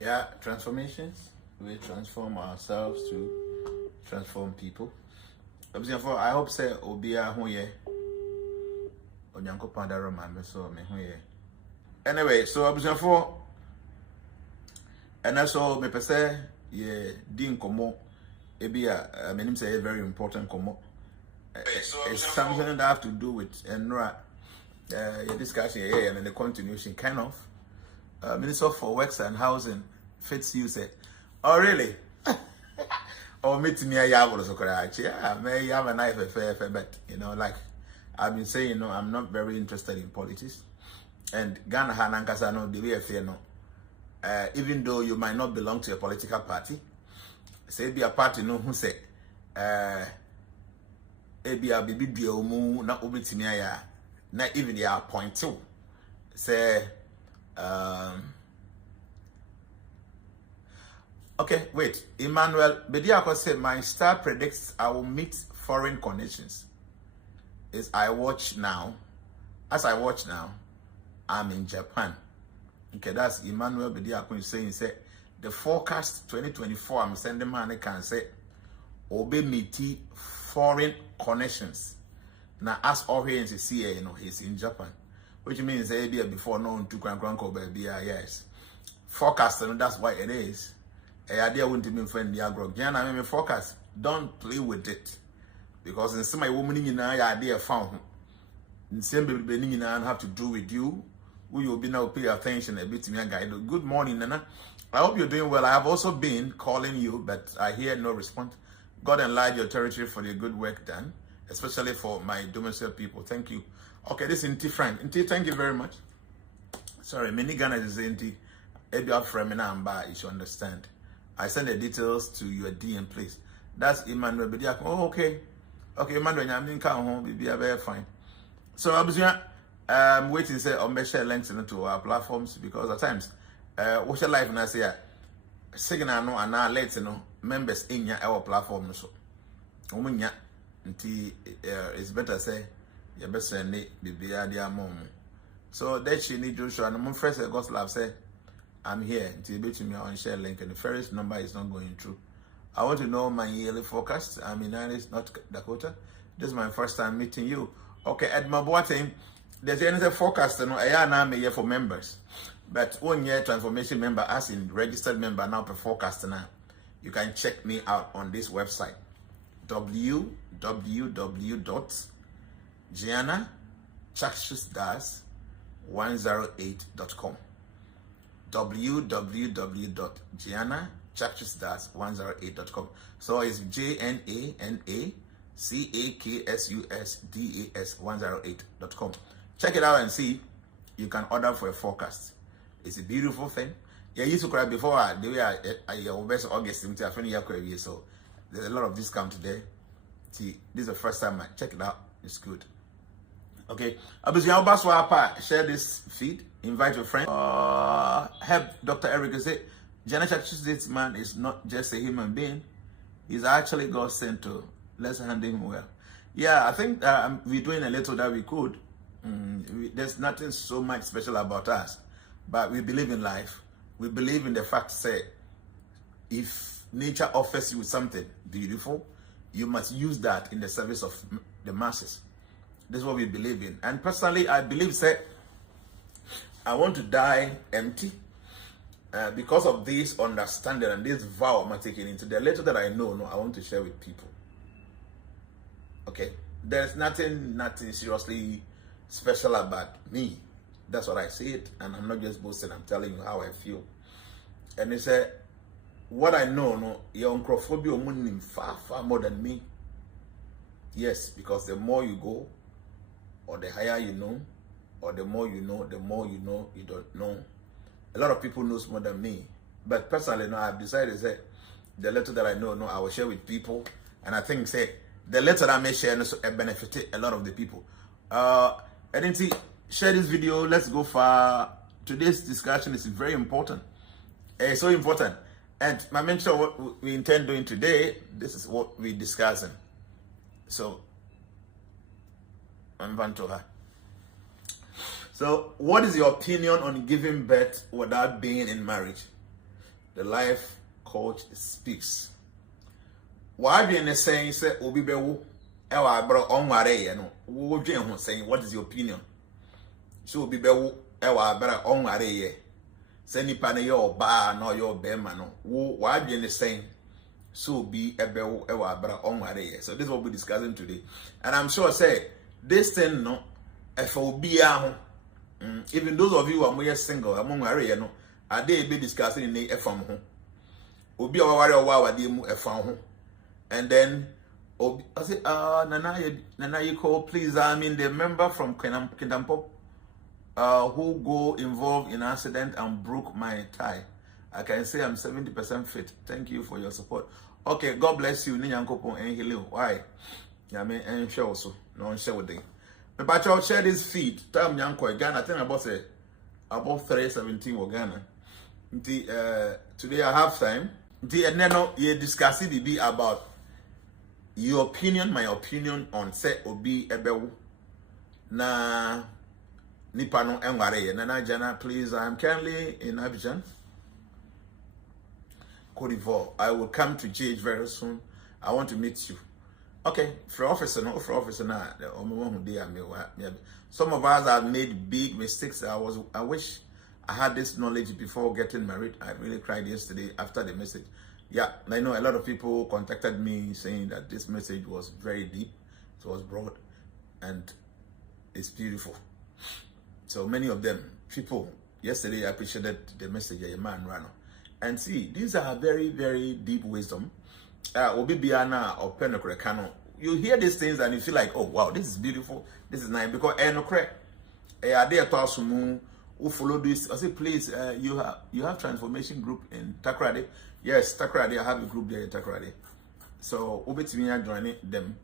Yeah, transformations. We transform ourselves to transform people. I hope say Obia Hoye Onyanko Pandaro Mame so me Hoye. Anyway, so for and also me pese ye din komo ebia menim say very important komo. It's something that have to do with Enra your discussion here and then the continuation kind of Minister for Works and Housing fits you say, oh really? Or meet me a yabble so correct. Yeah, may have a knife fair bet, like I've been saying, I'm not very interested in politics. And Ghana Hanankasa no the way fair no. Even though you might not belong to a political party, say be a party no who say be a baby biomu na ubitimi ya na even ya point two. Say okay, wait. Emmanuel Bediako said, my star predicts I will meet foreign connections. As I watch now, I'm in Japan. Okay, that's Emmanuel Bediako saying, say, the forecast 2024, I'm sending money can say, Obe meeti foreign connections. Now, as all here in CA, he's in Japan. Which means they be before known to Grand baby, yes. Forecast, that's why it is. A idea wouldn't be friend the agro. Jnana, I mean, forecast. Don't play with it. Because in some woman in an idea found. In some baby in have to do with you. We will be now pay attention a bit to me and guide. Good morning, Nana. I hope you're doing well. I have also been calling you, but I hear no response. God enlarge your territory for the good work done, especially for my domestic people. Thank you. Okay, this is Inti Frank. Inti, thank you very much. Sorry, many Ghana is Inti. Ayebiafo me na amba, you should understand. I send the details to your DM, please. That's Emmanuel Bediako. Oh, okay. Okay, Emmanuel, I'm in home. Be very fine. So, I'm waiting to say on share links into our platforms because at times, what's your life and I say, signal no and now let's members in our platform. So, it's better say, you better send it, be a mom. So, that she need Joshua and my friend God's love say, I'm here until you me on share link and the first number is not going through. I want to know my yearly forecast. I'm in Irish, North Dakota. This is my first time meeting you. Okay, at my boating, there's any forecast. I'm here for members, but 1 year transformation member, as in registered member now per forecast now. You can check me out on this website www.jnana108.com. www.jnana108.com. So it's JNANACAKSUSDAS108.com. Check it out and see. You can order for a forecast. It's a beautiful thing. Yeah, I used to cry before the way I best August so there's a lot of discount today. See, this is the first time I check it out. It's good. Okay, share this feed, invite your friend. Help Dr. Eric say, Jnana, this man is not just a human being, he's actually God sent to. Let's handle him well. Yeah, I think we're doing a little that we could. There's nothing so much special about us, but we believe in life. We believe in the fact, say, if nature offers you something beautiful, you must use that in the service of the masses. This is what we believe in. And personally, I believe, say, I want to die empty because of this understanding and this vow I'm taking into the little that I know, I want to share with people. Okay? There's nothing seriously special about me. That's what I see it. And I'm not just boasting, I'm telling you how I feel. And they say, what I know, your uncrophobia far, far more than me. Yes, because the more you go, or the higher you know, or the more you know you don't know. A lot of people knows more than me. But personally, I've decided to say, the little that I know, I will share with people. And I think, say, the little that I may share benefit a lot of the people. I didn't see, share this video. Let's go far. Today's discussion is very important. It's so important. And my mentor, what we intend doing today, this is what we're discussing. So, I'm going to her. So, what is your opinion on giving birth without being in marriage? the life coach speaks. Why do you saying say obi bewo ewa bro onware ye no wo dwen ho saying what is your opinion? So obi bewo ewa bro onware ye say nipa na ye oba na ye obema no wo why do you saying so be ebewo ewa bro onware ye? So this is what we're discussing today, and I'm sure say this thing no efa obi a even those of you who are more single among area no are they be discussing in the efam ho obi aware awade mu efam ho. And then I say Nana you call please, I mean the member from Kindampo who go involved in accident and broke my thigh. I can say I'm 70% fit. Thank you for your support. Okay, God bless you. Ninyankopo and hello. Why? I mean and share also. No share with them. But I'll share this feed. Time Yanko Ghana. I think about 317 or Ghana. Today I have time. And then you discuss it about your opinion, my opinion on say obi ebewu na nipa no enware. Nana Jnana, please. I'm currently in Abidjan, Cote d'Ivoire. I will come to GH very soon. I want to meet you. Okay, for officer now. Some of us have made big mistakes. I wish I had this knowledge before getting married. I really cried yesterday after the message. Yeah, I know a lot of people contacted me saying that this message was very deep, it was broad, and it's beautiful. So many of them, people, yesterday appreciated the message of a man, Rano. And see, these are very, very deep wisdom. Obibiana or Penokrekano. You hear these things and you feel like, oh wow, this is beautiful, this is nice, because Enokre, are there who follow this? I say, please, you have transformation group in Takrade. Yes, Takrade, I have a group there in Takrade. So Ubetimi joining them.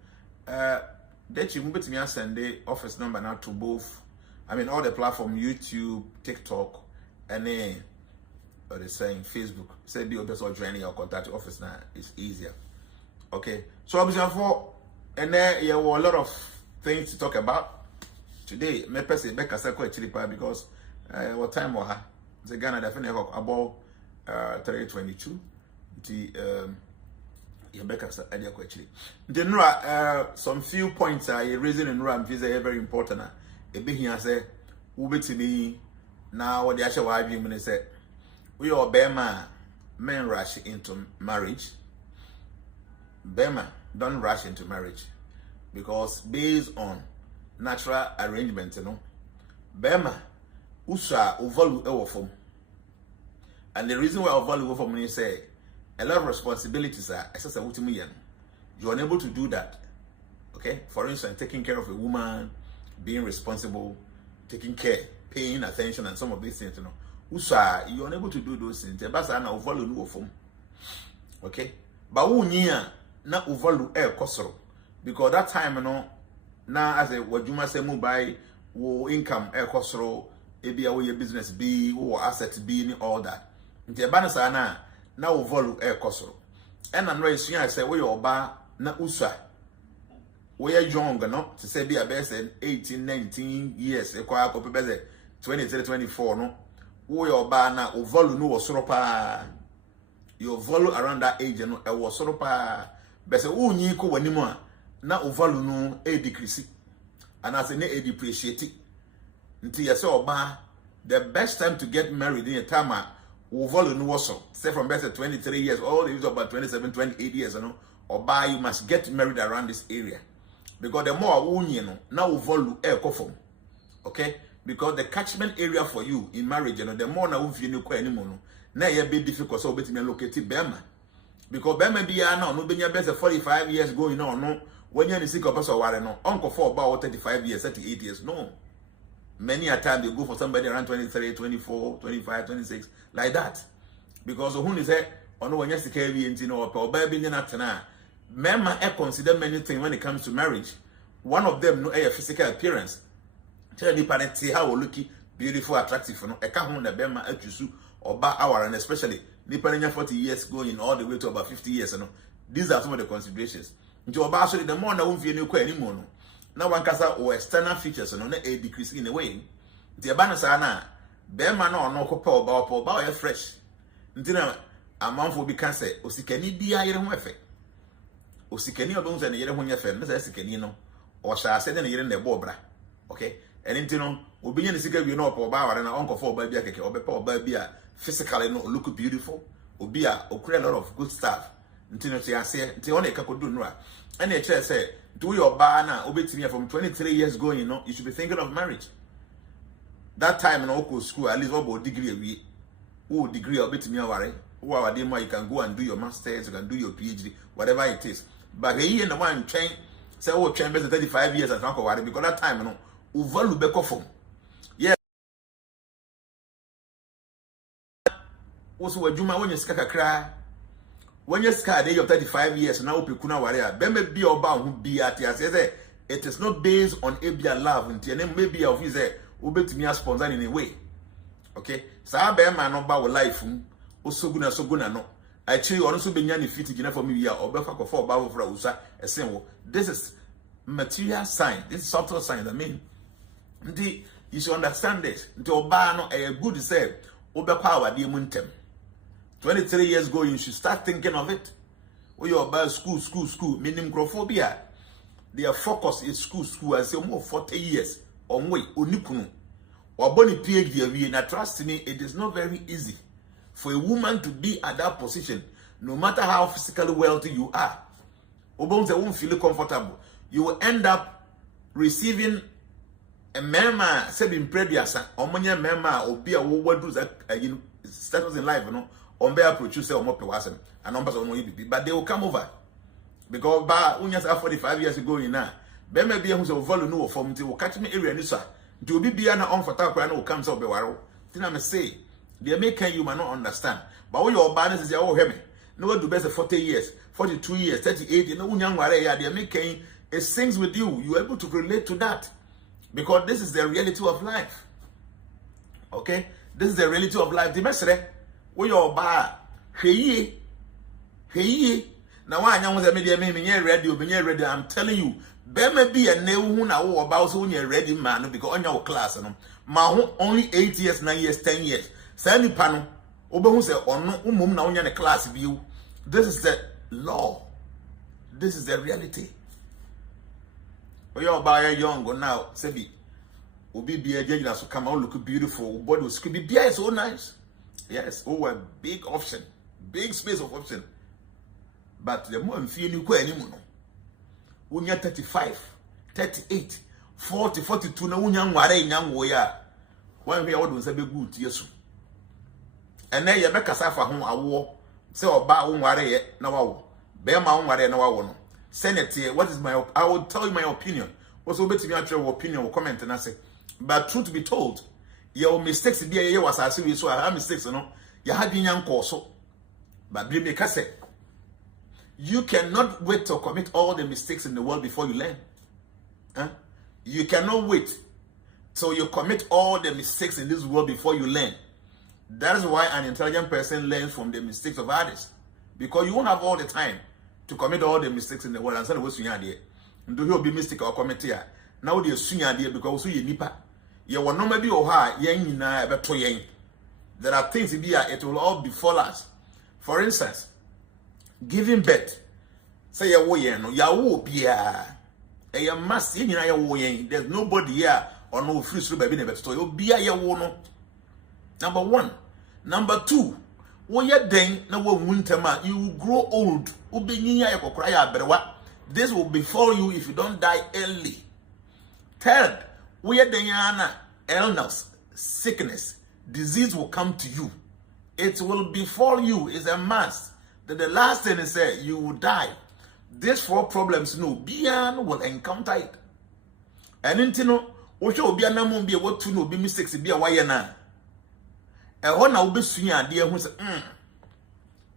That you Ubetimi send the office number now to both. I mean all the platform, YouTube, TikTok, and what they saying Facebook. Say the office joining your contact office now. It's easier. Okay. So Ayebiafo, and there you were a lot of things to talk about today. Me person Becca Sako actually because what time was the Ghana definitely about 3:22. The Rebecca actually. The some few points are raising in Ram visa very important. A big here say to me now what the actual argument is said we are Bema men rush into marriage. Bema don't rush into marriage because based on natural arrangement, you know, Bema Usha overlu ewofom. And the reason why overlu ewofom is say a lot of responsibilities are you are unable to do that. Okay? For instance, taking care of a woman, being responsible, taking care, paying attention, and some of these things, you know. Usha, you are unable to do those things. Okay? But na overlu kosoro. Because that time, you know, now as a wajuma say buy wo income kosoro. Ebi awo your business be or asset be all that. Nti eba na na wo volu kosoro. And I'm right I say we oba na uswa. We are young no to say be a best 18 19 years e kwa ko be 23 24 no. We oba na wo volu no wo soro pa. Your volu around that age no e wo soro pa. Be say wo nyi ko wani mu a na wo volu no decrease. And as e depreciate. Until you say, the best time to get married in a time say from best 23 years, all the age about 27, 28 years, you know, you must get married around this area. Because the more you know, now okay? Because the catchment area for you in marriage, you know, the more now you know anymore. Now you be difficult so bet me locate Bema. Because Bema be now no be best 45 years going on, no. When you're in the sick of person no, uncle for about 35 years, 38 years, no. Many a time they go for somebody around 23, 24, 25, 26, like that. Because who is it? Or when you're or baby in men consider many things when it comes to marriage. One of them, no a physical appearance. Tell the parents see how looking beautiful, attractive, no. I can't hold the Bema at you or bar hour, and especially the 40 years going all the way to about 50 years. No. These are some of the considerations. The more now won't feel anymore. Now one kasa or external features no a decrease in a way. The abana sana Bema no ko pa oba fresh. Ntina man for be can say osikani bia yere ho efe osikani obon say ne yere ho nyefe me say sikani no o sha say ne yere ne bo bra okay and nti no obi nya ne sika wie no opo ba ware na onko for ba bia keke obepa oba bia physically no look beautiful obi a okure a lot of good stuff nti no say ase nti on e kakodu no a and e kire say do your ba na obetimi from 23 years going, you know, you should be thinking of marriage. That time in local school, at least about degree a week. Oh, degree obetimi aware. Oh, our day more you can go and do your masters, you can do your PhD, whatever it is. But here in the one train, say oh, train best 35 years as uncle worry because that time, you know, uvalu beko from. Yeah. Also, a juma when you skaka cry. When you scar day of 35 years now, Pikuna Warrior, Bembe be about who be at it is not based on Abia love, and maybe of his obey me as sponsor in a way. Okay, so I bear man about life, so good no. I tell you, also be any fit for me, or Befako for Babu for Usa, a symbol. This is material sign, this is subtle sign. I mean, you should understand this. To Obano, a good say, Oberpower, the Muntem. 23 years ago, you should start thinking of it. When you're about school, meaning microphobia. Their focus is school, I say more 40 years. On way, Unikunu. Or Bonnie PhD, and trust me, it is not very easy for a woman to be at that position, no matter how physically wealthy you are. Obonze won't feel comfortable. You will end up receiving a mema, sabing prediasa, or many mema, or be a what do that status in life, you know. On bear producer or more person and numbers on OEB, but they will come over because by unyas 45 years ago in now, there may be a who's a volume form to catch me area nisa to be an on for talk and comes up the warrow. Then I say, the American you might not understand, but all your banners is your heavy. No one to best 40 years, 42 years, 38, you know, young warrior, the American it sings with you. You're able to relate to that because this is the reality of life. Okay, this is the reality of life. The message. We your ba heye na wa anya ho ze media me ready I'm telling you be ma bi e na hu na wo ba so nya ready man no because onya wo class no ma ho only 8 years 9 years 10 years sa nipa no obehu se ono umum na onya ne class bi you. This is the law, this is the reality. We your ba young now say bi obi bia Jnana so come out look beautiful body was could be bia so nice. Yes, a big option, big space of option. But the more I'm feeling you go anymore. When you're 35, 38, 40, 42, no one young warrior, one way I would say be good, yes. And then you make a safa home a war, say or bar one warrior, no, bear my own warrior, no. Senate, what is my, I will tell you my opinion. Also, bet me your opinion or comment and I say, but truth be told, your mistakes be a was as so I have mistakes, you know. You had in young course, but believe me, say you cannot wait to commit all the mistakes in the world before you learn. Huh? You cannot wait till you commit all the mistakes in this world before you learn. That is why an intelligent person learns from the mistakes of others, because you won't have all the time to commit all the mistakes in the world. And so, what's your idea? Do you be mistake or commit here? Now, the swing idea because you nipa. You will not be oha yen na beto yen. There are things here, it will all befall us. For instance, giving birth. Say ya wo yen no ya wo bia. E ya must yen na ya wo yen. There's nobody here or no free through baby na beto. Yo bia ya wo no. Number 1. Number 2. Wo ye den na wo muntama, you will grow old. Ubenyinya ya kokra ya berewa. This will befall you if you don't die early. Third, where the Jnana, illness, sickness, disease will come to you. It will befall you. It's a must. Then the last thing is that you will die. These 4 problems, no, Bian will encounter it. And intino, Osho Biana won't be able to know be mistakes be a wayana. A one will be swinging idea who say,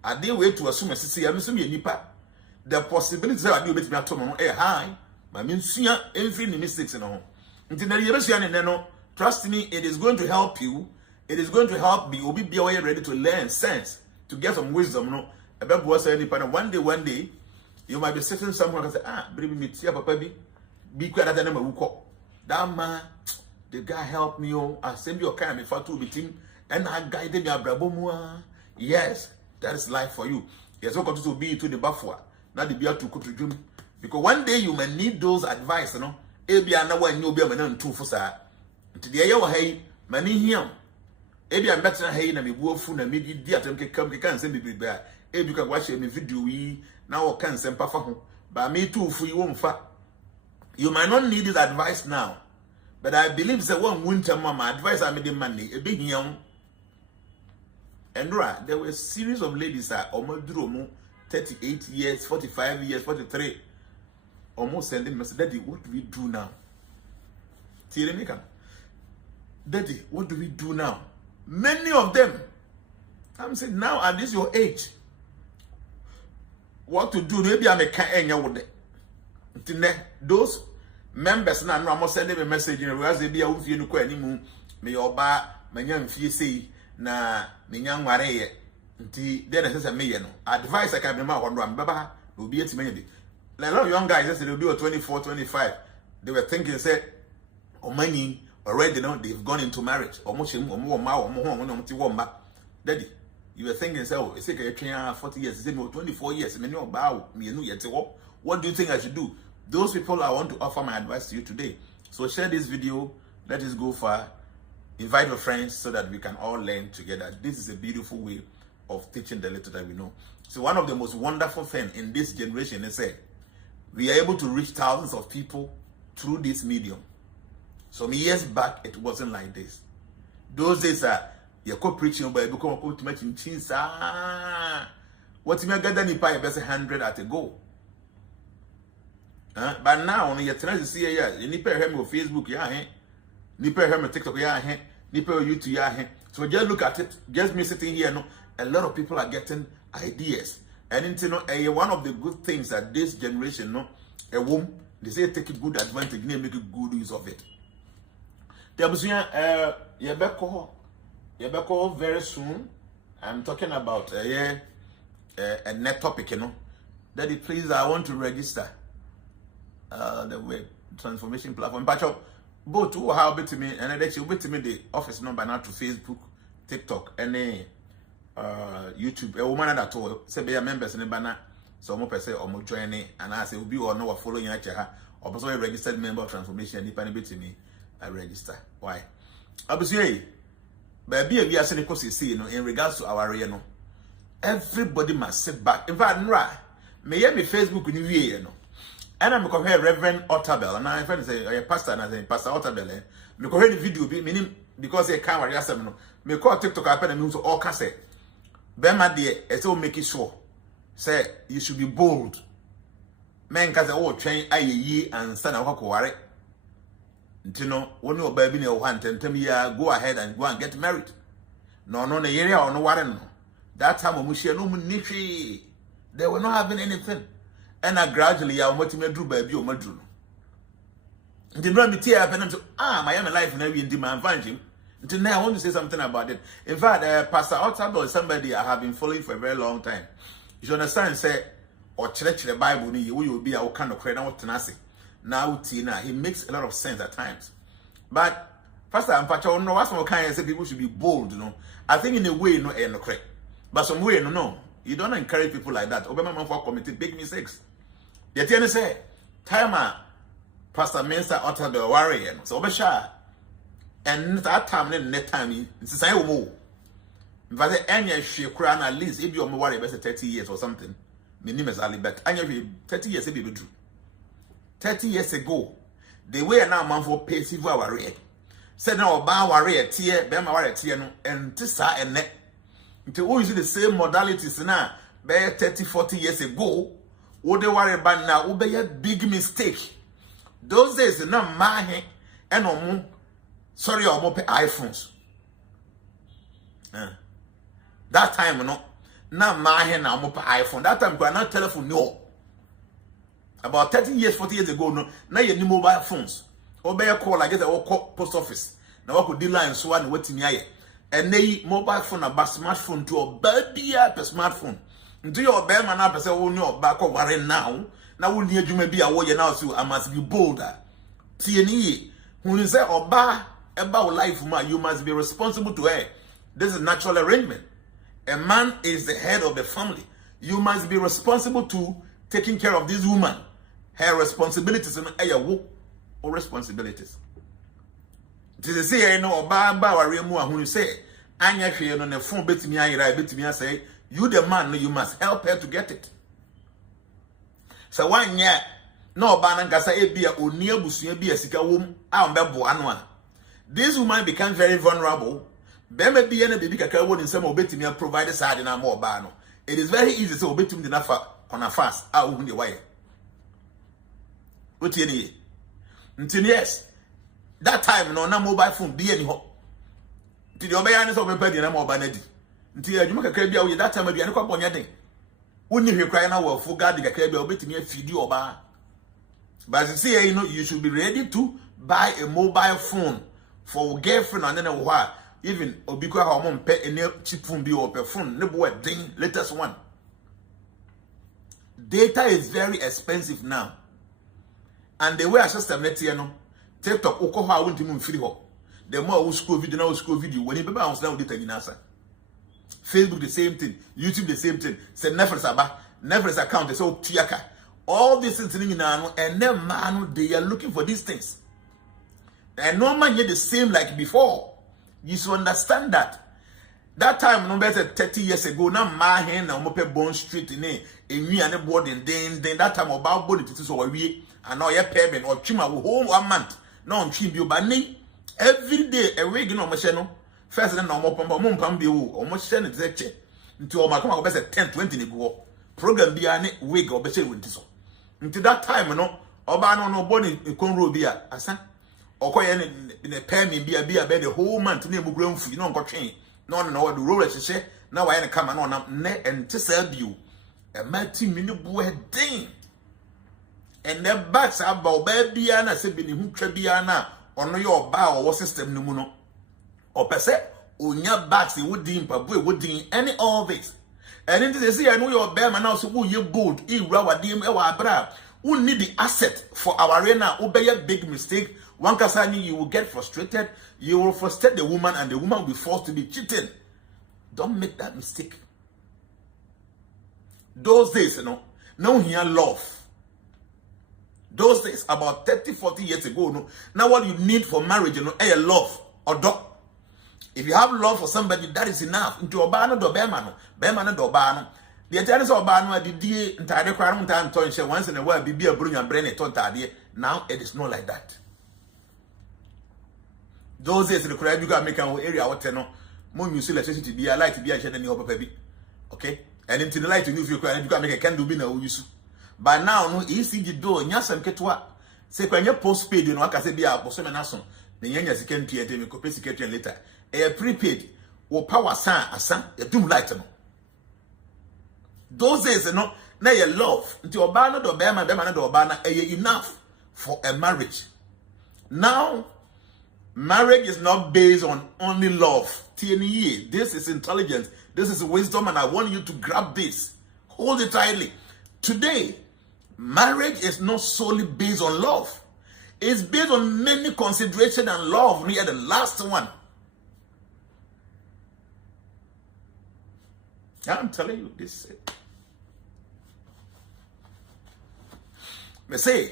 I did wait to assume a CC, I'm assuming nipa. The possibility that I do bet me at home high, but means every mistakes in home. Trust me, it is going to help you. It is going to help me. You'll be ready to learn sense, to get some wisdom. No, about what's any part. One day, you might be sitting somewhere and say, bring me tea, papa, be quiet at the name of that man, the guy helped me. Oh, I send you a kind of fatu meeting, and I guided me a brabomua. Yes, That is life for you. Yes, what to be to the buffer, not the beer to go to dream. Because one day you may need those advice, you know. Ebia na one you be a man too for sa. To the air, hey, many him. Ebia better hey, na me wolf, na me dear to come, can send me bear. If you can watch any video, we now can send papa home. But me too, for you won't fat. You might not need this advice now. But I believe that one winter, mama, advice I made money, a big young. And there were a series of ladies that almost drew 38 years, 45 years, 43. Almost sending message, Daddy, what do we do now? Daddy, what do we do now? Many of them, I'm saying now at this your age, what to do? Maybe I'm a kind with it. Those members now, I'm not sending a message in regards to be a woofy no anymore. May your bar, my young fee na me young warrior. Then I says a million. Advice I can remember one run, Baba will be 8 minutes. A lot of young guys, they will be 24, 25. They were thinking, said, or money already, know they've gone into marriage. Almost more, Daddy, you were thinking, so it's like a 40 years, 24 years, me no bow, me no yet. What do you think I should do? Those people I want to offer my advice to you today. So share this video, let us go far, invite your friends so that we can all learn together. This is a beautiful way of teaching the little that we know. So one of the most wonderful things in this generation is that we are able to reach thousands of people through this medium. Some years back, it wasn't like this. Those days are you're preaching, but you become too much in chins. What you may get any pie best 100 at a go. But now, you're trying to see you need to hear me on Facebook, need to hear me on TikTok, need to YouTube, So just look at it. Just me sitting here, a lot of people are getting ideas. And one of the good things that this generation, a woman, they say take a good advantage, and make a good use of it. There was very soon. I'm talking about a net topic, Daddy, please, I want to register the web transformation platform. But both who have been to me, and they will be to me the office number now to Facebook, TikTok, and YouTube. A woman that told say be a members in the banner, so more per se or more joining, and I say will be or no following at her, or also a registered member of transformation, and if anybody to me, I register. Why? Obviously, baby, we are saying because in regards to our area, everybody must sit back. In fact, me Facebook in the and I'm going to Reverend Otabel, and I'm say a pastor, and I say Pastor Otabel. Me go the video, meaning because they can't worry yourself. Me call TikTok happen and to all cassette. Bema dear, it's all make it sure. Say you should be bold. Men cause all train ye and son of worry. When your baby no want and tell me go ahead and go and get married. No, the area or no warren. That time we share no niche. They were not having anything. And I gradually I want to do baby or madru. The brand tear up and my own life and every demand find him. Until now I want to say something about it. In fact, Pastor Otabel is somebody I have been following for a very long time. You understand, say, or church the Bible, you will be our kind of credit or tenacity. Now, Tina, he makes a lot of sense at times. But Pastor Ampacho, no, what's more kind of say people should be bold, I think in a way, no, no correct. But some way, no. You don't encourage people like that. Obama man for committed big mistakes. The thing say, time Pastor Minister uttered the warrior. So Obasha, and that time, net time, it's a move. But any she crown at least if you're worried about 30 years or something. Minimum is Ali, but I 30 years, if you do. 30 years ago, they were now man for passive warrior. Said now, bow warrior, tear, Bama warrior, tear, and Tissa and net. Until always the same modalities now, bear 30, 40 years ago, what they worry about now will be a big mistake. Those days, not my and no sorry, or more iPhones. That time, not my hand, now more iPhone. That time, but not telephone, no. About 30 years, 40 years ago, now you need mobile phones. Or bear call, I get the old post office. Now I could deal line so on waiting here. And they mobile phone about smartphone to a baby app a smartphone. Do your bear man up and say, oh no, back over now. Now we need you maybe a warrior now, so I must be bolder. TNE, when you say about life, you must be responsible to her. This is natural arrangement. A man is the head of the family. You must be responsible to taking care of this woman. Her responsibilities and your responsibilities. It is say, no, who you say, Anya Fion on the phone, bet me, I say, you the man, you must help her to get it. So 1 year, no Banankasa Ebia or near Busia be a sika womb, I'll be one. This woman becomes very vulnerable. Bema be any baby cacao in some obetimia provided side in a more bano. It is very easy to obey him enough on a fast, I will the way. What you until yes, that time no mobile phone be any hope. Did the obeyance of a bed in a more banady? Until you make a crabby with that time of your cup on your day. Wouldn't you hear crying out for God the crabby obey me a feed you or bar? But you see, you should be ready to buy a mobile phone for girlfriend and then a while. Even Obika Hormone pay a cheap phone bill or per phone, no boy ding, latest one. Data is very expensive now. And the way I system let you know, TikTok, Okoha won't even free ho. The more school video, now school video, when you be bounce down with the Jnana. Facebook the same thing, YouTube the same thing, say Netflix account, so Tiaka. All these things in now, and then man, they are looking for these things. And no man yet the same like before. You should understand that. That time, no better 30 years ago, now my hand and Mope Bone Street in me and a board and then that time about body to so we and now your payment or chima will hold 1 month. No, I'm cheap you banning every day a week in Omashano. First and no more Mumpambi almost send it into all my come best at 10-20 ago. Program be a week or better with this. Until that time, no, Obano no body in Conro beer, asa. Or in a payment be a bed the whole month name grown for you know got train. No, the roller she say now I come on net and to serve you. A mighty minute boy ding. And the backs about baby and I said, who trebiana on your bow or system no mono. Or per se, on your backs, it would deem, but we would deem any all this. And into the sea, I know your bear man now, so you good, you rawa dim, ewa bra. Who need the asset for our arena, obey a big mistake. One kasani, you will get frustrated, you will frustrate the woman, and the woman will be forced to be cheating. Don't make that mistake. Those days, no here love. Those days, about 30-40 years ago, now what you need for marriage, a love or dog. If you have love for somebody, that is enough. Into Obano do Bemano do Obano. The attendance of Obano, the dear entire crime time to once in a while, be a bring and brain a tonta. Now it is not like that. Those days, the crowd you got make an area out there. More you see electricity be a light to be a shed any upper baby. Okay? And into the light, you can make a candle be no use. But now, no easy the door, Yasan Ketua. Say, when you're postpaid, I can say, be a person and ason. The Yanya second tier, they will secretary later. A prepaid or power san, a son, a doom light. Those days, now you love into Obana do Bema, Bemana do Obana, enough for a marriage. Now, marriage is not based on only love. TNE, this is intelligence, this is wisdom, and I want you to grab this. Hold it tightly. Today, marriage is not solely based on love. It's based on many considerations and love. We are the last one. I'm telling you this. Me say,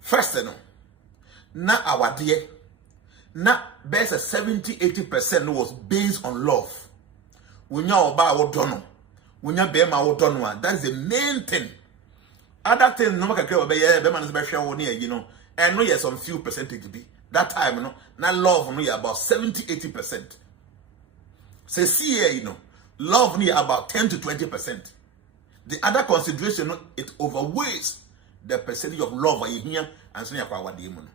first, now our dear, now best 70-80% was based on love. When you're about what done, when you're bema what done one, that's the main thing. Other thing, no matter what, bema is better one year, and no, yes, some few percentage to be that time, now love me about 70-80%. Say, see here, love me about 10-20%. The other consideration, it overweighs the percentage of love you hear and so our demon.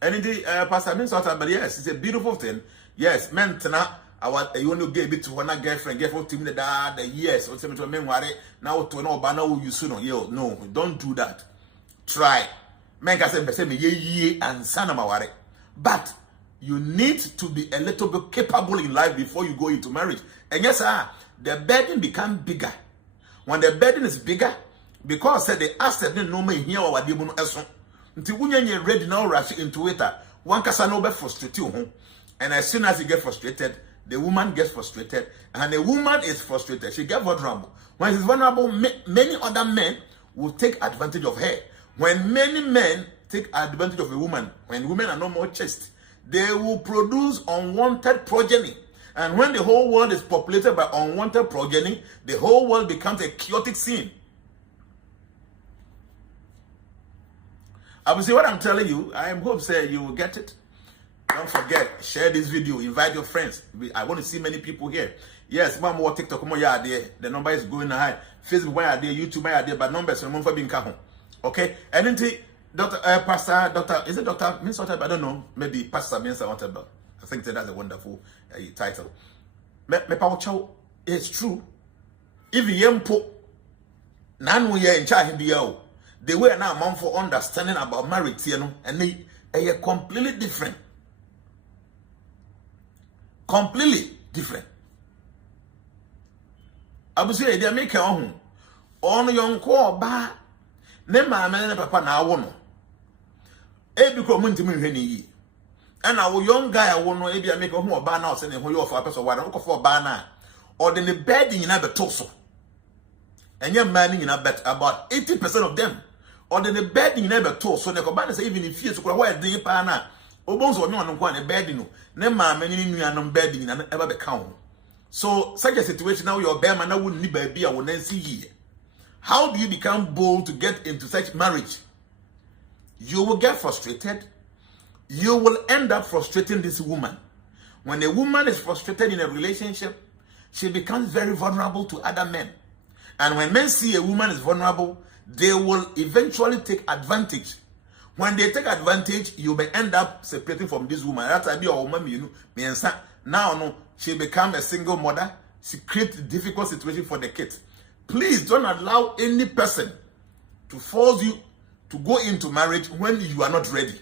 And indeed, Pastor means but yes, it's a beautiful thing. Yes, men you want to get bit to one girlfriend, girlfriend team the years or something to men worry now to know banner you soon. No, don't do that. Try. Men can say me ye and sanama worry. But you need to be a little bit capable in life before you go into marriage. And yes, the burden becomes bigger. When the burden is bigger, because the asset didn't know me here or demon person. Until when you're ready now, rush into it, one can no be frustrated. And as soon as you get frustrated, the woman gets frustrated, and the woman is frustrated. She gets vulnerable. When she's vulnerable, many other men will take advantage of her. When many men take advantage of a woman, when women are no more chaste, they will produce unwanted progeny. And when the whole world is populated by unwanted progeny, the whole world becomes a chaotic scene. I will see what I'm telling you. I hope you will get it. Don't forget, share this video, invite your friends. I want to see many people here. Yes, one more TikTok, more yeah there. The number is going high. Facebook, why are there? YouTube, why are there? But numbers, no more for being kahon. Okay, and then Pastor, Doctor, is it Doctor Minnesota? I don't know. Maybe Pastor Minnesota. I think that's a wonderful title. Me paucho, it's true. If you yempo, nanu ye in charge here, the way now mom for understanding about marriage, you know, and they are completely different. Completely different. I will say they make a home. On young call ba. Ne ma me ne papa na awo no. E bi ko muntimi hwe ni yi. And our young guy awo no e bi make a home oba na o se ne ho yo for person wa no ko for oba na. Or the bed nyina beto so. Enye man nyina bet about 80% of them. Or the bed nyina beto so ne ko ba na say even if you so ko wa din pa na. Obonzo onyo no kwa ne bed no. Ne ma me ni nuanom bed nyina eba be ka ho. So such a situation now your bear man wouldn't need baby I wouldn't see here. How do you become bold to get into such marriage? You will get frustrated. You will end up frustrating this woman. When a woman is frustrated in a relationship, she becomes very vulnerable to other men. And when men see a woman is vulnerable, they will eventually take advantage. When they take advantage, you may end up separating from this woman. That's a woman, you know. Now, no, she becomes a single mother. She creates a difficult situation for the kids. Please don't allow any person to force you to go into marriage when you are not ready.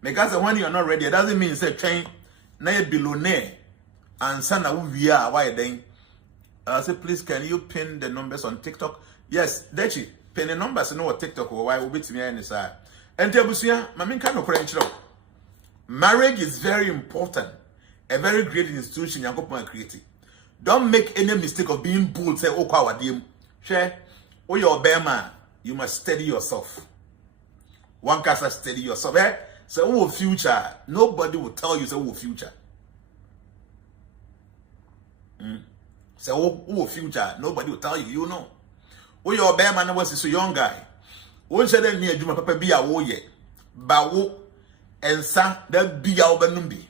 Because when you are not ready, it doesn't mean say train na billionaire and sana we are why then. Say please can you pin the numbers on TikTok? Yes, Dechi, pin the numbers no TikTok or why will be to me any side. And Tebusia, mamin kind of credential. Marriage is very important. A very great institution you are creating. Don't make any mistake of being bold. Say, oh, kwa wadim. Share. Oh, your bear man. You must steady yourself. One cast steady yourself. Eh? Say, oh, future. Nobody will tell you, say, oh, future. Say, oh, future. Nobody will tell you, you know. Oh, your bear man was a young guy. Oh, say, then near Juma Papa be a wo ye. Bawo. And sa, that be our benumbi.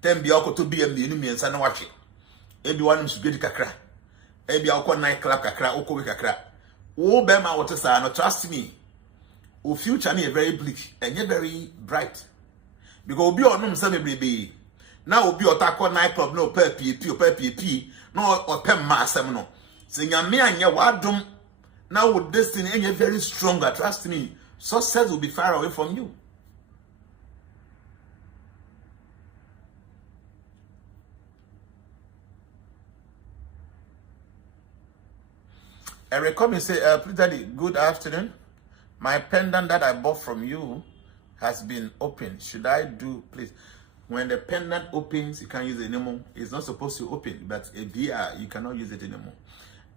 Then be to be a minimum and son watch it. Everyone should get kakra. Ebi alko night club kakra, oko we kakra. Oh, Bema, what is no trust me. O future ni very bleak and yet very bright. Because be on some baby. Now be otako night club no per PP, no or per massam no. Saying ya me and ya wadum. Now with destiny and you're very stronger, trust me. Success will be far away from you. Eric come and say, please daddy, good afternoon. My pendant that I bought from you has been opened. Should I do, please? When the pendant opens, you can't use it anymore. It's not supposed to open, but a VR, you cannot use it anymore.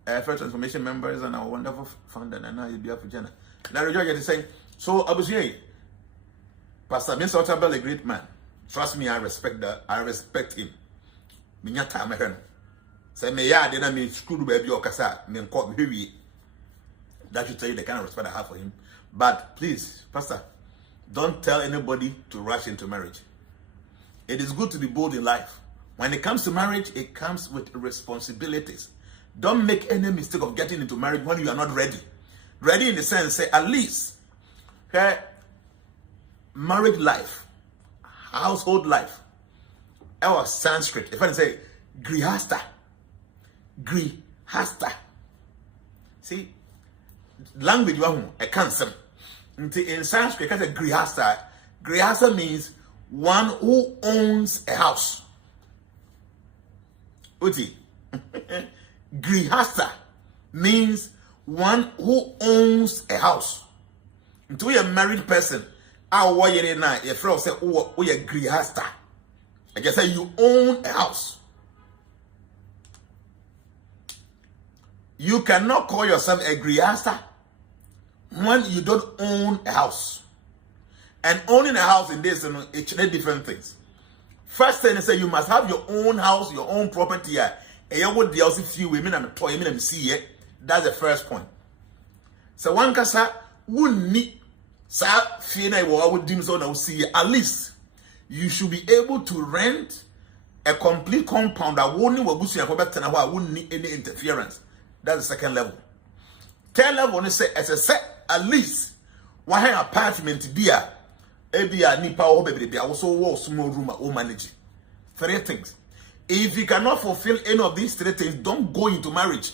First transformation members and our wonderful founder, Nana Ayebiafo Jnana. Now, Roger is saying, so I was saying, Pastor Minnesota Bell, a great man. Trust me, I respect that. I respect him. Minyata mehen. Say me ya dena me screw baby or kasa me nko me. That should tell you the kind of respect I have for him. But please, Pastor, don't tell anybody to rush into marriage. It is good to be bold in life. When it comes to marriage, it comes with responsibilities. Don't make any mistake of getting into marriage when you are not ready. Ready in the sense, say at least, okay, marriage life, household life, our Sanskrit. If I say grihasta. Grihasta. See, language a cancer. In Sanskrit, it's a grihasta. Grihasta means one who owns a house. Uti. Grihasta means one who owns a house. Into a married person, our warrior and I, a friend say, oh, a grihasta. I just say you own a house. You cannot call yourself a grihasta when you don't own a house. And owning a house in this, it's different things. First thing is that you must have your own house, your own property. That's the first point. So one kasa wouldn't need at least you should be able to rent a complete compound that wouldn't need any interference. That's the second level. Third level is at least one apartment there. Nipa or baby, also small room or manage. Three things. If you cannot fulfill any of these three things, don't go into marriage.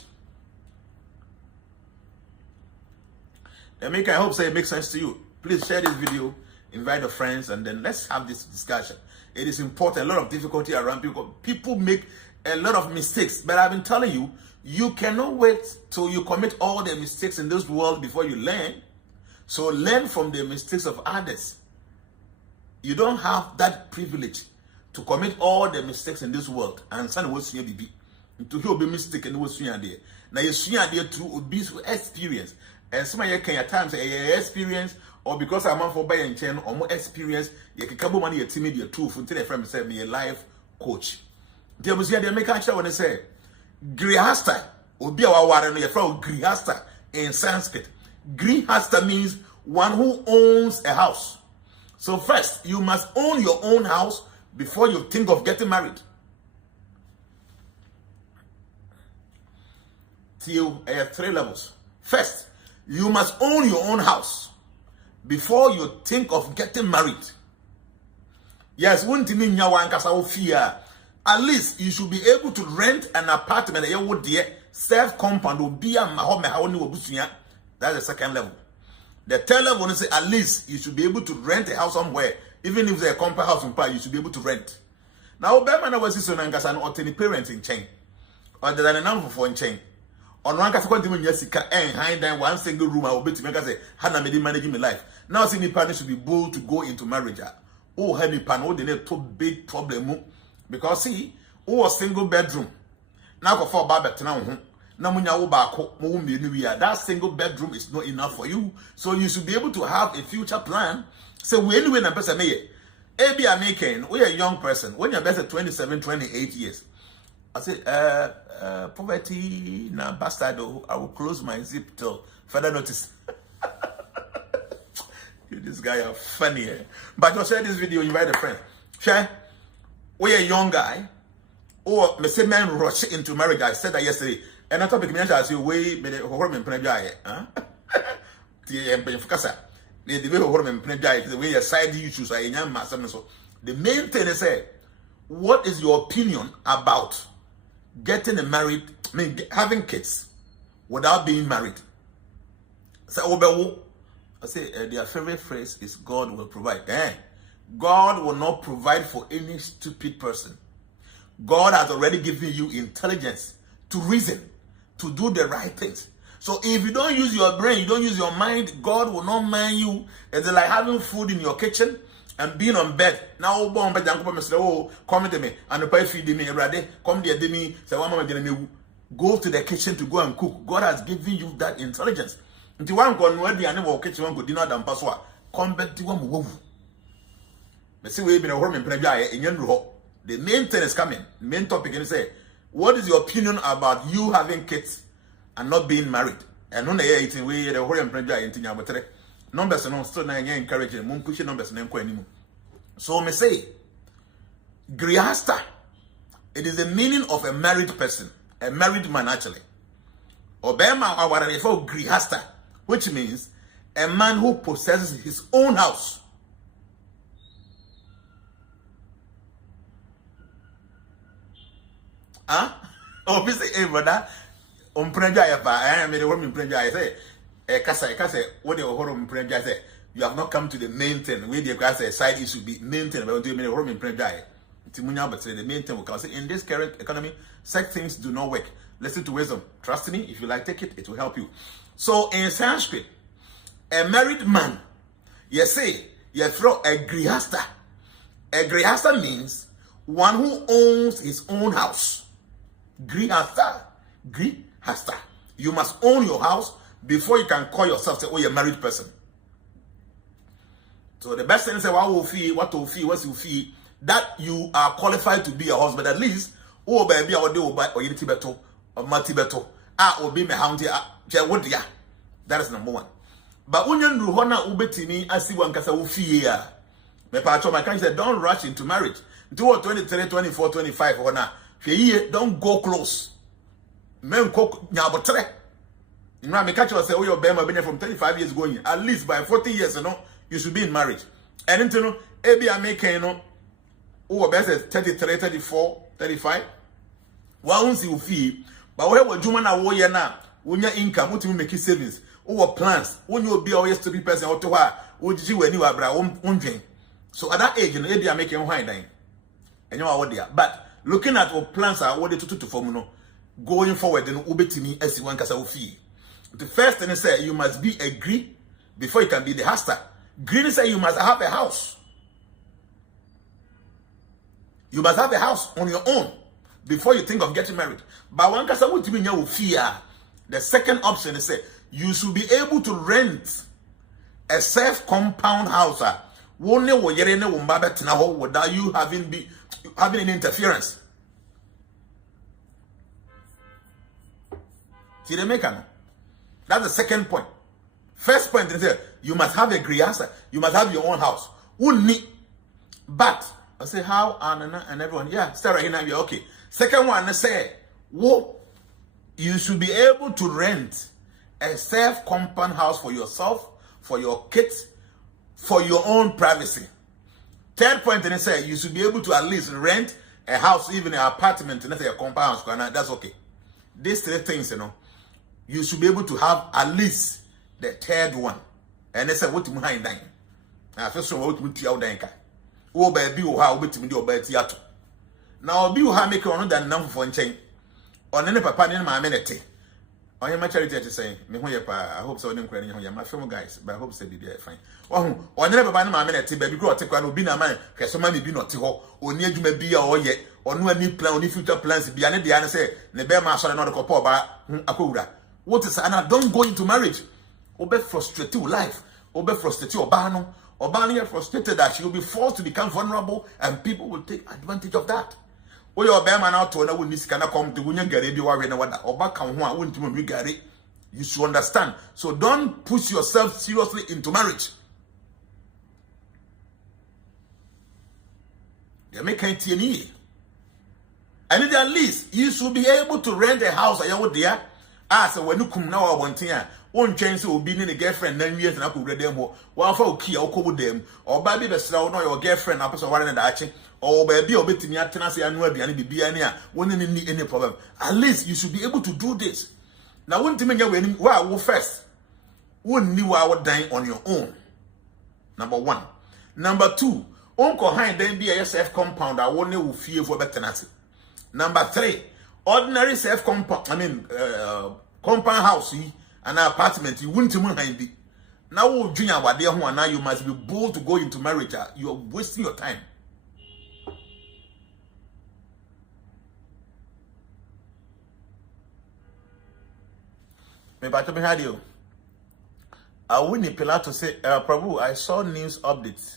I hope so it makes sense to you. Please share this video, invite your friends, and then let's have this discussion. It is important. A lot of difficulty around people. People make a lot of mistakes, but I've been telling you, you cannot wait till you commit all the mistakes in this world before you learn. So learn from the mistakes of others. You don't have that privilege to commit all the mistakes in this world. And son was here be to hear be mistake and was there. Now you see there through experience. And some of you can at times experience or because I'm on for buying chain or more experience, you can come money a timid your truth until a friend said me a life coach. There was here they make a show when they say grihasta will be our water no your friend grihasta in Sanskrit. Grihasta means one who owns a house. So first, you must own your own house before you think of getting married. Till I have 3 levels. First, you must own your own house before you think of getting married. Yes, at least you should be able to rent an apartment. Self-compound. That's the second level. The third level is at least you should be able to rent a house somewhere. Even if there's a compound house in Paris, you should be able to rent. Now, Obama was this on Angasan or any parent in chain. Or there's an number for in chain. On one case, continue Jessica and hide down one single room. I will be to make us say, Hannah made managing my life. Now, see me partner should be bold to go into marriage. Oh, heavy pan, oh, they need two big problem. Because see, oh, a single bedroom. Now, for 4 barbecue now. That single bedroom is not enough for you. So you should be able to have a future plan. So when we person we are a young person. When you're best 27, 28 years. I say, poverty na bastard. I will close my zip till further notice. This guy are funny. But you share this video, invite a friend. Share. We are a young guy. Or me say man rush into marriage. I said that yesterday. And I topic me as you way me the hormone penjai, the focus. The way hormone penjai, the way your side issues are in your master. So the main thing is what is your opinion about getting married, having kids without being married? So I say their favorite phrase is God will provide. God will not provide for any stupid person. God has already given you intelligence to reason, to do the right things. So if you don't use your brain, you don't use your mind, God will not mind you. It's like having food in your kitchen and being on bed. Now, come to me, and the pay feed me every day. Come there, me. Say, go to the kitchen to go and cook. God has given you that intelligence. Until one go no the animal kitchen one go dinner than paswa. Come back to one move. But see, we've been a home in Prenjai in Yenru. The main thing is coming. The main topic is say, what is your opinion about you having kids and not being married? And on the 18 way the whole Prenjai in Tinya numbers and still now encouraging moon pushing numbers and anymore. So me say grihasta. It is the meaning of a married person, a married man actually. Obama aware for grihasta, which means a man who possesses his own house. Obviously, brother, Prenjai, I made a woman Prenjai say, Kasa, what the horror Prenjai say, you have not come to the main thing. Where the class side issue be main thing about doing a home in Prenjai. Timunya, but say the main thing because in this current economy, such things do not work. Listen to wisdom. Trust me, if you like, take it, it will help you. So in Sanskrit, a married man, you say, you throw a grihasta. A grihasta means one who owns his own house. Agree hasta. Agree hasta. You must own your house before you can call yourself say, oh, you're a married person. So the best thing is say, what you feel, that you are qualified to be a husband at least. Oh, baby, or you tibeto or matibeto. Or be me houndy. That is number one. But when you ruhona ubetini, I see one kasa ufia. Me pacho my kind said, don't rush into marriage. Do 23, 24, 25 or na. Don't go close. Men cook nyabotre. You know, I catch you say, oh, your bema been from 35 years going. At least by 40 years, you should be in marriage. And you know, maybe I make oh, best 33, 34, 35. Once you feel, but whatever you want to wear now, when your income, what you make savings, or plans, when you be always to be person or to her, would you when you are wondering. So at that age, you know, maybe I make you high dying. And you are what they are. But looking at what plans are, what they to form, going forward, then ubetini as you want to fee. The first thing is say you must be agree before you can be the husband. Green say you must have a house. You must have a house on your own before you think of getting married. But one kasa what you mean fear. The second option is say you should be able to rent a self-compound house. Without you having an interference. See the mechanism. That's the second point. First point is that you must have a griasa. You must have your own house. But I say how and everyone, yeah, start right now. You're okay. Second one, I say, you should be able to rent a self-compound house for yourself, for your kids, for your own privacy. Third point, and I say you should be able to at least rent a house, even an apartment, and say a compound house. That's okay. These three things, you should be able to have at least the third one. And they say, what you behind dying? Now, first of all, what you do out there? Oh, baby, or how bit me do about theatre. Now, be how make on than number for chain. On any papa in my minute. On your charity to say, me I hope so. Don't cry in my film guys, but I hope they be there fine. Oh, on never by my minute, baby, grow take one be a man, because so many be not to ho, or near you may be or yet, or no any plan, any future plans, be an Indiana say, the bear master and not a couple by Akura. What is Anna? Don't go into marriage. Obe frustrate your life. Obe frustrate your bano. Obani frustrated that she will be forced to become vulnerable, and people will take advantage of that. Or your bear man out to another when this cannot come to Wunya Gary, or back on one, wouldn't you Gary? You should understand. So don't push yourself seriously into marriage. They make it and at least you should be able to rent a house. Are you there? So when you come now, one thing, one chance will be in a girlfriend 9 years and I could read them. Well, for key, I'll call them, or baby, the slow, no, your girlfriend, up so one and action, or baby, or bit in your tenancy, and will be any when you need any problem. At least you should be able to do this. Now, one thing, well, first, wouldn't knew I would die on your own. Number one. Number two, Uncle Hind then be a self compound. I won't know fear for better tenancy. Number three, ordinary self-compound, compound house and an apartment, you wouldn't mind it. Now, junior, what they want now, you must be bold to go into marriage. You are wasting your time. Me back to me had you. I wouldn't Pilato to say, Prabhu, I saw news updates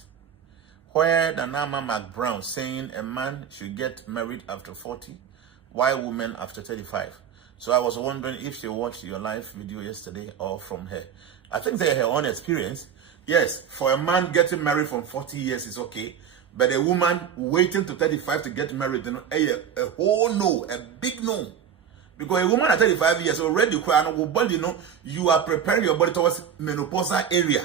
where the Nama McBrown saying a man should get married after 40. Why women after 35? So I was wondering if she watched your live video yesterday or from her. I think they're her own experience. Yes, for a man getting married from 40 years is okay. But a woman waiting to 35 to get married, a whole no, a big no. Because a woman at 35 years already, you are preparing your body towards menopausal area.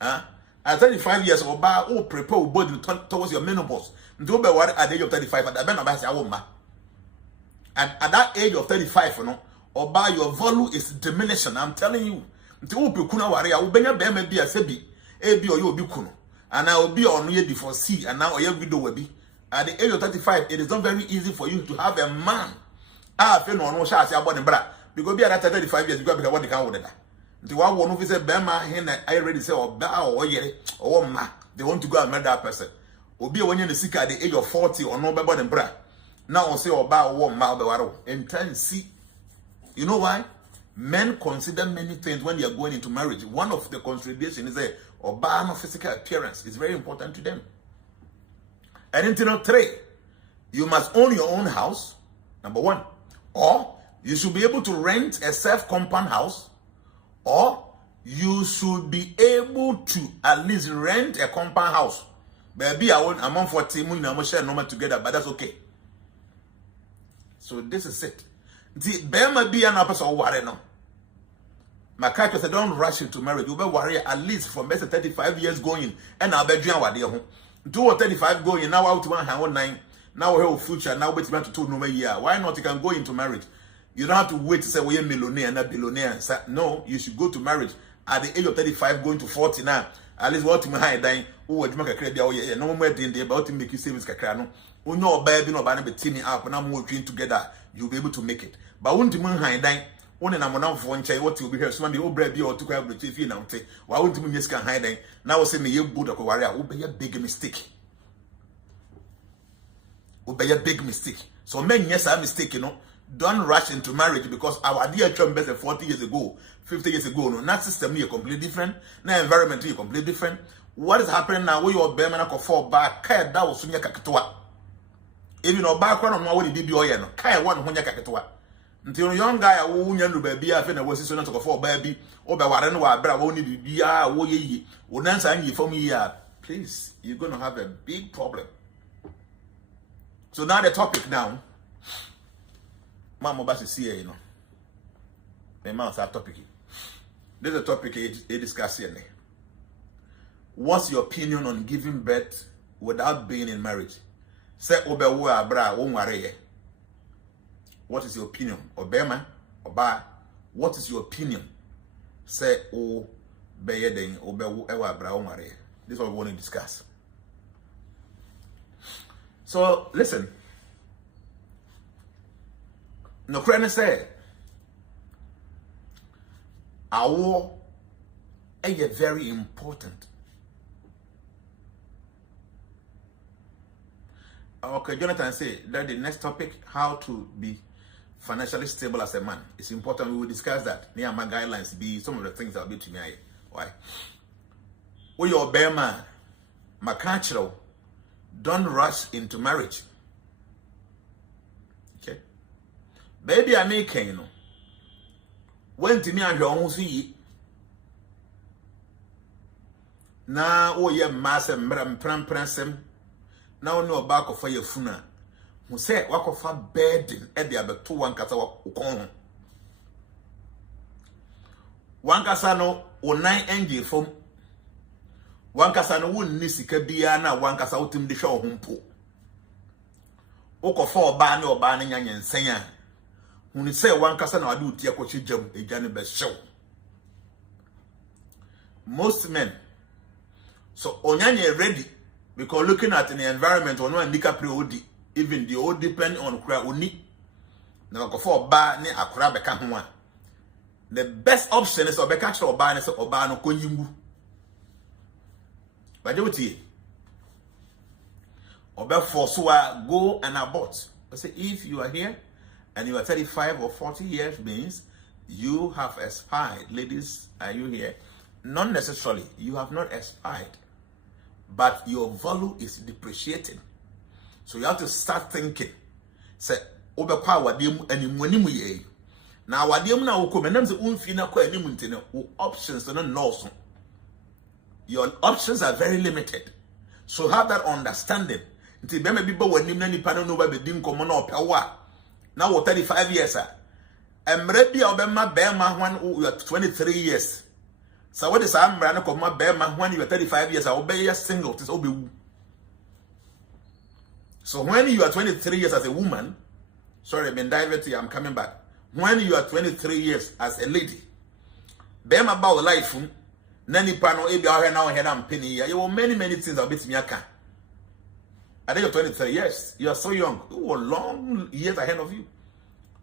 At 35 years, prepare your body towards your menopause. Don't be worried at the age of 35, and at that age of 35, your value is diminishing. I'm telling you. And I will be on you before C, and now your widow will be. At the age of 35, it is not very easy for you to have a man. I feel no shots about him, brother. Because be at 35 years, you got to be what they can with that. The one who said, Bema, I already say, or bow, or ma, they want to go and marry that person. Obi when you seek at the age of 40 or no better than bra. Now say oba wo ma obewaro. And try and see. You know why? Men consider many things when they are going into marriage. One of the considerations is that oba no physical appearance is very important to them. And then 3, you must own your own house, number 1. Or you should be able to rent a self-compound house, or you should be able to at least rent a compound house. Maybe I want among 40 mun share number together, but that's okay. So this is it. The Bema be an person worry no. My character said, don't rush into marriage. You better worry at least from best 35 years going, and I'll be doing what they home. 2 or 35 going, now out to 109. Now we have future, now wait to 2 no year. Why not? You can go into marriage. You don't have to wait to say we're millionaire, not billionaire. No, you should go to marriage at the age of 35, going to 40 now. At least what you might dying. Oh, what you make a credit? No more than they about to make you savings. Kakrano. Oh no, baby, no, but I'm teaming up and I'm working together. You'll be able to make it. But won't you mind dying? Only I'm on for one child. What you'll be here? Somebody will bread or to grab the TV now. Why won't you just hide dying? Now say me you good or warrior will be a big mistake. Will be a big mistake. So men, yes, I'm mistaken, you know. Don't rush into marriage because our dear chum better 40 years ago, 50 years ago, no, that system here completely different, that environment here completely different. What is happening now? We are bear man fall back, kaya da was sunya kakatoa. Even no background on what did you no kaya one hunya kakatoa. Until young guy who knew baby, I think I was so to fall baby, or by what I know about only be wo ye, would answer you for me, please, you're gonna have a big problem. So now the topic now. Mama Bass is here, you know. The mouth that topic. This is a topic they discuss here. What's your opinion on giving birth without being in marriage? Say Obewa Bra Omare. What is your opinion? Obema Oba. What is your opinion? Say O Beyeden Obewa Bra Omare. This is what we want to discuss. So listen. No credit say our is very important. Okay, Jonathan say that the next topic, how to be financially stable as a man. It's important. We will discuss that. Near my guidelines be some of the things that will be to me. Why? We your bear man, my cultural, don't rush into marriage. Baby, I make you know. When to me and your own see now, oh, yeah, mass and pransem. Now, no back of fire funa. Who said, walk of a bed at the other 2 1 cassa. One cassano or 9 engine from 1 cassano wouldn't miss Cabiana, 1 cassa out in the show home pool. Oko 4 ban or banning and saying. When you say 1 cassa now do tia coach jump a janibus show. Most men so onyanye ready because looking at the environment or no indika pre even the old depend on kra oni na go for ba ni akra beka ho. The best option is obeka kra oba ni say oba no konyimbu. But you tie oba force wa go and abort. I say if you are here and you are 35 or 40 years means you have expired. Ladies, are you here? Not necessarily. You have not expired. But your value is depreciating. So you have to start thinking. Say, Obekwa wadiem animu ye. Now wadiem na ukomenam se unfina kwa animu ntene. Options are not. Your options are very limited. So have that understanding. Nti be me bibo wanim na nipa no ba bedim komo na opewa. Now, 35 years, I'm ready. Obema Bema when you are 23 years. So, what is I'm running for my Bema when you are 35 years? I'll be a single. This will be. So, when you are 23 years as a woman, sorry, I've been diverted. I'm coming back. When you are 23 years as a lady, Bema about life, Nanny Pano, Ayebiafo now head and penny. You have many things I'll be to me. At the age of 23 years, you are so young. You are long years ahead of you.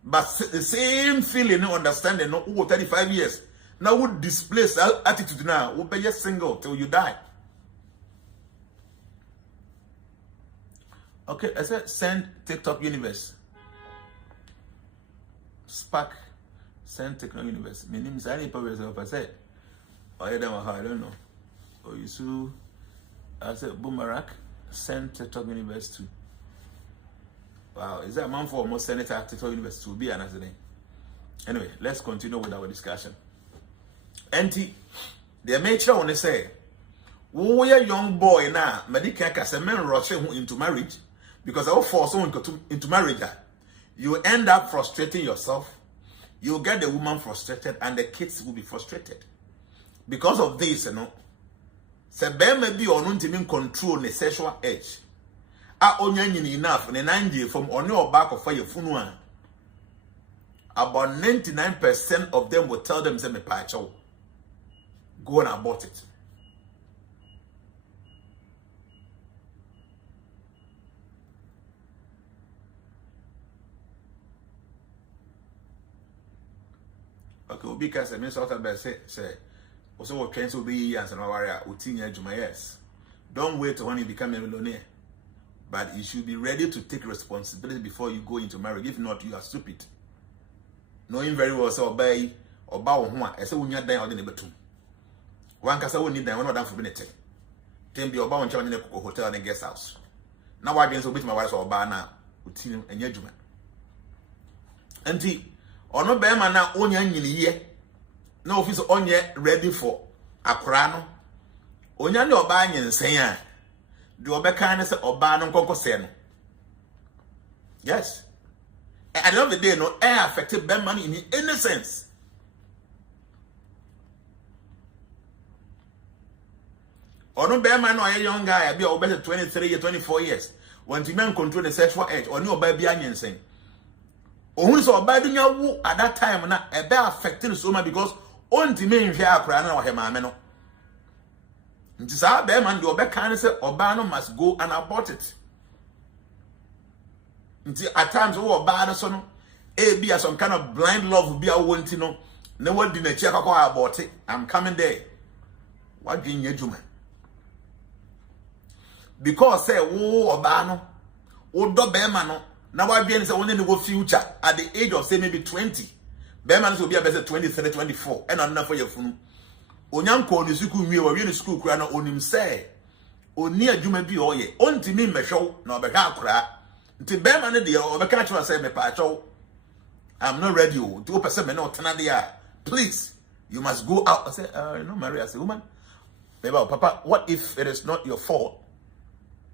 But the same feeling, no understanding, no 35 years. Now would displace attitude now. Will be just single till you die. Okay, I said send TikTok universe. Spark send TikTok universe. My name is any public self. I said, oh, I don't know. Oh, you so I said boomerang send TikTok universe to. Wow, is that a man for almost Senator TikTok universe to be an accident? Anyway, let's continue with our discussion. Auntie, the mature want to say, we a young boy now, medical case a man rushing into marriage because I'll force someone into marriage. You end up frustrating yourself, you get the woman frustrated, and the kids will be frustrated. Because of this, you know, say bear may be on to control the sexual edge. A only enough in 90 from on your back of fire funua. About 99% of them will tell them, "Say go and abort it." Okay, we because I mean sort of say also what trains will be years and warrior utinya juma yes. Don't wait when you become a millionaire. But you should be ready to take responsibility before you go into marriage. If not, you are stupid. Knowing very well, so obey or bow one, I say, when you're down on the betum. One can say, we need that one down for minute. Then be about in a hotel and guest house. Now, I didn't my wife or bar now, with him and judgment. Auntie, or no bear man now, only in year. No office on yet ready for a crano. Only your buying and saying. The obekane se oba no nkonko se no. Yes. At the end of the day, no air affected Ben money in any sense. Or no bear man or a young guy, be over 23 years, 24 years. When the man control the sexual edge, or no baby onion saying. Or who saw bad in your woo at that time, not a bear affected so much because on the main hair crown or him, ameno. It is our bear man, your back can say Obano must go and abort it. At times, oh, Obano son, a be some kind of blind love will be a wanting, no one didn't check about it. I'm coming there. What do you do, man? Because say, oh, Obano, oh, do Bearman, now I be only the future at the age of say maybe 20. Bearman will be about 23, 24, and enough for your phone. Onyanko ni suku nwie wa wi ni school kura na onim say oni adwuma bi oye ontimi mmehwo na obehwa akura nti be ma ne de obeka achwa say me pa achwo I'm not ready o do person me no tena there please you must go out. I say no Maria, I say woman baby papa, what if it is not your fault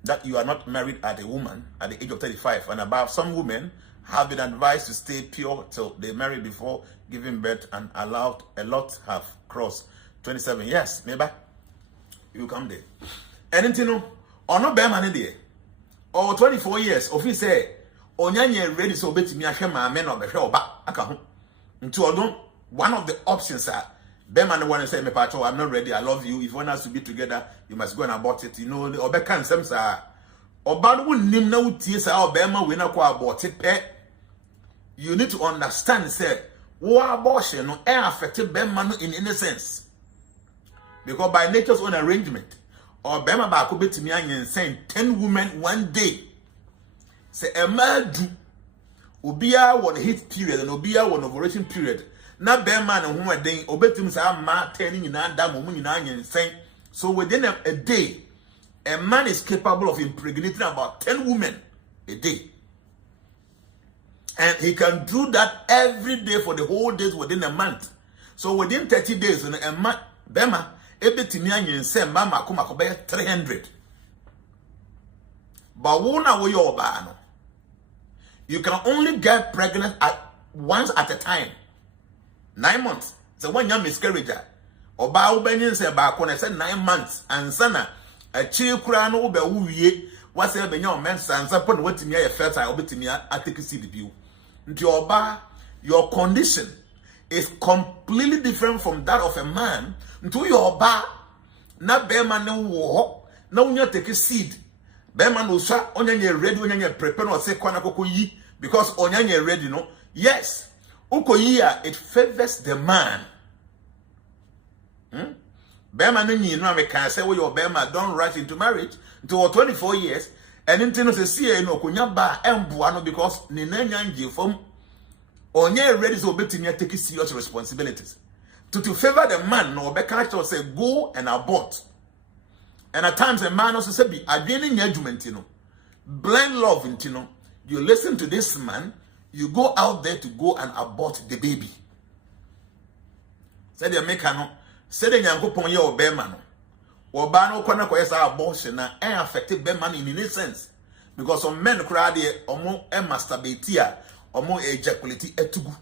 that you are not married at a woman at the age of 35 and above? Some women have been advised to stay pure till they marry before giving birth, and allowed a lot have crossed 27 years, maybe you come there. Anything no, or no bear man there, or 24 years. Of he say, Onyanya ready so bet me a shema men or the show back. I can't. Until one of the options are bear man want to say, me patrol, I'm not ready. I love you. If you want us to be together, you must go and abort it. You know, or bear can some say, or bad would name no tears out bear man when I call abort it. You need to understand, say, war abortion no air affected bear man in any sense. Because by nature's own arrangement, or Bema Bakobe to me and saying 10 women one day. Say a man do Ubia one hit period and Ubia one ovulation period. Not bear man and whom a day obetim say ma turning in that woman in and saying so within a day, a man is capable of impregnating about 10 women a day. And he can do that every day for the whole days within a month. So within 30 days in a month, Bema ebetimi send mama kuma ko be 300. But wona wo your ba no, you can only get pregnant once at a time. 9 months. So when you miscarriage, oba wo benyin say ba ko na say 9 months ansana a chi kura no be wo wie wase benya o men sansa po no watimi ya fertile obetimi atake seed biu. Nti oba, your condition is completely different from that of a man. Nti your ba na be man wo na unya take seed. Be man no sha onya ready onya prepare no say kwana koko yi because onya ready no. Yes. Ukoyi it favors the man. Be man no nyi no am can say we your be man don't rush into marriage until 24 years And in Tino say, no, Kunyaba, and Buano, because Ninanya from Onye ready to obey to take serious responsibilities. To favor the man, no, Becca say, go and abort. And at times, a man also say, be againing judgment, blind love, you listen to this man, you go out there to go and abort the baby. Said the mechano, said the Yanko Ponye or Beman. Or Bano Kwana Koyasa abortion and affected Beman in any sense. Because some men cry there, or more a masturbate or more ejaculate etugu.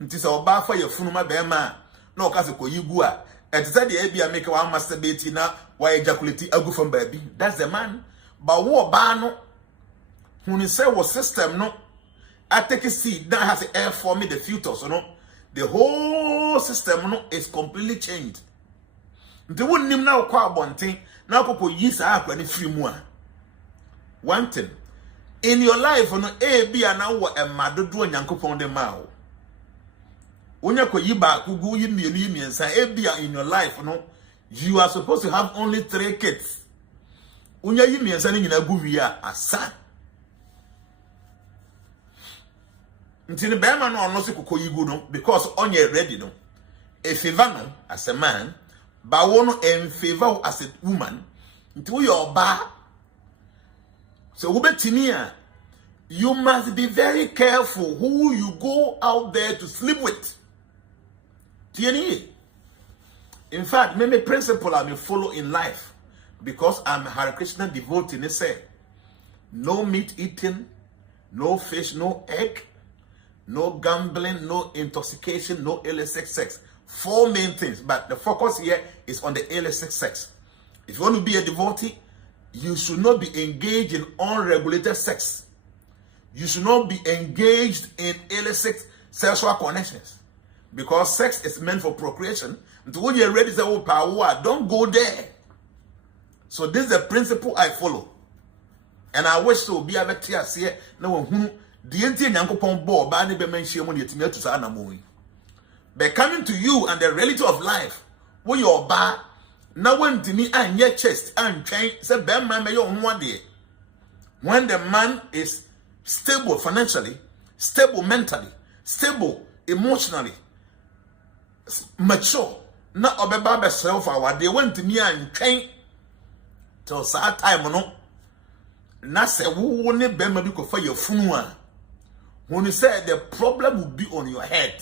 It is our bar for your funuma Bema, no Kasuko Yugua. And said the Abia make one masturbate now, why ejaculate a go from baby. That's the man. But what Bano, when you say was system, no, I take a seed that has the air for me, the future, so no. The whole system no, is completely changed. The wouldn't even now quite one thing. Now, people use a free more. One thing in your life, no, A, B, and now what a mother do and yanko upon the mouth. When you go back, who go in the union, say, A, B, in your life, no, you are supposed to have only 3 kids. When you union sending in a guvia, a son. Until the bear man no kuko yigu no because onye ready no. A favor no as a man, but one in favor as a woman. Until your bar. So ubetinia, you must be very careful who you go out there to sleep with. TNE. In fact, many principle I may follow in life because I'm a Hare Krishna devotee. They say, no meat eating, no fish, no egg. No gambling, no intoxication, no illicit sex. 4 main things, but the focus here is on the illicit sex. If you want to be a devotee, you should not be engaged in unregulated sex. You should not be engaged in illicit sexual connections. Because sex is meant for procreation. Until when you're ready to say, oh, power, don't go there. So this is the principle I follow. And I wish to be able to say, no, the entire Yankopon bo bani be mention when you to say anamoy. But coming to you and the reality of life, when you're bad, now when to me and your chest and train, say ben man may one day. When the man is stable financially, stable mentally, stable emotionally, mature, not obeba self our they went to me and train till sad time no. Na say wo ne be ma bi ko fa your funua. When you say the problem will be on your head.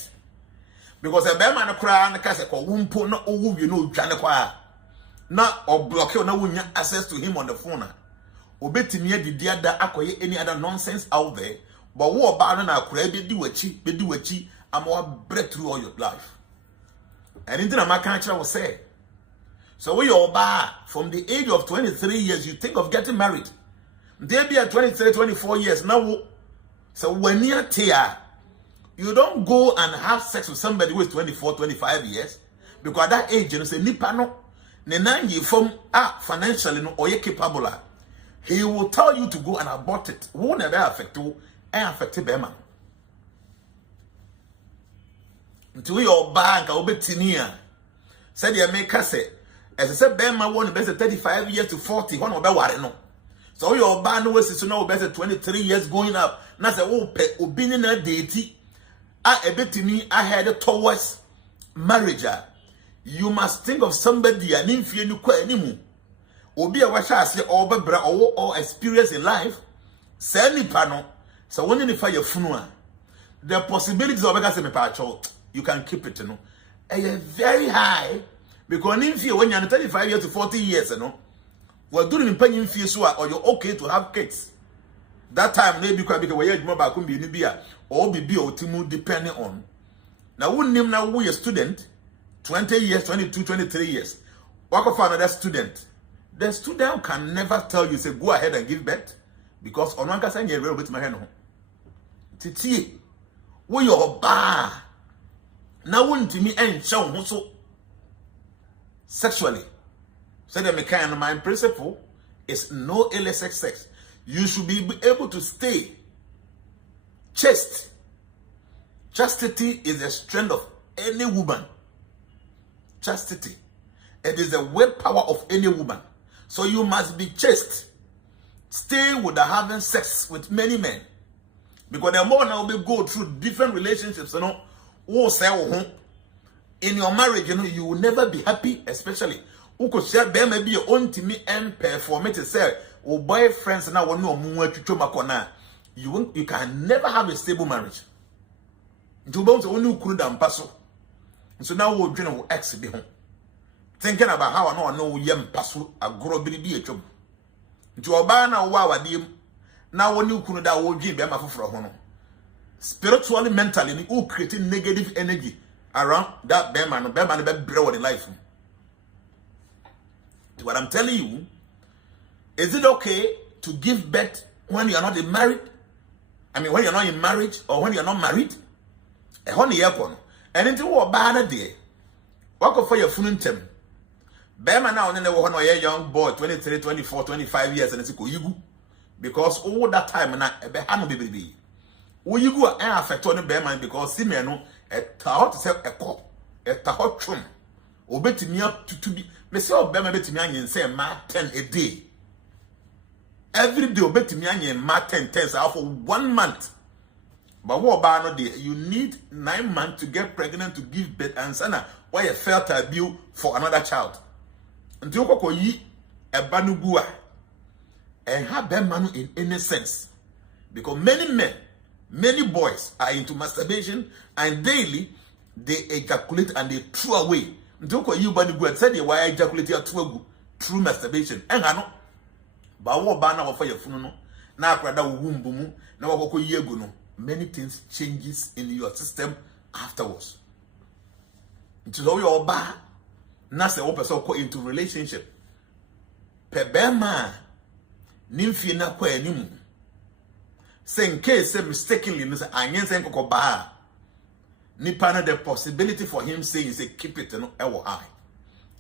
Because a bear man cry and cast a wumpo no owu you know Jnana not or block you no access to him on the phone. Obetimi the dear that akoye any other nonsense out there. But what about na cry be do achi and more break through all your life. And into my country will say. So we are bad from the age of 23 years you think of getting married. They be at 23, 24 years now. So when you're here, you don't go and have sex with somebody who is 24, 25 years. Because at that age, you say, Nipano, Nenanyi from financially no or you capable. He will tell you to go and abort it. Won't ever affect you and affect the man. Until your bank, I'll be tinia. Said the America say, as I said, Bema won the best 35 years to 40. One of the so your band was to know better 23 years going up. Now say, oh, pe obinina deity. A bit to me, I had a towards marriage. You must think of somebody and if you quite anymore. Obi a watch I say or experience in life. Send me panel. So when you fire funua, the possibilities of a you can keep it, very high because if you when you're 35 years to 40 years, we're doing in penny fees or you're okay to have kids. That time maybe because we're more back be Nibia or be or Timu depending on. Now wouldn't name now we a student 20 years, 22, 23 years. Walk of another student. The student can never tell you say go ahead and give birth because on one can say real bit my hand. Titi, we your bar. Now wouldn't me and show so sexually. So the kind of my principle is no illicit sex. You should be able to stay chaste. Chastity is the strength of any woman. Chastity. It is the willpower of any woman. So you must be chaste. stay with the having sex with many men. Because the more now we go through different relationships, in your marriage, you will never be happy, especially who could share them maybe your own to me and perform it to say, oh, boyfriends now no more to you can never have a stable marriage. You both only could and pass. So now we're doing our ex be home. Thinking about how I know yam passo a grow be a job. To a bar now, wow, now when you could that will give them a for spiritually, mentally, who creating negative energy around that bearman bro in life. What I'm telling you, is it okay to give birth when you are not married? I mean, when you're not in marriage or when you're not married? A honey aircon. And into what bad day? Walk for your full term. Bearman now, and then one young boy, 23, 24, 25 years, and it's a you because all that time and I be baby. Will you go and affect on the bearman because Simeno a thought self a cop, a thought trum. Obey me up to be Monsieur Bearman bet me and say ma 10 a day. Every day obey me and ma 10 out for 1 month. But what about no day? You need 9 months to get pregnant to give birth and sana why you felt abuse for another child. Until you yi a banugua and have bearman in any sense. Because many men, many boys are into masturbation and daily they ejaculate and they throw away. Until you banugua said why ejaculate through masturbation. And I know. But what banner for your funeral? Now, brother, womb, now what many things changes in your system afterwards. Until your bar, Nasa open into relationship. Pebema, nymphi na kwa enimu. Say in case say mistakenly, Mr. Anyen say koko ba. Nipa the possibility for him saying say keep it no high.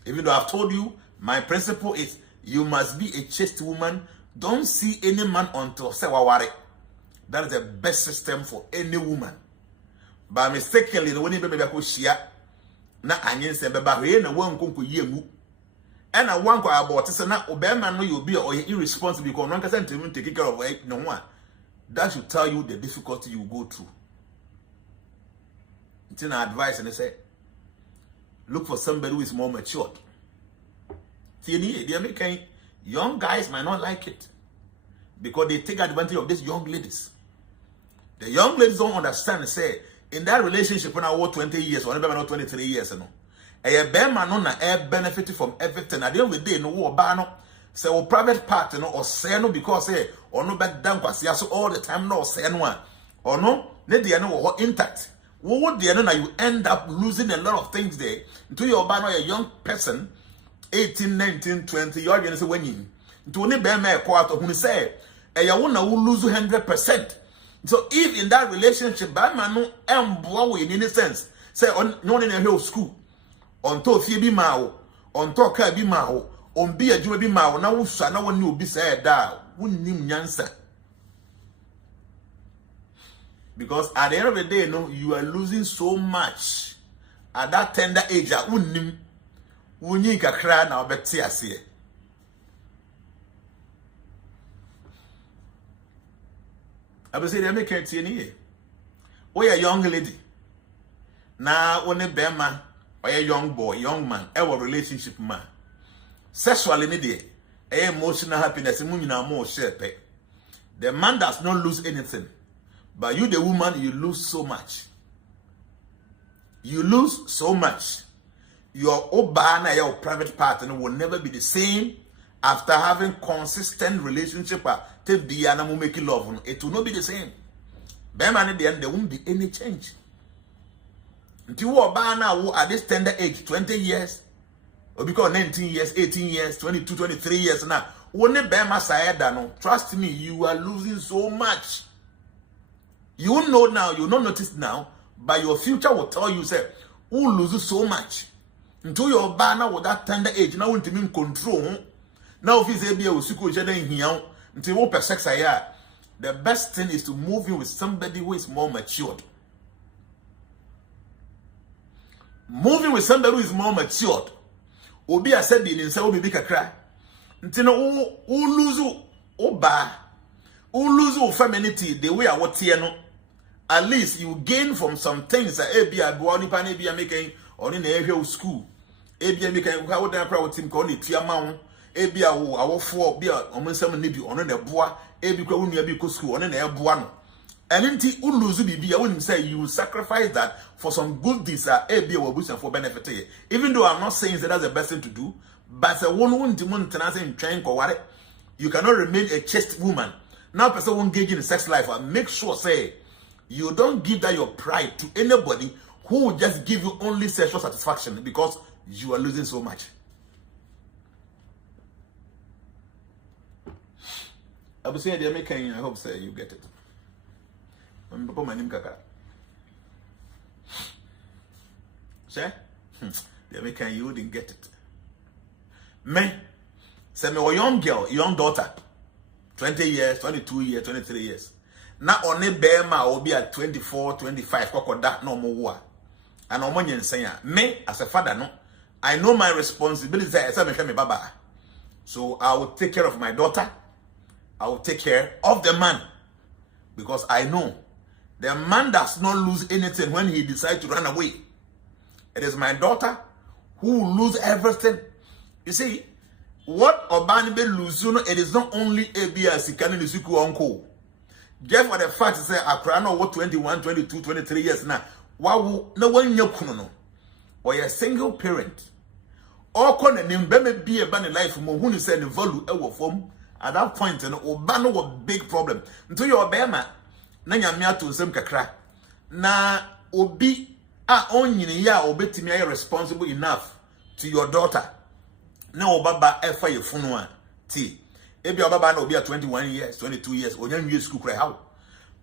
Even though I've told you, my principle is you must be a chaste woman. Don't see any man until say waware. That is the best system for any woman. But mistakenly, the one baby ko shia na Anyen say beba he na wan konko yemu. And I want about to say now, Obama know you'll be or irresponsible because one can take care of it. No one. That should tell you the difficulty you go through. It's an advice, and they say, look for somebody who is more matured. See, the American young guys might not like it because they take advantage of these young ladies. The young ladies don't understand and say, in that relationship when I was 20 years or not 23 years, a bearman no na air benefit from everything. At the end of the day, no war banner. Say or private part, or say no because or no back down so all the time no say no or no, let the no intact. What would the know you end up losing a lot of things there until you're banner a young person, 18, 19, 20, you're gonna say when you to only bear me a quarter who say a yawuna will lose 100%. So if in that relationship, bearman no in any sense, say on no in a hill school. On to fie bi ma wo on to ka bi ma wo on bi adwuma bi ma wo na wo sua na wo ne obi say da wonnim nyansa. Because at the end of the day you are losing so much at that tender age wonnim wonyi kakra na obeti ase. I say they make it tie we a young lady na one bema or a young boy, young man, our relationship man. Sexually needed, emotional happiness, more share. The man does not lose anything. But you, the woman, you lose so much. You lose so much. Your obana, your private partner will never be the same after having consistent relationship. Take the animal making love. It will not be the same. But at the end, there won't be any change. Until you are now at this tender age, 20 years, or because 19 years, 18 years, 22, 23 years now, trust me, you are losing so much. You will know now, you will not notice now, but your future will tell you, say, who loses so much. Until you are banner with that tender age, now will mean control. Now if he's able to here, until you open sex, the best thing is to move in with somebody who is more matured. Moving with somebody who is more matured. Obi a said in himself will be a cry. Until who lose Oba, who lose your femininity the way I want to, at least you gain from some things that Abia go on pan Abia making on in the area school. Abia making how would I crowd team call it Tiamount, Abia our 4 beer on some nibu on the bois, Abia Unia school on an air buano. And inti uluzu bibi, I wouldn't say you sacrifice that for some good deeds that Abia will boost and for benefit. Even though I'm not saying that that's the best thing to do, but the one who won't in trying for what you cannot remain a chaste woman. Now, person won't engage in the sex life and make sure say you don't give that your pride to anybody who will just give you only sexual satisfaction because you are losing so much. I will say the American, I hope say you get it. I'm put my name kaka. Say, the American you didn't get it. Me, say me a young girl, young daughter, 20 years, 22 years, 23 years. Now only Bema will be at 24, 25, that no more. And I'm only saying, me as a father, no, I know my responsibility as a baba. So I will take care of my daughter. I will take care of the man. Because I know the man does not lose anything when he decides to run away. It is my daughter who will lose everything. You see, what Obanibe lose, it is not only ABS, Sikani Nisuku uncle. Just for the fact to say, I know what 21, 22, 23 years now. Wow, no one yokuno. Or a single parent. Or con and Nimbeme be a banner life from who is sending value ever form. At that point, and Obano was big problem. Until your Bema, Nanya Mia to some kakra. Na Obi a only ya obeti me responsible enough to your daughter. No baba efa ye funua ti. Ebi baba na obi a 21 years, 22 years, onyan year school cry how.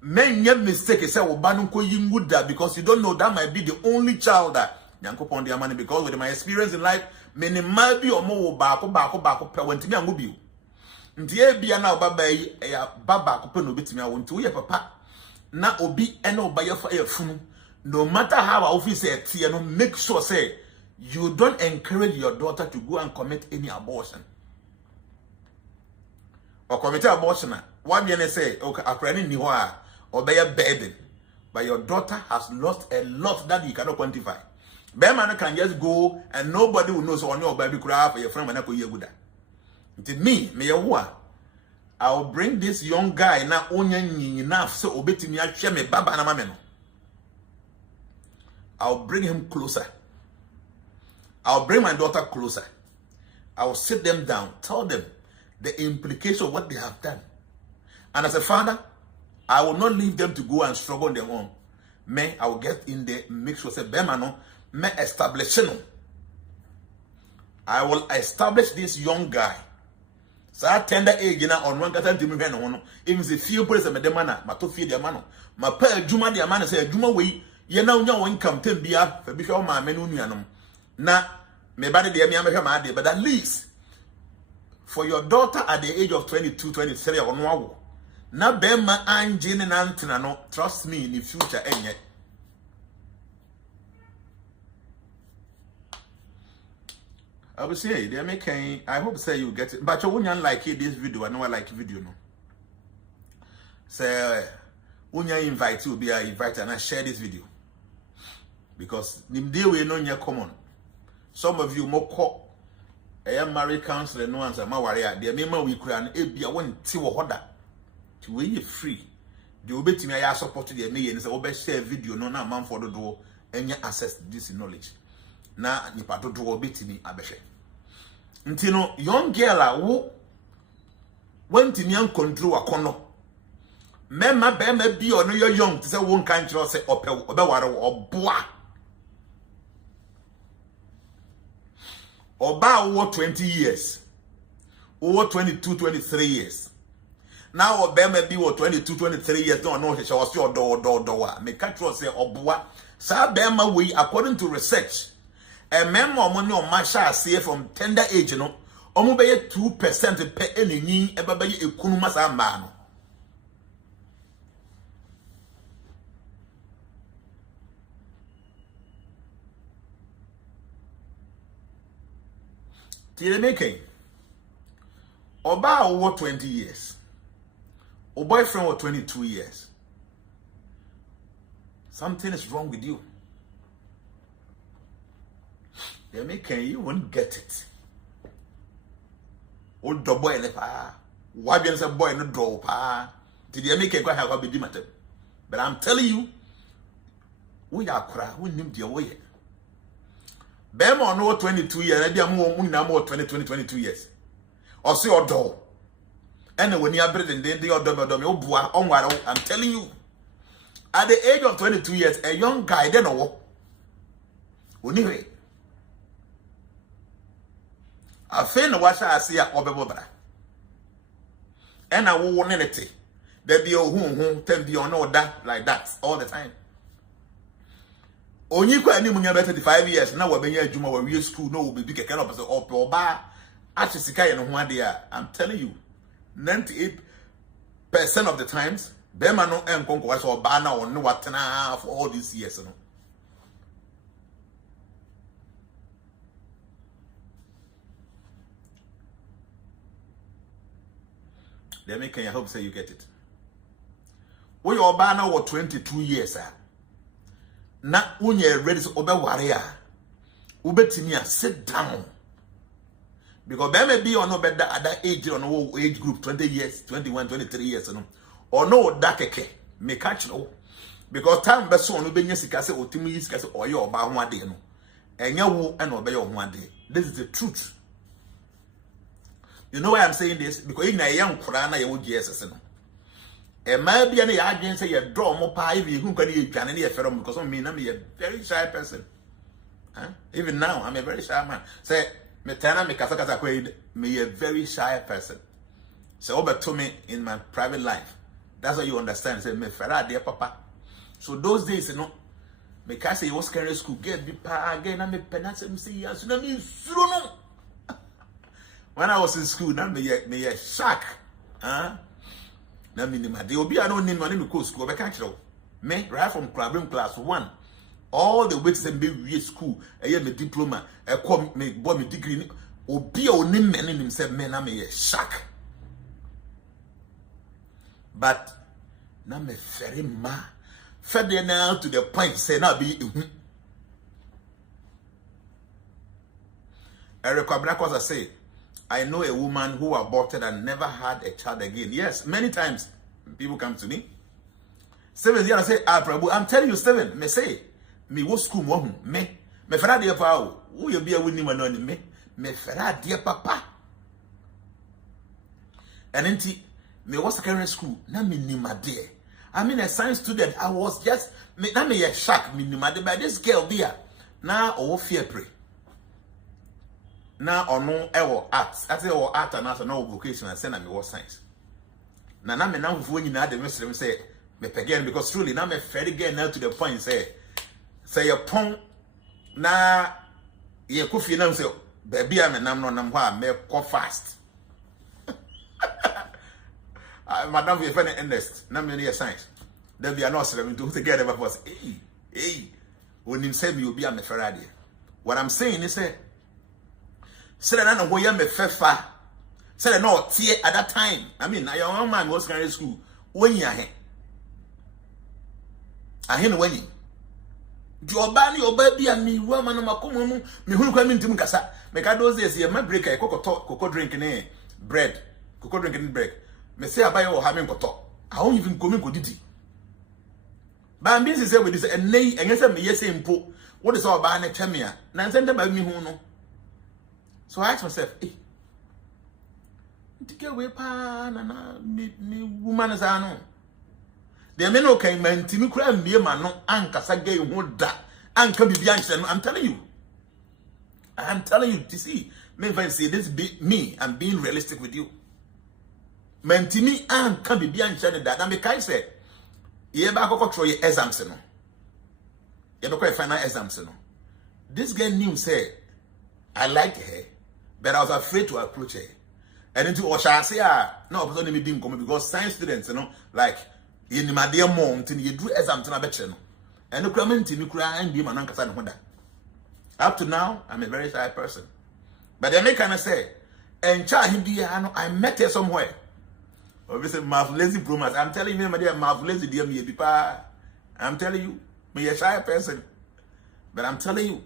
Men ye mistake say oba no ko yinguda because you don't know that might be the only child that Yankopon dia money because with my experience in life, many might be or more baako pe wantimi angobi. Nti ebia na baba ya baba ko pe no betimi awonti ye papa na obi ene oba ye fa ye funu. No matter how our office say no make sure say you don't encourage your daughter to go and commit any abortion. Or commit abortion. One year say, okay, Akrani Niwa or be a baby. But your daughter has lost a lot that you cannot quantify. Bear can just go and nobody will know so on your baby cry for your friend when I go Yeguda. Me, I'll bring this young guy now only enough so obey me I share me baba na mameno. I'll bring him closer. I'll bring my daughter closer. I will sit them down, tell them the implication of what they have done. And as a father, I will not leave them to go and struggle on their own. Me, I will get in there, make sure say, Bemano, me establish no. I will establish this young guy. So I tender age na on one katan timi hwe no. Even the few person me demana, ma to feed their mano. Ma pa adwuma dia man say adwuma we ye na unya won income tem bia fa bi hwe o ma me no nuanom. Na me ba de me amehwe ma de but at least for your daughter at the age of 22, 23 or no na bema anje ne nantena no trust me in the future enye. I will say they making I hope say you get it but you won't like this video. I know I like video no. Say when you invite you be I invite and I share this video because nimde we no nya common. Some of you more call a married counselor no answer my warrior the member we create e bia won ti wo hoda to we free the obetimi I support the me and say obe share video no na man for do enya access this knowledge na nipa do obetimi abehwe ntino young girl a wo wantimi an control akono mema be ma bi ono yo young to say won kan kiro say obeware oboa Oba over 20 years, over 22, 23 years. Now Oba maybe over 22, 23 years. No, she was your door. Me catch you say Oboa. Sa Bema we according to research. A member money on my shall say from tender age, you know, omo be 2% per any ni eba be e kunu masa man. Making Oba over 20 years. Your boyfriend was 22 years. Something is wrong with you. They're making you won't get it. Old boy in the pa. Why be a boy in the draw pa? Did you make a quite have a bit matter? But I'm telling you, we are cry, we need the way. Bema no 22 years, maybe I'm more 22 years. Or see your door. And when you are breathing, then the other I'm telling you, at the age of 22 years, a young guy, then no. Anyway, I feel what I see at Obebobra. And I will want anything. There be a whom, tell be on all that, like that, all the time. Only quite any money 35 years, now we're being a Juma or real school, no, will be a kind of or bar. Actually, and one day, I'm telling you, 98% of the times, them are no conquest or banner or no what for all these years. No? They make I hope say you get it. We your banner or 22 years, sir. Na unye ready to obe warrior. Ube timia sit down. Because there may be or no better at that age or no age group, 20 years, 21, 23 years, or no dakeke, may catch no. Because time best so no benyas case or timis case or your about 1 day no. And you and obey on 1 day. This is the truth. You know why I'm saying this? Because in a young Kurana, you would yes, and maybe any agent say you draw more pie, you can eat Janani a film because of me, I'm a very shy person. Even now, I'm a very shy man. Say, Metana me kasaka kwed me a very shy person. So over to me in my private life. That's what you understand. Say me fera dear papa. So those days, you know, me kase you was carry school get be pa again. I me penance me see ya. So na me no. When I was in school, na me a shock. Na me ni ma. They obi I don't need money me go school. Be catch me right from class 1. All the way to the baby school, I have a diploma, I come me boy me degree, or be on him and himself, man, I'm a shock. But now me very ma, fed now to the point, say now be. Eric Abrakos, I say, I know a woman who aborted and never had a child again. Yes, many times people come to me. 7 years, I say, Prabhu, I'm telling you, 7, me say. Me wo school mo me fera de pa o wo ye bia woni ma no me fera de papa and enti me was secondary school na me nimade. I mean a science student, I was just me na me a shock me nimade by this girl there na o fear pray na ono e wo art ate wo art and as no vocation and say na me was science na me na mfo nyina de me srem say me pegen because truly na me fere again now to the point say you pon na ye kofi na say baby am nam no nam ho a me go fast madam we find endest na me near science there be no srem to together but was when him say me obi am ferradi. What I'm saying is say na no ya me fefa say no tie at that time. I mean na your man was secondary school when you ahen when you Jobani obabi and me woman no makomo me hunu kwa mintim kasa me ka those days ye ma break I cocoa drink ne bread cocoa drink ne bread me say abaye o ha me nkoto I won't even come ko didi ba am busy say with this and nay enye say me yes mpo what is all ba na twemia na send ba mi hu no. So I asked myself dike we pa na me woman is ano. The men okay man timi kura mbie ma no ankasa gay hu da anka bibia nche no. I'm telling you to see me if I say this be me, I'm being realistic with you. Man timi anka bibia nche no da na me kai say ye ba kokotro ye exams no ye be kwa final exams no. This girl knew say I like her but I was afraid to approach her and into osha say no person me din come because science students you know like in my dear mom, you do exam to no. And the comment to me cry and be my uncle. Up to now, I'm a very shy person. But then they kind of say, and child, I met her somewhere. Obviously, my lazy promise. I'm telling you, my dear, my lazy dear me, I'm telling you, me a shy person, but I'm telling you.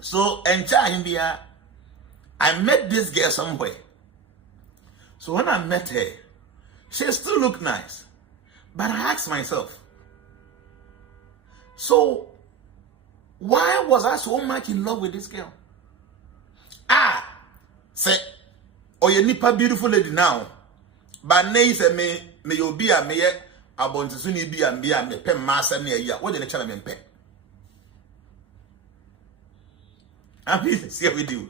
So, in India, I met this girl somewhere. So when I met her, she still looked nice, but I asked myself, so why was I so much in love with this girl? Say, oh, you nipa beautiful lady now. But nay say me you be a me abon to suni be a me pen master me ya. What the channel me pen? I'm here see we do.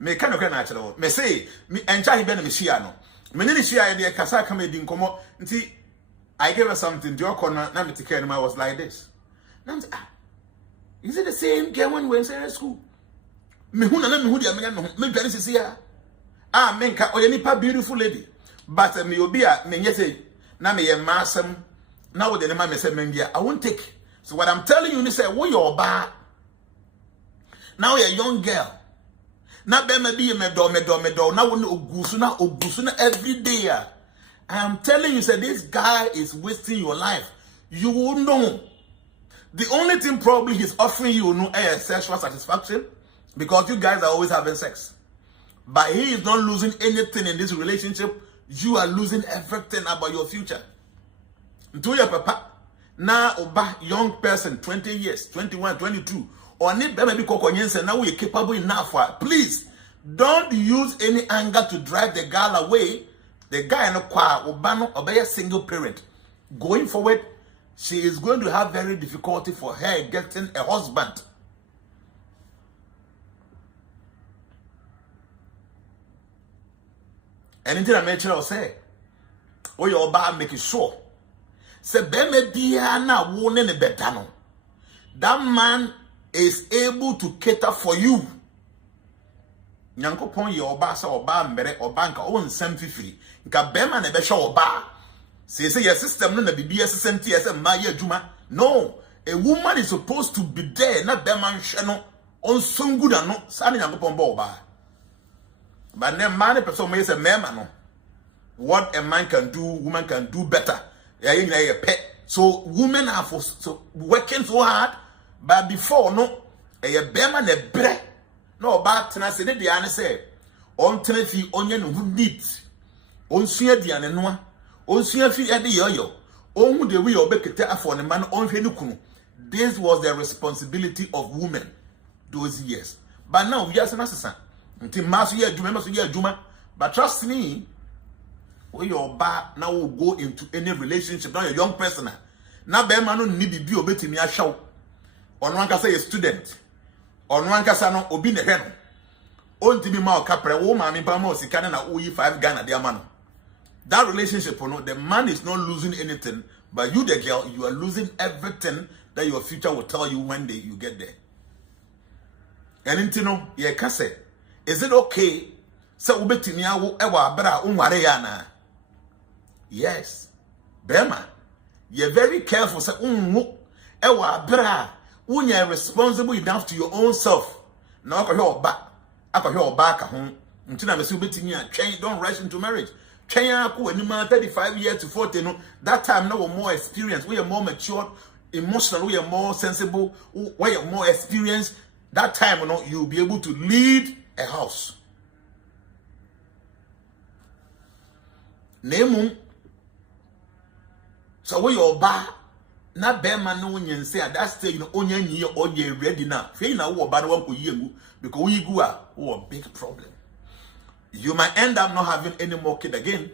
Me kind of natural. Me say me encha he be na me shia no. Me ni shia de kasa ka me di nkomo nti I gave her something to your corner na me take care I was like this. Now is it the same girl when we were in school? Me hu na me hu dia me dwane sisi ya. Menka oye nipa beautiful lady. But me obi a me nyese na me ye masem na wo de ne ma me se mengia. I won't take. So what I'm telling you is say wo your ba. Now you're a young girl. Now be me be me do. Now wo ogusu na every day. I am telling you say this guy is wasting your life. You will know. The only thing probably he's offering you no sexual satisfaction because you guys are always having sex. But he is not losing anything in this relationship. You are losing everything about your future. To your papa, now oba young person, 20 years, 21, 22, or need maybe now we're capable enough for. Please don't use any anger to drive the girl away. The guy no kwa obano obey a single parent. Going forward, she is going to have very difficulty for her getting a husband. Anything I mention or say, or your bar make it sure. Say, Beme Diana won in a betano. That man is able to cater for you. Nyanko pon your bar or bar mbere or bank own semphi free. Nka Bema ne besha or bar. Say your system no na BBS senti as a Maya Juma. No, a woman is supposed to be there, not Bema Shano on some good and no Sani Yankopon bar. But then man person may say man. What a man can do, woman can do better. Yeah, pet. So women are working so hard, but before no, a beman a bre. No bad tena say the ane say on tenefi onye no need. On sua diane noa. On sua fi e de yoyo. On hu de we obekete afọ ne man on hwe ne kunu. This was the responsibility of women those years. But now we are saying until masu ye adwuma, but trust me, when you're back now will go into any relationship. Now you're a young person. Now be man no need be obetimi a show. On one can say a student. On one can say no obi ne hwe no. On tibi ma o kapre wo ma mi ba ma o sika na oyi 5 Ghana de amano. That relationship no, the man is not losing anything, but you the girl, you are losing everything that your future will tell you one day you get there. And intino ye ka say, is it okay? So ubetimi awo ewa abra unware ya na. Yes. Bema, you're very careful. Say ewa abra unya responsible enough to your own self. Now I can hear back at home. Until me ubetimi don't rush into marriage. When you 35 years to 40, no, that time now we're more experienced, we are more mature, emotional, we are more sensible, we are more experienced. That time, you know, you'll be able to lead a house. Name so we your bar na be man no nyen say at that stage no onya nyi or ye ready now. Fe na wo ba no wan ko yegu because we go a big problem. You might end up not having any more kid again.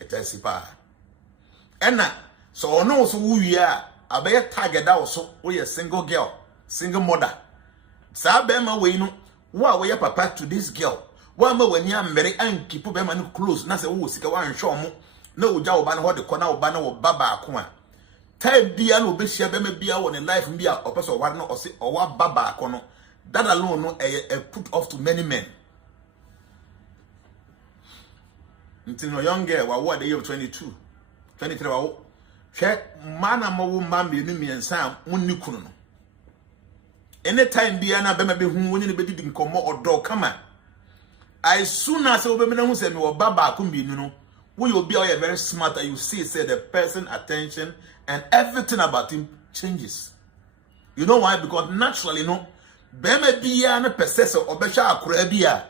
It is super. And now, so no so we are a better target also we a single girl, single mother. Sa be ma we no wa we papa to this girl. Wa ma wani am mere an keep be ma no close na say wo sika wan hwe omo na oja oba no ho de kona oba na wo baba ako a. Time bia na obehia be ma bia wo ne life bia opeso wa no ose o wa baba ako no. That alone no a put off to many men. Until no young girl, what the year of 22, 23, check man and woman be me and Sam, Munikuno. Anytime Biana Bema be whom winning the baby didn't come or door come on. As soon as you say me or baba kumbi no, we will be all very smart and you see say the person attention and everything about him changes. You know why? Because naturally no, bema biya na possessor or besha akura biya.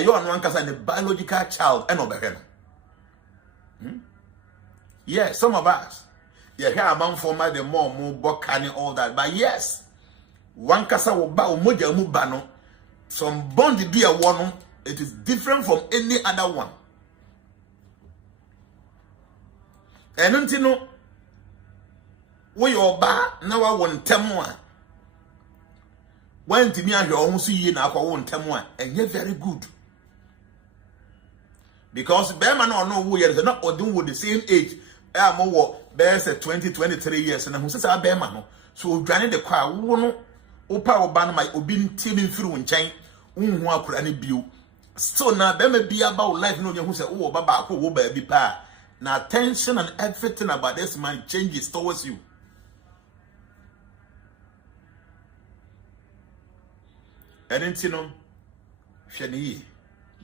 You are one case the biological child and over. Yeah, some of us. Yeah, here among former the more bokani all that. But yes, one kasa will ba umoja mubano. Some bond be a one. It is different from any other one. And until no, we are ba now I want temwa. When to me and your own see now I want temwa, and yet very good. Because Bearman or no we are not or doing with the same age. I'm more bears at 23 years, and who says I Bearman. So granted the car, won't opa ban my obin teaming through in chain, could any view. So now there may be about life no who say, oh, Baba, who will be pa. Now attention and everything about this man changes towards you. And then you know, Shani,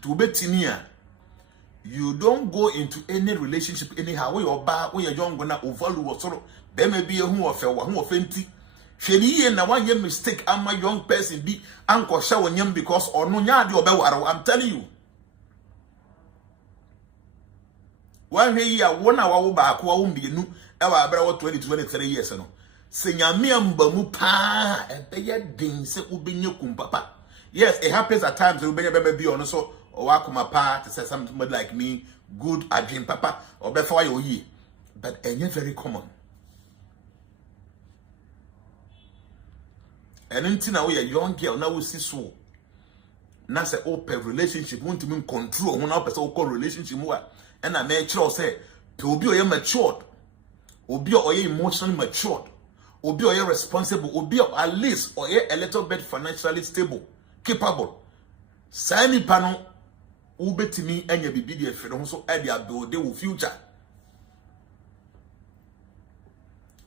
to be tinia. You don't go into any relationship anyhow. We are bad, we are young, when I overlook or sort of there may be a who of fenty. Shady and one year mistake, I'm a young person be uncle showing him because or no yard your bell. I'm telling you. 1 year, 1 hour back, won't be new ever about 23 years. Sing a mere bamupa and pay a ding, say, Ubinukum, papa. Yes, it happens at times, you may be on so. Or wakuma pa to say something like me, good at dream papa, or before you ye. But it's very common. And until now we a young girl now we see so. Now say open relationship won't mean control when our person call relationship more. And I make sure say to be or matured, or be or emotionally matured, or be or responsible, or be at least or a little bit financially stable, capable. Sign panel. Ubeti me and your baby dear friend also add their build they will future.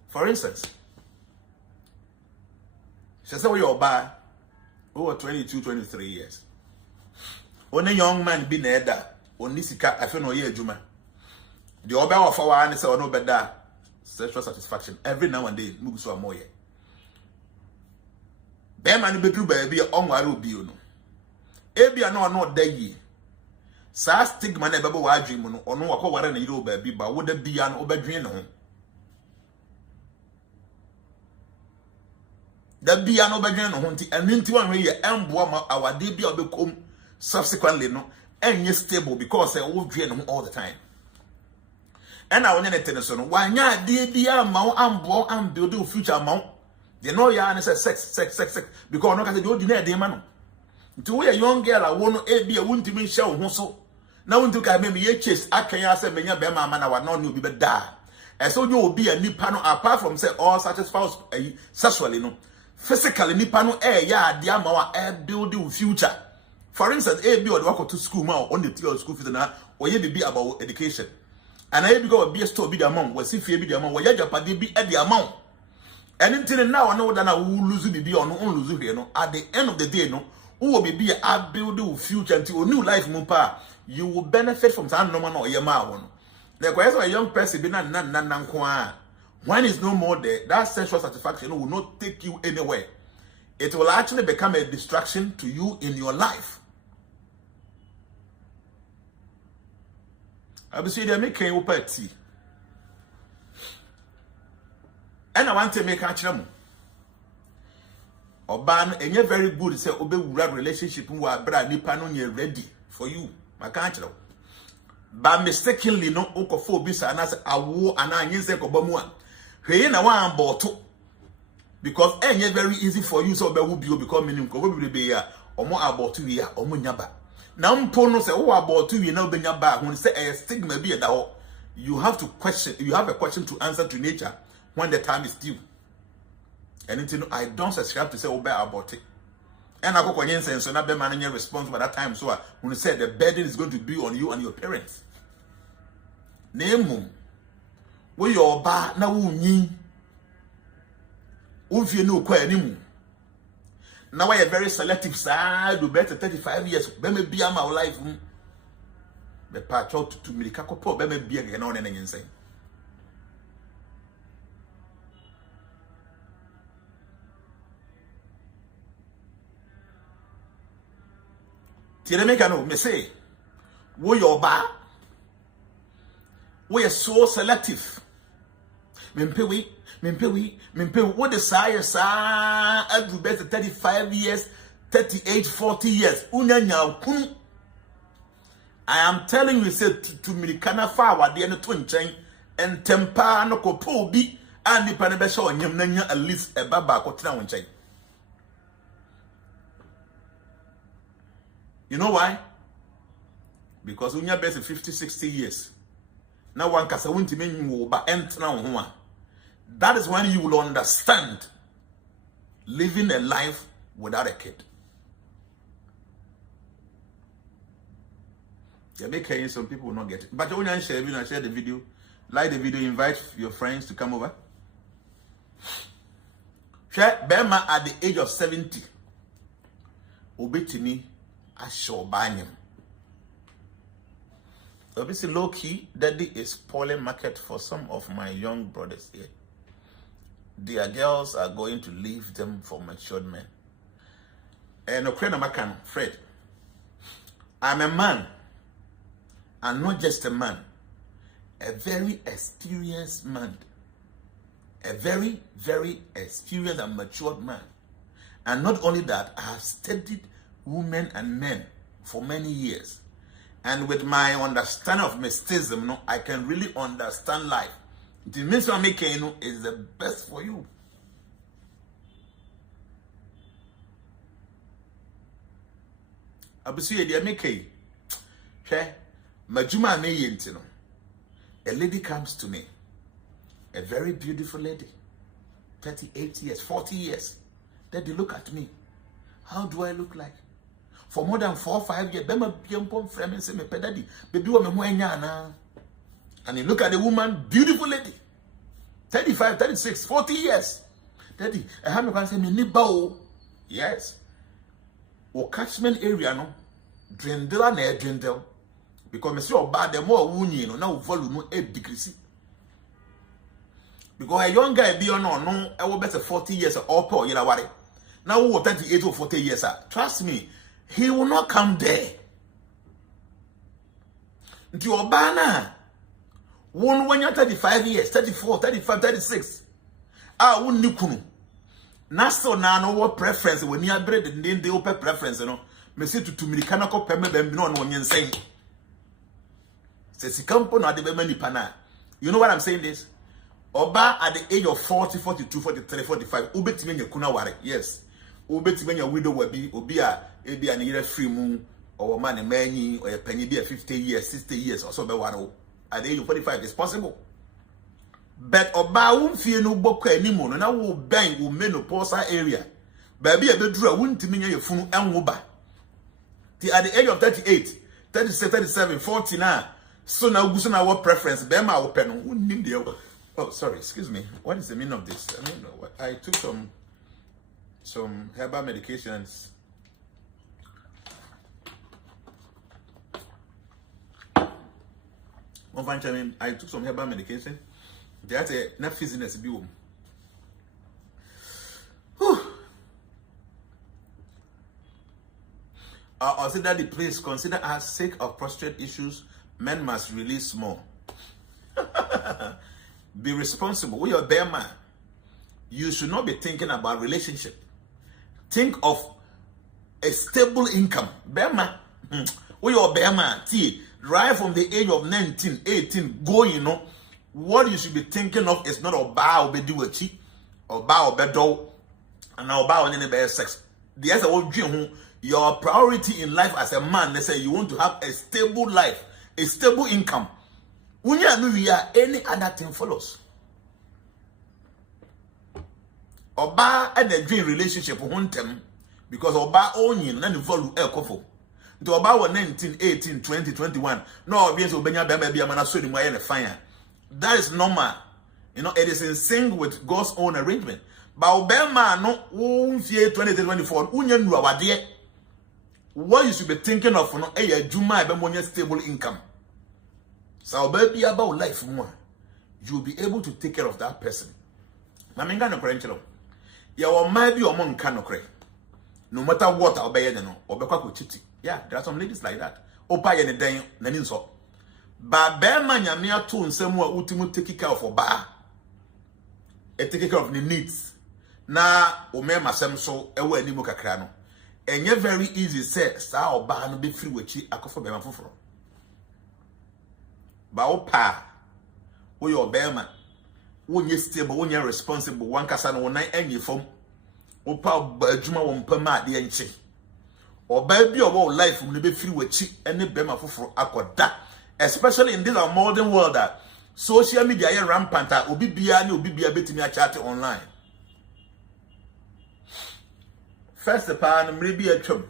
For instance, she said, you're by over 22, 23 years. When a young man be near on this cat, I feel no year, Juma. The other of our answer or no better sexual satisfaction every now and then moves so more. Them and the baby on my ruby, you know. Ebi are not there ye. Sa stigma na bebo wa adwin mu no ono wakọ ware na yire obabi ba wo da bia no obadwen ne ho da bia no obadwen ne ho nti anenti wan ye emboa ma awade bia obekom subsequently no enye stable because wo dwen ne ho all the time and I wonye ne so no wanya ade bia ma wo ambo am build your future ma they know ya and say sex because no ka say do di na ade ma no nti wo ye young girl a wo no e bia wuntimi hye wo ho so na wuntu ka me ye chase akan ya say menya be ma na wa no obi be da e so you obi a nipa no apart from say all satisfied sexually no physically nipa no ya ade ama wa build your future. For instance e bi o de wako to school ma on the school fees na o ye be about education and I be go be store be the amount we see fie be the amount we ya japade bi e the amount and until now no that na we lose be on lose here no at the end of the day no who will be a build your future until a new life mupa you will benefit from that normal or your one. The question a young person be when is no more there, that sexual satisfaction will not take you anywhere. It will actually become a distraction to you in your life. I be say they make you tea. And I want to make a channel. Oban enye very good say obe wura relationship wa bra nipa no nye ready for you my country but mistakenly no ukofo obi sa na say awo ana anyense ko bamu a hwe na wan boto because enye very easy for you so obe wu bio because minim ko obi be ya omo aboto wi a omo nyaba na mpo no say wo aboto wi na obenya ba ho say a stigma bi da ho you have to question you have a question to answer to nature when the time is due. And I don't subscribe to say obey about it. And I go sense so not be managing response by that time. So when you say the burden is going to be on you and your parents. Name we your ba na wu yin. Unfie no kwa animu. Now I am very selective side do better 35 years be me be my life be part out to milika kopo be me be again on any insane. Tire make no me say wo your ba we are so selective. Mempewi what the size I do better 35 years, 38, 40 years. I am telling you, say to me, can I forward the end twin chain and temper no copo be and the panabesha on yam at least a baba cotina chain. You know why? Because when you're best 50, 60 years. Now one can say, won't mean you but enter now. That is when you will understand living a life without a kid. Yeah, some people will not get it. But when I share the video, like the video, invite your friends to come over. Share Bema at the age of 70. Obey to me, I shall ban him. Obviously, low key, daddy is spoiling market for some of my young brothers here. Their girls are going to leave them for matured men. And Makan, Fred, I'm a man, and not just a man, a very experienced man, a very, very experienced and matured man. And not only that, I have studied women and men for many years. And with my understanding of mysticism, I can really understand life. The means I'm making is the best for you. Abusi edi ameke. Hwe, majuma na yenti no. A lady comes to me. A very beautiful lady. 38 years, 40 years. Daddy, look at me. How do I look like? For more than 4 or 5 years, bema biampom frame and say me daddy, baby wa me ho Jnana. And you look at the woman, beautiful lady. 35, 36, 40 years. Daddy, I have no say me ni bao. Yes. O catchment area no dwindle na dwindle. Because me say oba the more wunyi no na volume no e decrease. Because a young guy be on no e wo better 40 years or per year aware. Now who 38 or 40 years trust me, he will not come there. Nti oba na one when you're 35 years, 34, 35, 36. Won nikunu. Na so na no what preference when you bread and then they open preference, you know. Me say to Mirikana ko peme be no no nyen. Say sikampo na de be mani pana. You know what I'm saying this? Oba at the age of 40, 42, 43, 45, ubetime nyekuna ware. Yes. Ubetime nya widow wabi obi a ebi an yere free mu or man manyi or penny be 50 years, 60 years or so be ware. At the age of 45 is possible. But oba wonfie no bokọ animo no na wo ban wo menopause area. Baby e beduru wontimi nya yefunu enwoba. At the age of 38, 36, 37, 40 na so na uguso na what preference be ma wo pe no wonnim de. Oh, sorry, excuse me. What is the meaning of this? I mean, I took some herbal medications. I took some herbal medication. That's a not physical biome. I said that the please consider as sake of prostate issues, men must release more. Be responsible. We are bear man. You should not be thinking about relationship. Think of a stable income. Bear man. We are bear man. See, right from the age of 19, 18, going, you know, what you should be thinking of is not about obeduachi, about obedo, and about any bear sex. The other word, your priority in life as a man, they say you want to have a stable life, a stable income. When you are any other thing follows. Oba and the dream relationship with them because Oba onion and the follow el kofo. To Oba 19, 18, 20, 21. No, being so benya baby, I'm not so fire. That is normal. You know, it is in sync with God's own arrangement. Ba obema no wo mfie 2024 unye nu awade. What you should be thinking of no adwuma e be money stable income. So baby about life more. You'll be able to take care of that person. Maminga no krenchelo. Ya o ma bi o mo nka no kre. No matter what obey no, obekwa ko chiti. Yeah, there are some ladies like that. Opa ye ne den nani nso. Ba be ma nyame ato nsem a utimu take care of oba. E take care of the needs. Na o me masem so ewo animu kakra no. Enye very easy say sa oba no be free wachi akofo be ma foforo. Ba opa wo your bearman, wonye stable, wonye responsible, one kasa no wonan enye fom. Opa badwuma wo mpama de enche. Oba bi owo life mu ne be free wachi ene bearman foforo akoda. Especially in this modern world that social media is rampant, obi bia ni obi bia betimi a chat online. First the pan maybe a chum.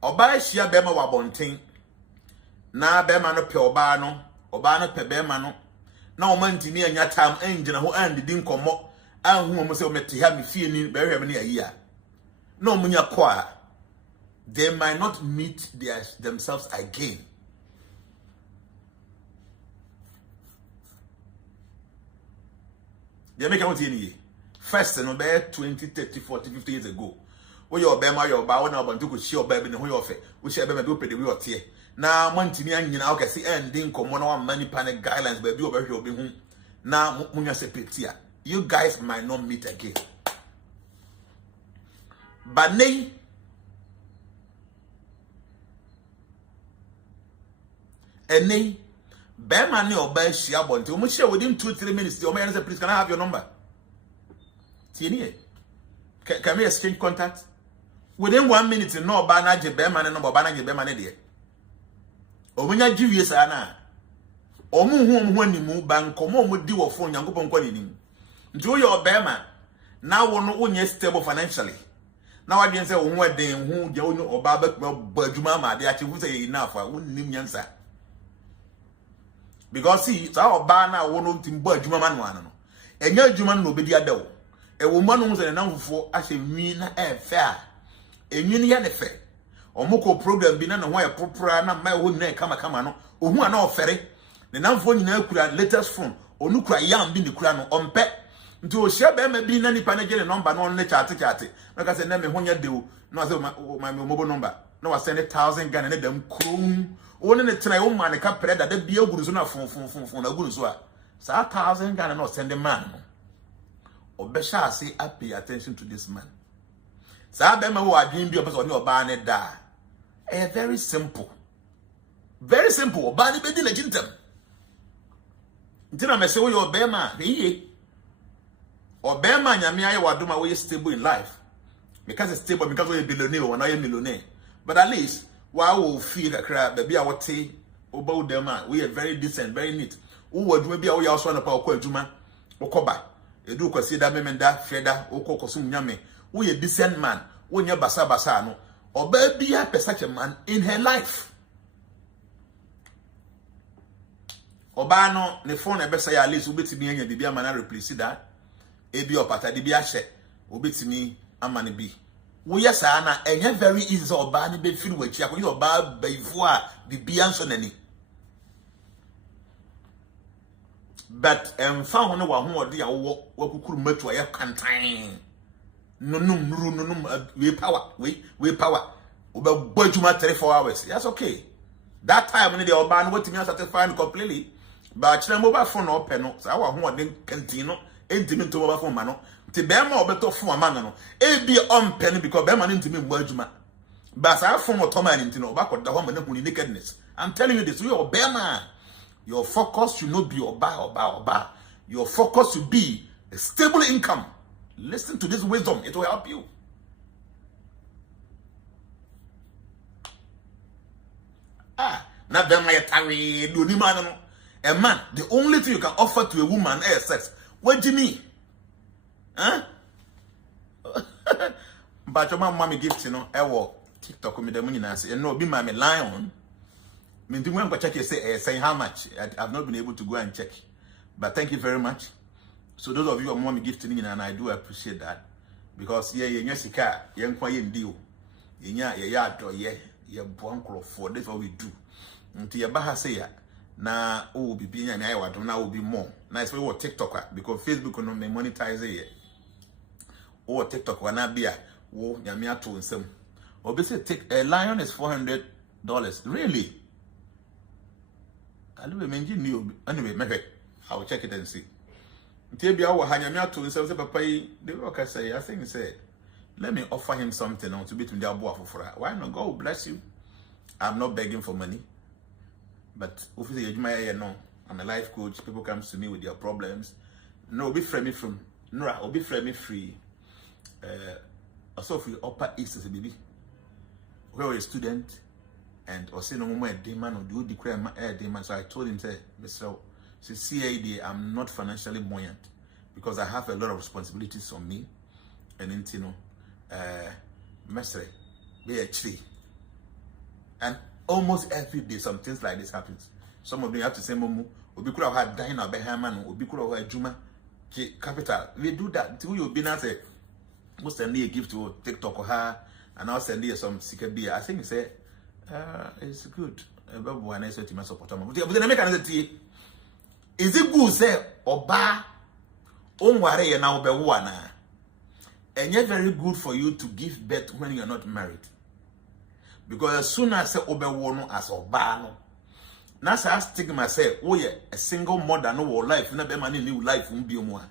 Oba shia bema wa bonten. Na bema no pe oba no pe bema no. Na o man tini anya time engine ho and din komo. An hu mo se o mete ha me fie ni be hwe me na yi a. Na o munya kwa. They might not meet themselves again. They make out any first no be 20, 30, 40, 50 years ago. Wo your bema your ba wona obantu ko share baby ne ho your fe. Wo share bema be opede we otie. Na mantimi anyina wo kase ending komo na wa mani panic guidelines baby obehwe obi hu. Na munya sepetia. You guys might not meet again. But nei eni Bema ni oba shia bonte. Omo share within 2-3 minutes. The Omo say, please, can I have your number? Tieni. Can we exchange contact? Within 1 minute, no oba na je bema ne number, oba na je bema ne de. Omo nya giwie sa na. Omo hu ni mu ban komo omo di wo phone Nyankopon kwa ni nim. Nti wo your bema na wo no onye stable financially. Na wa dwen say wo hu eden hu je onye oba ba adwuma ma de a chefu say enough a wo nim nyansa. Because see, so oba na wo no timbo adwuma ma no ano no. Enya adwuma no obedi adawo. E wo ma no se na namfofo ahye nwi na e fe a. Enwi ne ya ne fe. Omoko program bi na ho ya popra na ma ho nyina kama no. Ohu ana ofere. Ne namfo nyina akura latest phone. Onu kura yam bi ne kura no ompe. Nti o hia be ma bi na nipa na gele number no ne chat. Na ka se na me ho nya de o. Na say my mobile number. Na wa send 1,000 Ghana ne dem krum. One ne try o man ka preda da bia guru so na fon na guru so a. Sa 1,000 Ghana no send the man. Obesha say I pay attention to this man. Sa be ma wo adwin bi obeso ni oba ne da. Very simple. Very simple. Oba ne be di legitimate. Ntina me say wo your be ma, ye. Obema nyame aye wadoma we stable in life. Because it's stable because we billionaire or not a millionaire. But at least while we feel that crap, baby I would say about them man. We are very decent, very neat. Who would maybe we also want to power juma okoba. You do consider memenda, freda, oko kosum nyame. We a decent man. When you basa no. Or baby I such a man in her life. Obano ne phone e besa ya at least ubetimi anya bibia man replace that. Ebi opata de bi ahye obetimi amane bi wo yesa na enye very easy oba ne be firi wachi akoyi oba baifo a bibia nso nani but emfa ho ne wa ho ode ya wo wakukuru matu aye kantan nunum we power oba bojuma 3-4 hours. That's okay. That time when the oba no wetimi satisfy completely but chira mobile phone open no sa wa ho ode kantin no intimi to mobile phone ma no ti be ma obeto phone ma no e bi on pen because be ma no intimi mbo adwuma but sa phone automatic intino oba koda ho ma na huni nakedness. I'm telling you this, your be ma your focus should not be oba. Your focus should be a stable income. Listen to this wisdom, it will help you. Not them like a do ni man no. A man, the only thing you can offer to a woman is sex. What do you mean? Huh? But your mommy gifts, you know, I walk TikTok with the money and say, no, be my lion. I mean, when I check, you say how much. I've not been able to go and check. But thank you very much. So those of you who want me gifting, and I do appreciate that. Because sika, deal. For this what we do. Until your baha say na be being an hour, now will be more. Nice way what TikTok because Facebook will not monetize it. Or TikTok will not be a yamia to some. Obviously, a lion is $400. Really? I don't imagine you anyway, maybe I will check it and see. Maybe I will hang to himself, Papa. The worker say, I think, say, let me offer him something on to be to the Abu for why not? God bless you. I'm not begging for money, but obviously, I'm a life coach. People come to me with their problems. No, be free me from Nora, or be free me free. Also, free upper east as a baby. Where a student and or say no more demand or do declare my demand. So I told him, say, Mr. CAD, I'm not financially buoyant because I have a lot of responsibilities on me. And then, Mestre, be a tree. And almost every day, some things like this happens. Some of them have to say, Momo, Obi could have had Dina Behaman, Obi could have had Juma Capital. We do that until you've been as a most send a gift to TikTok or her, and I'll send you some secret beer. I think say, it's good. Is it good, say, Oba, Onware now be one? And yet, very good for you to give birth when you're not married. Because as soon as I say Obewono as Obano, now I stigma say, oh yeah, a single mother no life, never money new life won't be more.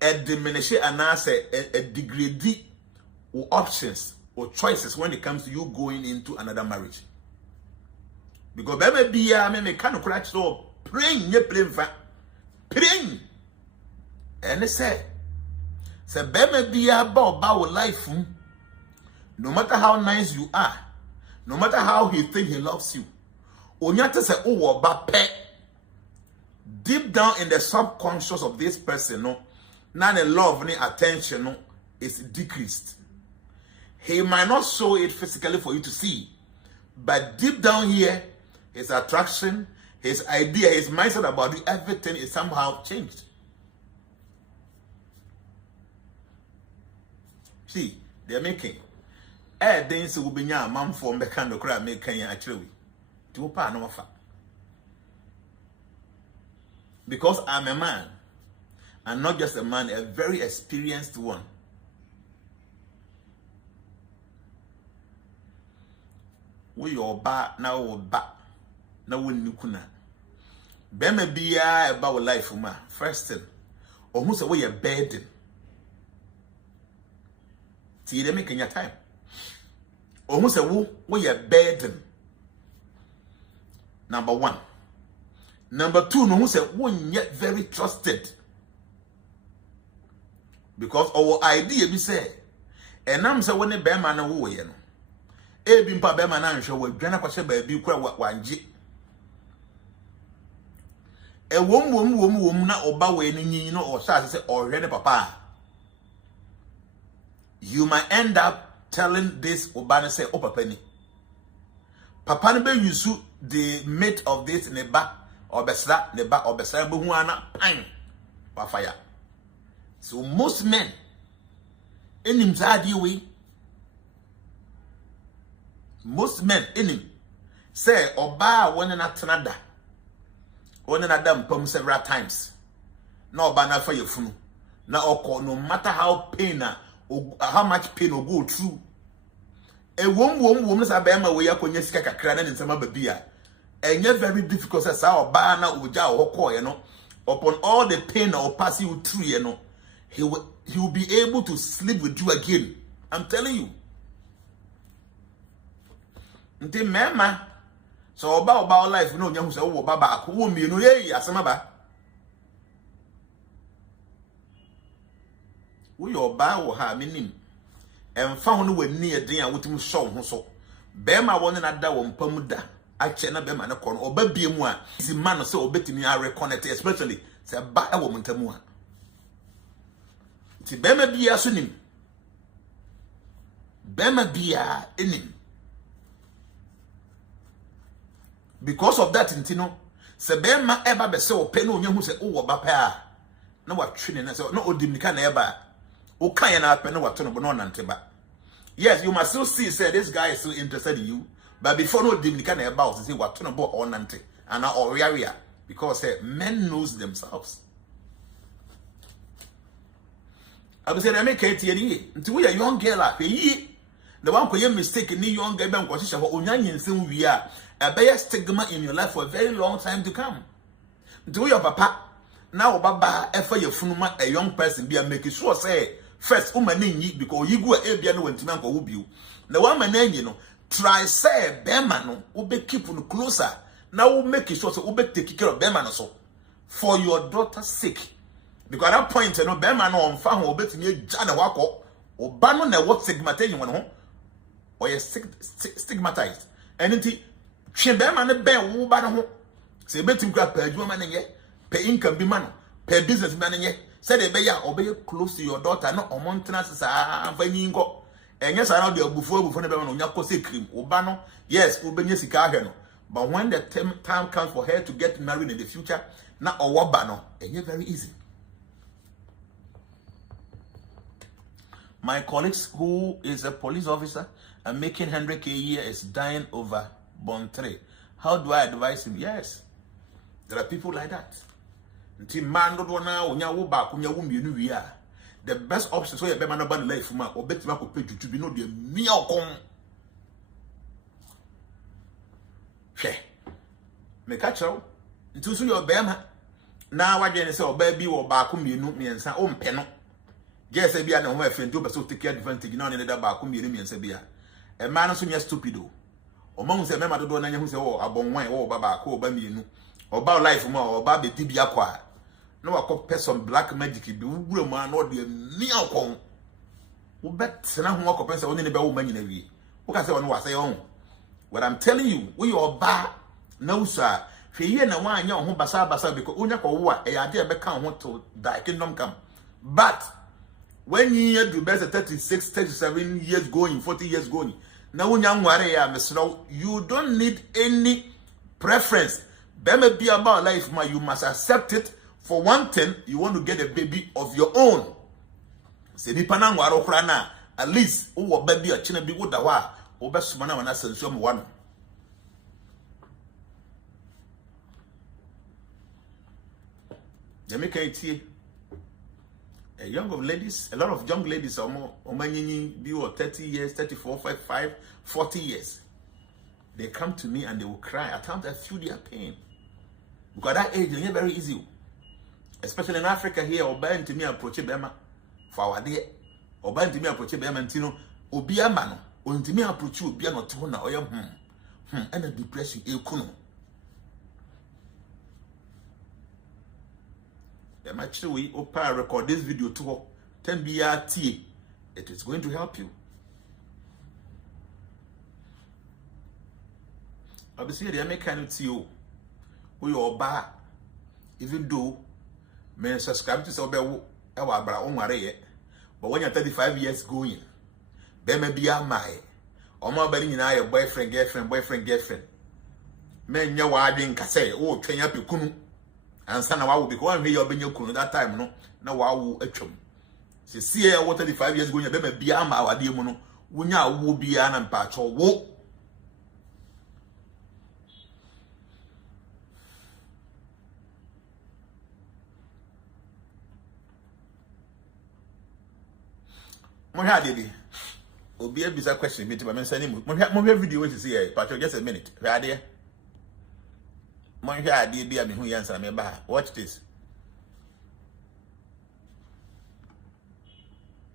A diminish and I say a degree or options or choices when it comes to you going into another marriage. Because baby, I may kind of crack so praying, you praying. And they say baby, about life. No matter how nice you are, no matter how he thinks he loves you, Onyate say, oh, pet. Deep down in the subconscious of this person, no, now the love and attention no, is decreased. He might not show it physically for you to see, but deep down here, his attraction, his idea, his mindset about you, everything is somehow changed. See, they're making. Then so will be a man from the kind of crowd making actually. To pa no fa. Because I'm a man, and not just a man, a very experienced one. We your ba now ba now we nukuna. Bema biya about life ma. First thing, almost away a burden. See they making your time. Almost a way a burden. Number one. Number two, no one said one yet very trusted. Because our idea be say, and I'm saying when the bear man away, you know. A bimpa bear man and show with Jnana Pasha baby quite what one G. A woman not oba you know, or say already papa. You might end up telling this Obana say, oh, Penny. Papa nebe yusu the mate of this neba or besra neba or besra buhuana pine by fire. So most men in him way. Most men in him say Oba one another several times. No Obana for your funu. No matter how pain how much pain will go through. A woman is a bema where you can sika kakra and some baby. And yet very difficult as our bana uja or ko, you know. Upon all the pain or pass you through, you know, he will be able to sleep with you again. I'm telling you. Until mama, so about life, you know, you say, oh, baba, who me, you know, yeah, asamaba. We your bow ha minim. And found we near dinner with him so so. Bema one another one pamuda. I chena bema na corner or baby moi. Is man so betting me I reconnect, especially say by a woman tamua. It's bema be a sunim. Bema be a in him. Because of that, intino, se bema eba be so penu who say, oh, bapa. no what training so no odimnika na eba o kan na apɛ no what no no nanteba. Yes, you must still see say this guy is still interested in you, but before no odimnika na eba o say what no bo or nante and or area because men knows themselves. I be say they make it any until we a young girl like ye the one ko mistake ni young girl be nko hye ho onyanyin nsem wi a be stigma in your life for a very long time to come. Until your papa now baba efa your funuma a young person be make sure say first woman ni because you go e bia no wantima nko wo biu na one man ni no try say be man no wo be keep no closer now we make sure say wo be take care of be man so for your daughter's sake because at that point no be man no on fa ho obetimi agya na wakọ oba no na what stigmatization won ho or you stigmatized anything twe be man no ben wo ba no ho say betim kra pa adwuma man ye per income bi man per business man ye say dey be ya obey close to your daughter no omontena sa fanyi ngo enye sa na de abufu no be man onya ko say cream oba no yes obenye sika ahwe no but when the time comes for her to get married in the future na owoba no enye very easy. My colleagues who is a police officer and making 100K a year is dying over born 3. How do I advise him? Yes, there are people like that. The best option so you better not ban life ma or better not pay to be no the meal come. She me catch out into so your bema now what you say or baby or back me no me and say peno. Yes, I be an away friend to so take advantage now in the back me and say a man so you stupid among the member do na who say oh abon wine oh baba ko ba me nu or about life more or baby tibia kwa no I call person black magic be wura man no de meal kon wo bet na ho ko person oni ne be wo man nyina wie wo ka say ono wa say on what I'm telling you we your ba no sir hwe ye na wan anya ho basa because onya ko wo a e ade e be kan ho to die kingdom come but when you do best 36 37 years going 40 years going now when you don't need any preference be about life ma you must accept it. For one thing, you want to get a baby of your own. Say ni panang waro krana at least o baby a chine bi wo da wa o be suma na wana sensuo mo wano. Jamaica itie a lot of young ladies are more be 30 years, 34, 35, 40 years. They come to me and they will cry. At times I feel their pain. Because that age is very easy. Especially in Africa here, or buying to me approach Bema for our day. Or buying to me approach Bema and Tino, or be a man, or to me approach you, be a not tona, or and a depression, a kuno. Actually, Opa record this video to 10 BRT. It is going to help you. Obviously, the American CEO who you are even though may subscribe to Sobe but when you're 35 years going, there may be a my or more betting in your boyfriend, girlfriend. Men your wedding can say, oh, train up your kunu. And son, I will be going here being your kunu that time, no. Now I will chum. See, what 35 years going, there may be a my dear mono. When you will be an and patch or woe. Monha didi. Obi a bizarre question me to my sending monha video to see here, but just a minute. Radia. Monha didi me who answer me ba. Watch this.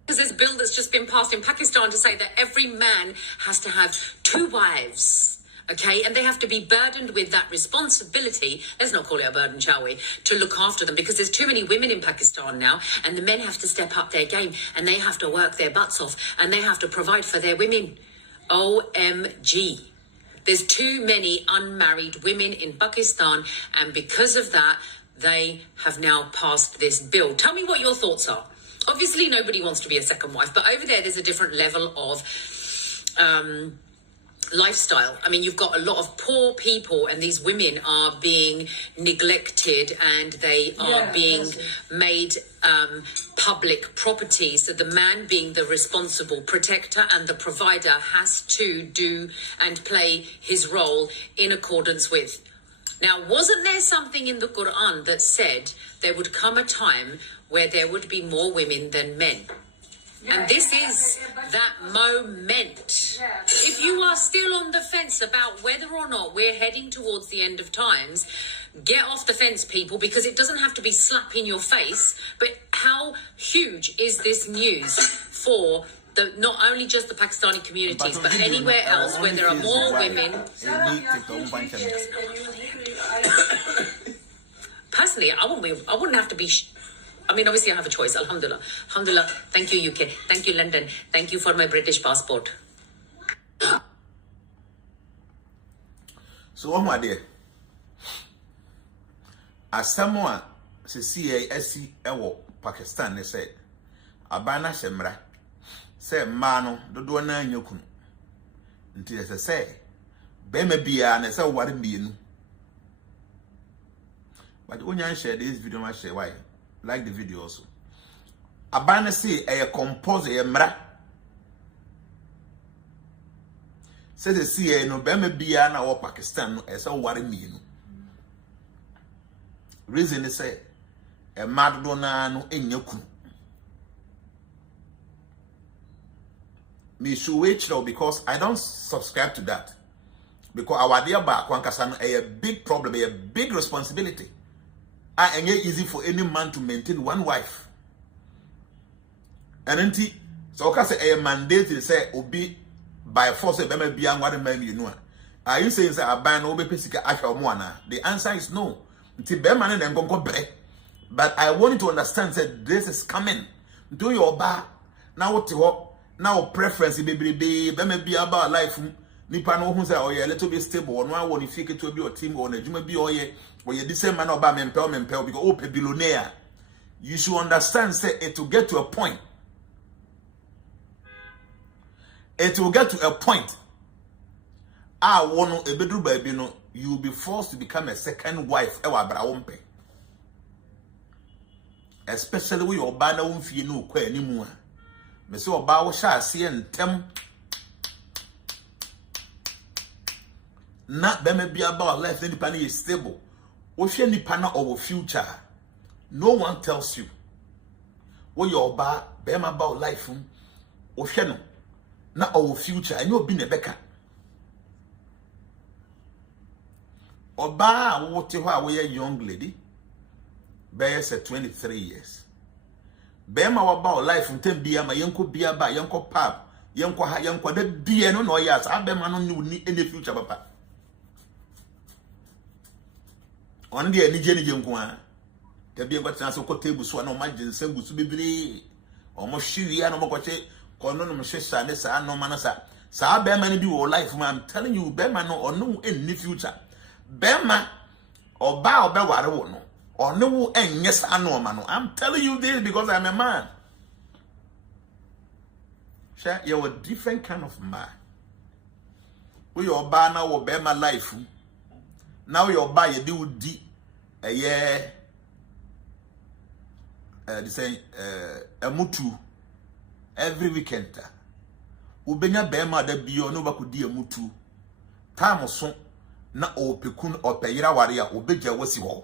Because this bill that's just been passed in Pakistan to say that every man has to have 2 wives. Okay, and they have to be burdened with that responsibility. Let's not call it a burden, shall we? To look after them, because there's too many women in Pakistan now, and the men have to step up their game, and they have to work their butts off, and they have to provide for their women. OMG. There's too many unmarried women in Pakistan, and because of that, they have now passed this bill. Tell me what your thoughts are. Obviously, nobody wants to be a second wife, but over there's a different level of lifestyle. I mean, you've got a lot of poor people, and these women are being neglected, and they are being made public property. So the man, being the responsible protector and the provider, has to do and play his role in accordance with. Now, wasn't there something in the Quran that said there would come a time where there would be more women than men? And this is that moment. If you are still on the fence about whether or not we're heading towards the end of times, get off the fence, people, because it doesn't have to be slap in your face. But how huge is this news for not only just the Pakistani communities, but anywhere else where there are more women? Personally, I wouldn't have to be... I mean, obviously I have a choice. Alhamdulillah. Alhamdulillah. Thank you, UK. Thank you, London. Thank you for my British passport. So, what my dear? As someone says, Pakistan, they said, Abana Shemra, say, Mano, do do na nyokun. Until they say, Beme Bia, and I say, what be you. But when I share this video, I share why. Like the video also. Abana say a compose a mra. Say the see no beme bia na wo Pakistan no esa ware mi no. Reason is say a mad do na no enyaku. Me should wait now because I don't subscribe to that. Because our dear back one kasan a big problem, a big responsibility. And it's easy for any man to maintain one wife. And then, so I say a mandate to say, obi by force, a baby be what a man you know. Are you saying that a ban obi pesika asha moana? The answer is no. Until Beman and go break. But I want you to understand that this is coming. Do your bar now what you now preference baby be about life. Nipa no who say oh yeah, a little bit stable. Or no one if you get to be your team or you may be oh yeah. When you decide man about mempel because oh billionaire, you should understand say it will get to a point. It will get to a point. I want a bedroom baby no, you will be forced to become a second wife. Especially when your banner won't feel no quite anymore. Me say oba wo sha ase ntem na be me be about life then the is stable. If any partner or future, no one tells you what your ba be about life. If you know, na our future, and you've been a becker. Oba, what you are, we a young lady, bear said 23 years. Bema about life and 10 beer, my uncle beer by uncle pub, uncle ha, uncle that beer no yes, I be man you need any future, papa. On the Nigerian young one, there be a good chance of table so no margin, send to be almost she no more coche, Conon Shessa, no manasa. Sa Beman do all life, I'm telling you, Bema no or no in the future. Bema or bow bewa no or no and yes, I know man. I'm telling you this because I'm a man. Share you're a different kind of man. We your bar now or Bema life. Now your buy you do di a year the same a mutu every weekend. Ubenya Bema de bio no ba could di a mutu. Time so na o pekun or peyira waria obeja wasi wo.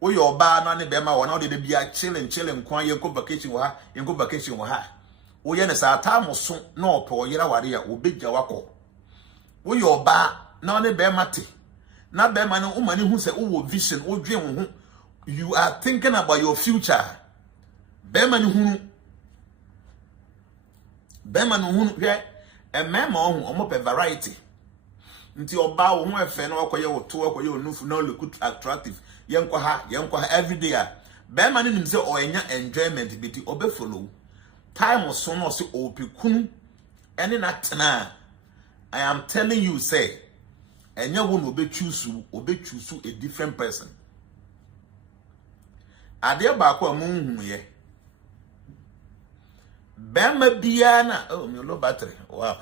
We your bar na ne Bema one out de bia chilling kwan ye go vacation wa ye go vacation wa ha. O ye na sa time so no pe oyira waria obeja wako. We your bar na ne Bema te. Na Bema no umani who say oh vision oh dream you are thinking about your future. Bema no hunu hwe e mema omo pe variety. Nti oba wo ho efe na okoye wo to okoye onufu na look attractive. Yenkwa ha every day. Bema no nim say o enya enjoyment biti obe follow. Time so no say o pekunu ene na tena. I am telling you say enya wo no choose a different person. Ade ba kwa mu hu ye. Bema biana oh me low battery. Wow.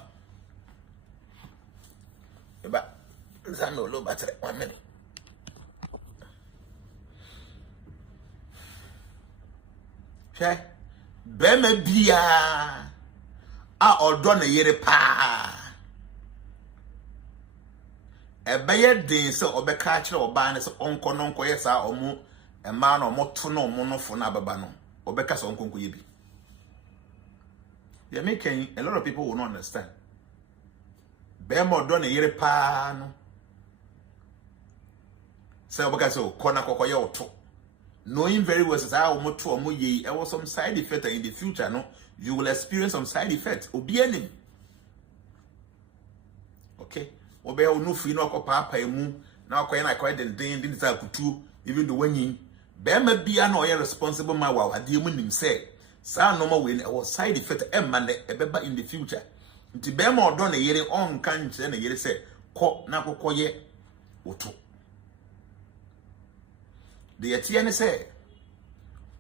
But I'm no low battery 1 minute. Okay, Bema Bia or done a year pa. A bayer din so or be catcher or banner uncle non coyesa or mo a man or more to no mono for nababano or becas uncle yibi. They're making a lot of people will not understand. Bema done a year pa. Say because so corner cocoyo to. Knowing very well as I will to a ye, there was some side effect in the future, no, you will experience some side effects. Obianim. Okay. Obe no free no papa emu. Now quite the ding didn't kutu, even the winning. Bema be an oil responsible my wow, a demon him say. Sa no more win or side effect man a beba in the future. Nti Bema or done a year on can send a year say, ko na koye oto. The Etienne say,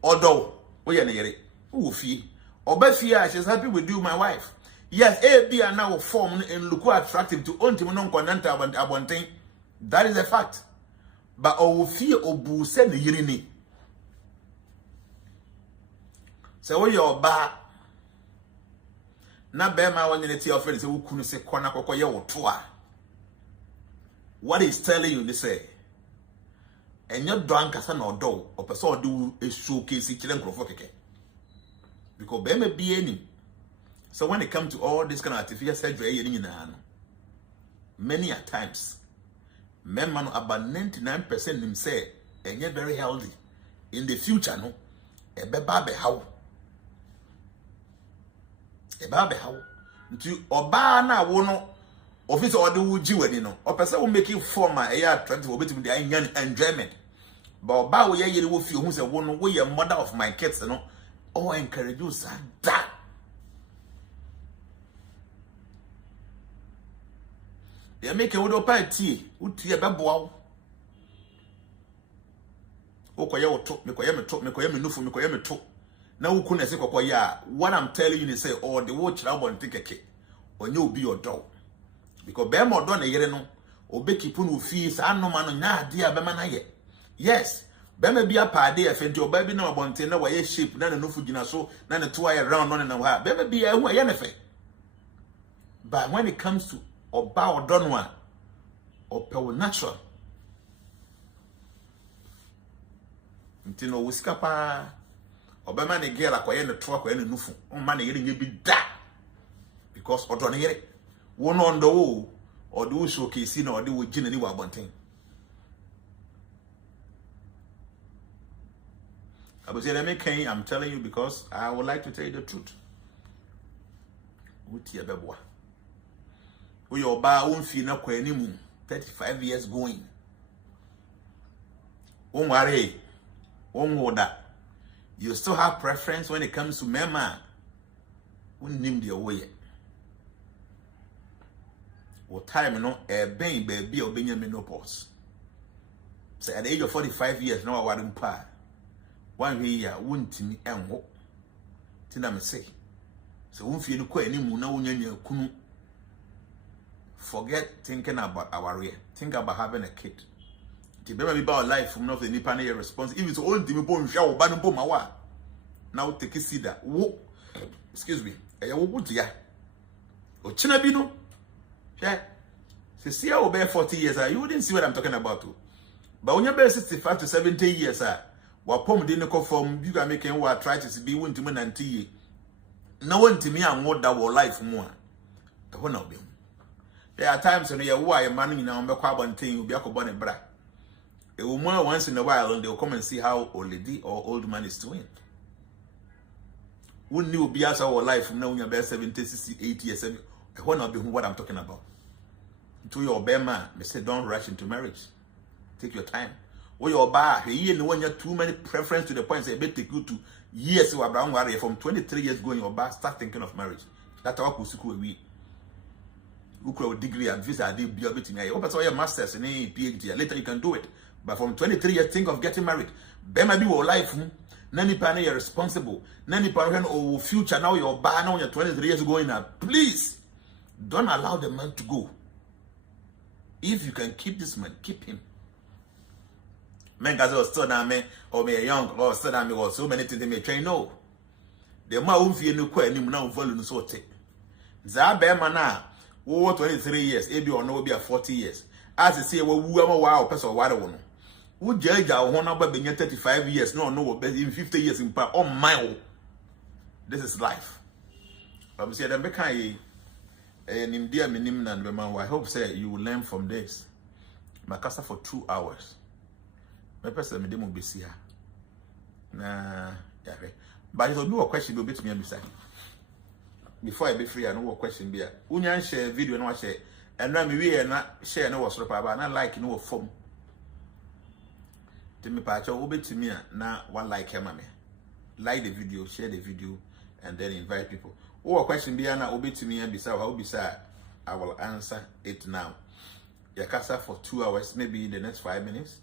although we are near Ufi, or Befia, she's happy with you, my wife. Yes, A be are now formed and look attractive to Ontimonon Conanta Abontain. That is a fact. But Ufi Obu send the Yirini. So, you're bad. Na Bema when you tell friends who couldn't say Kona Kokoya or Tua. What is telling you to say? And you're drunk as an odo, or person do a showcase children crofokeke. Because there may be any. So when it comes to all this kind of artificial surgery, many a times, men man about 99% them say, and you're very healthy. In the future, no, a baby how. A baby how. To oba na wono. Office or do you know, or person will make you form a year 20 will be the enjoyment. But bow ye you will feel who's a woman, we a mother of my kids, you know, or encourage you, sir. That they make a wood pie tea, would tea a babow. Oh, Koya took me, Koyama no for me, Koyama took. Now, who couldn't say Koya? What I'm telling you is say, or the watch out and take a cake, or you'll be your dog. Because Bema done a year no, or Becky Punu fees, I no man, na dear Bemanaye. Yes, Bema be a party, I think your baby no about 10 away ship, none of no Fujina so, none of 2 hours around on and a while. Bema be a way anything. But when it comes to or bow or done one, or power natural, until no whiskapa, or Bema a girl acquire the truck or any nufu, or money getting you be that because or done here. One on the wall, or do showcase, or do with Jnana Wabonting. I would say, I'm telling you because I would like to tell you the truth. Uti Abebwa. We are about 35 years going. Won't worry. Won't hold that. You still have preference when it comes to Mema. Won't name the way. What time no a baby or menopause. So at the age of 45 years, no I wouldn't pa. 1 year wouldn't me and walk. Tina me say. So won't feel quite any moon kunu. Forget thinking about our rear. Think about having a kid. To be about life from not the Nippon response. If it's all the bone shower, banumbo mawa. Now take a cedar. Excuse me. I would ya. O Chinabino. Yeah. See, I will bear 40 years. You wouldn't see what I'm talking about. Too. But when you bear 65 to 70 years, what pom didn't come from, you can make him what try to be one to me 90. No one to me and what that will life more. The one of them. There are times when you're why a man in a carbon thing will be a carbon bra. It will more once in a while and they'll come and see how old lady or old man is doing. Wouldn't you be as our life from now when you're about 70, 60, 80 years? I want to be what I'm talking about. To your bear man, they say don't rush into marriage. Take your time. Or your bar, you when you're too many preference to the point say better take you to years you are brown warrior from 23 years going your bar, start thinking of marriage. That's how we who could degree and visa did be a bit in a open your masters and a PhD. Later you can do it. But from 23 years, think of getting married. Bema be your life. Nani pane you're responsible. Nani parent or future now your bar now you're 23 years going up. Please don't allow the man to go. If you can keep this man, keep him. Men guys are still down me or me young or still down me or so many things they may train. No. The ma won't feel no quite any now volume so take. Zabemana, 23 years, maybe or no be a 40 years. As I say, well, we are wow, person water one. Would judge our one number being 35 years, no, in 50 years in part on my. This is life. I'm saying that Bekai and in dear minim and I hope say you will learn from this. Makasa for 2 hours. My person me demo be see her. Nah, yeah. But it's no question will be to me beside. Before I be free, I know what question be. Unyan share video no share. And now me we not share no was about not like no form. To me patch over to me na one like him me. Like the video, share the video, and then invite people. Oh, question be na obe to me and beside how beside I will answer it now. Yakasa for 2 hours, maybe in the next 5 minutes.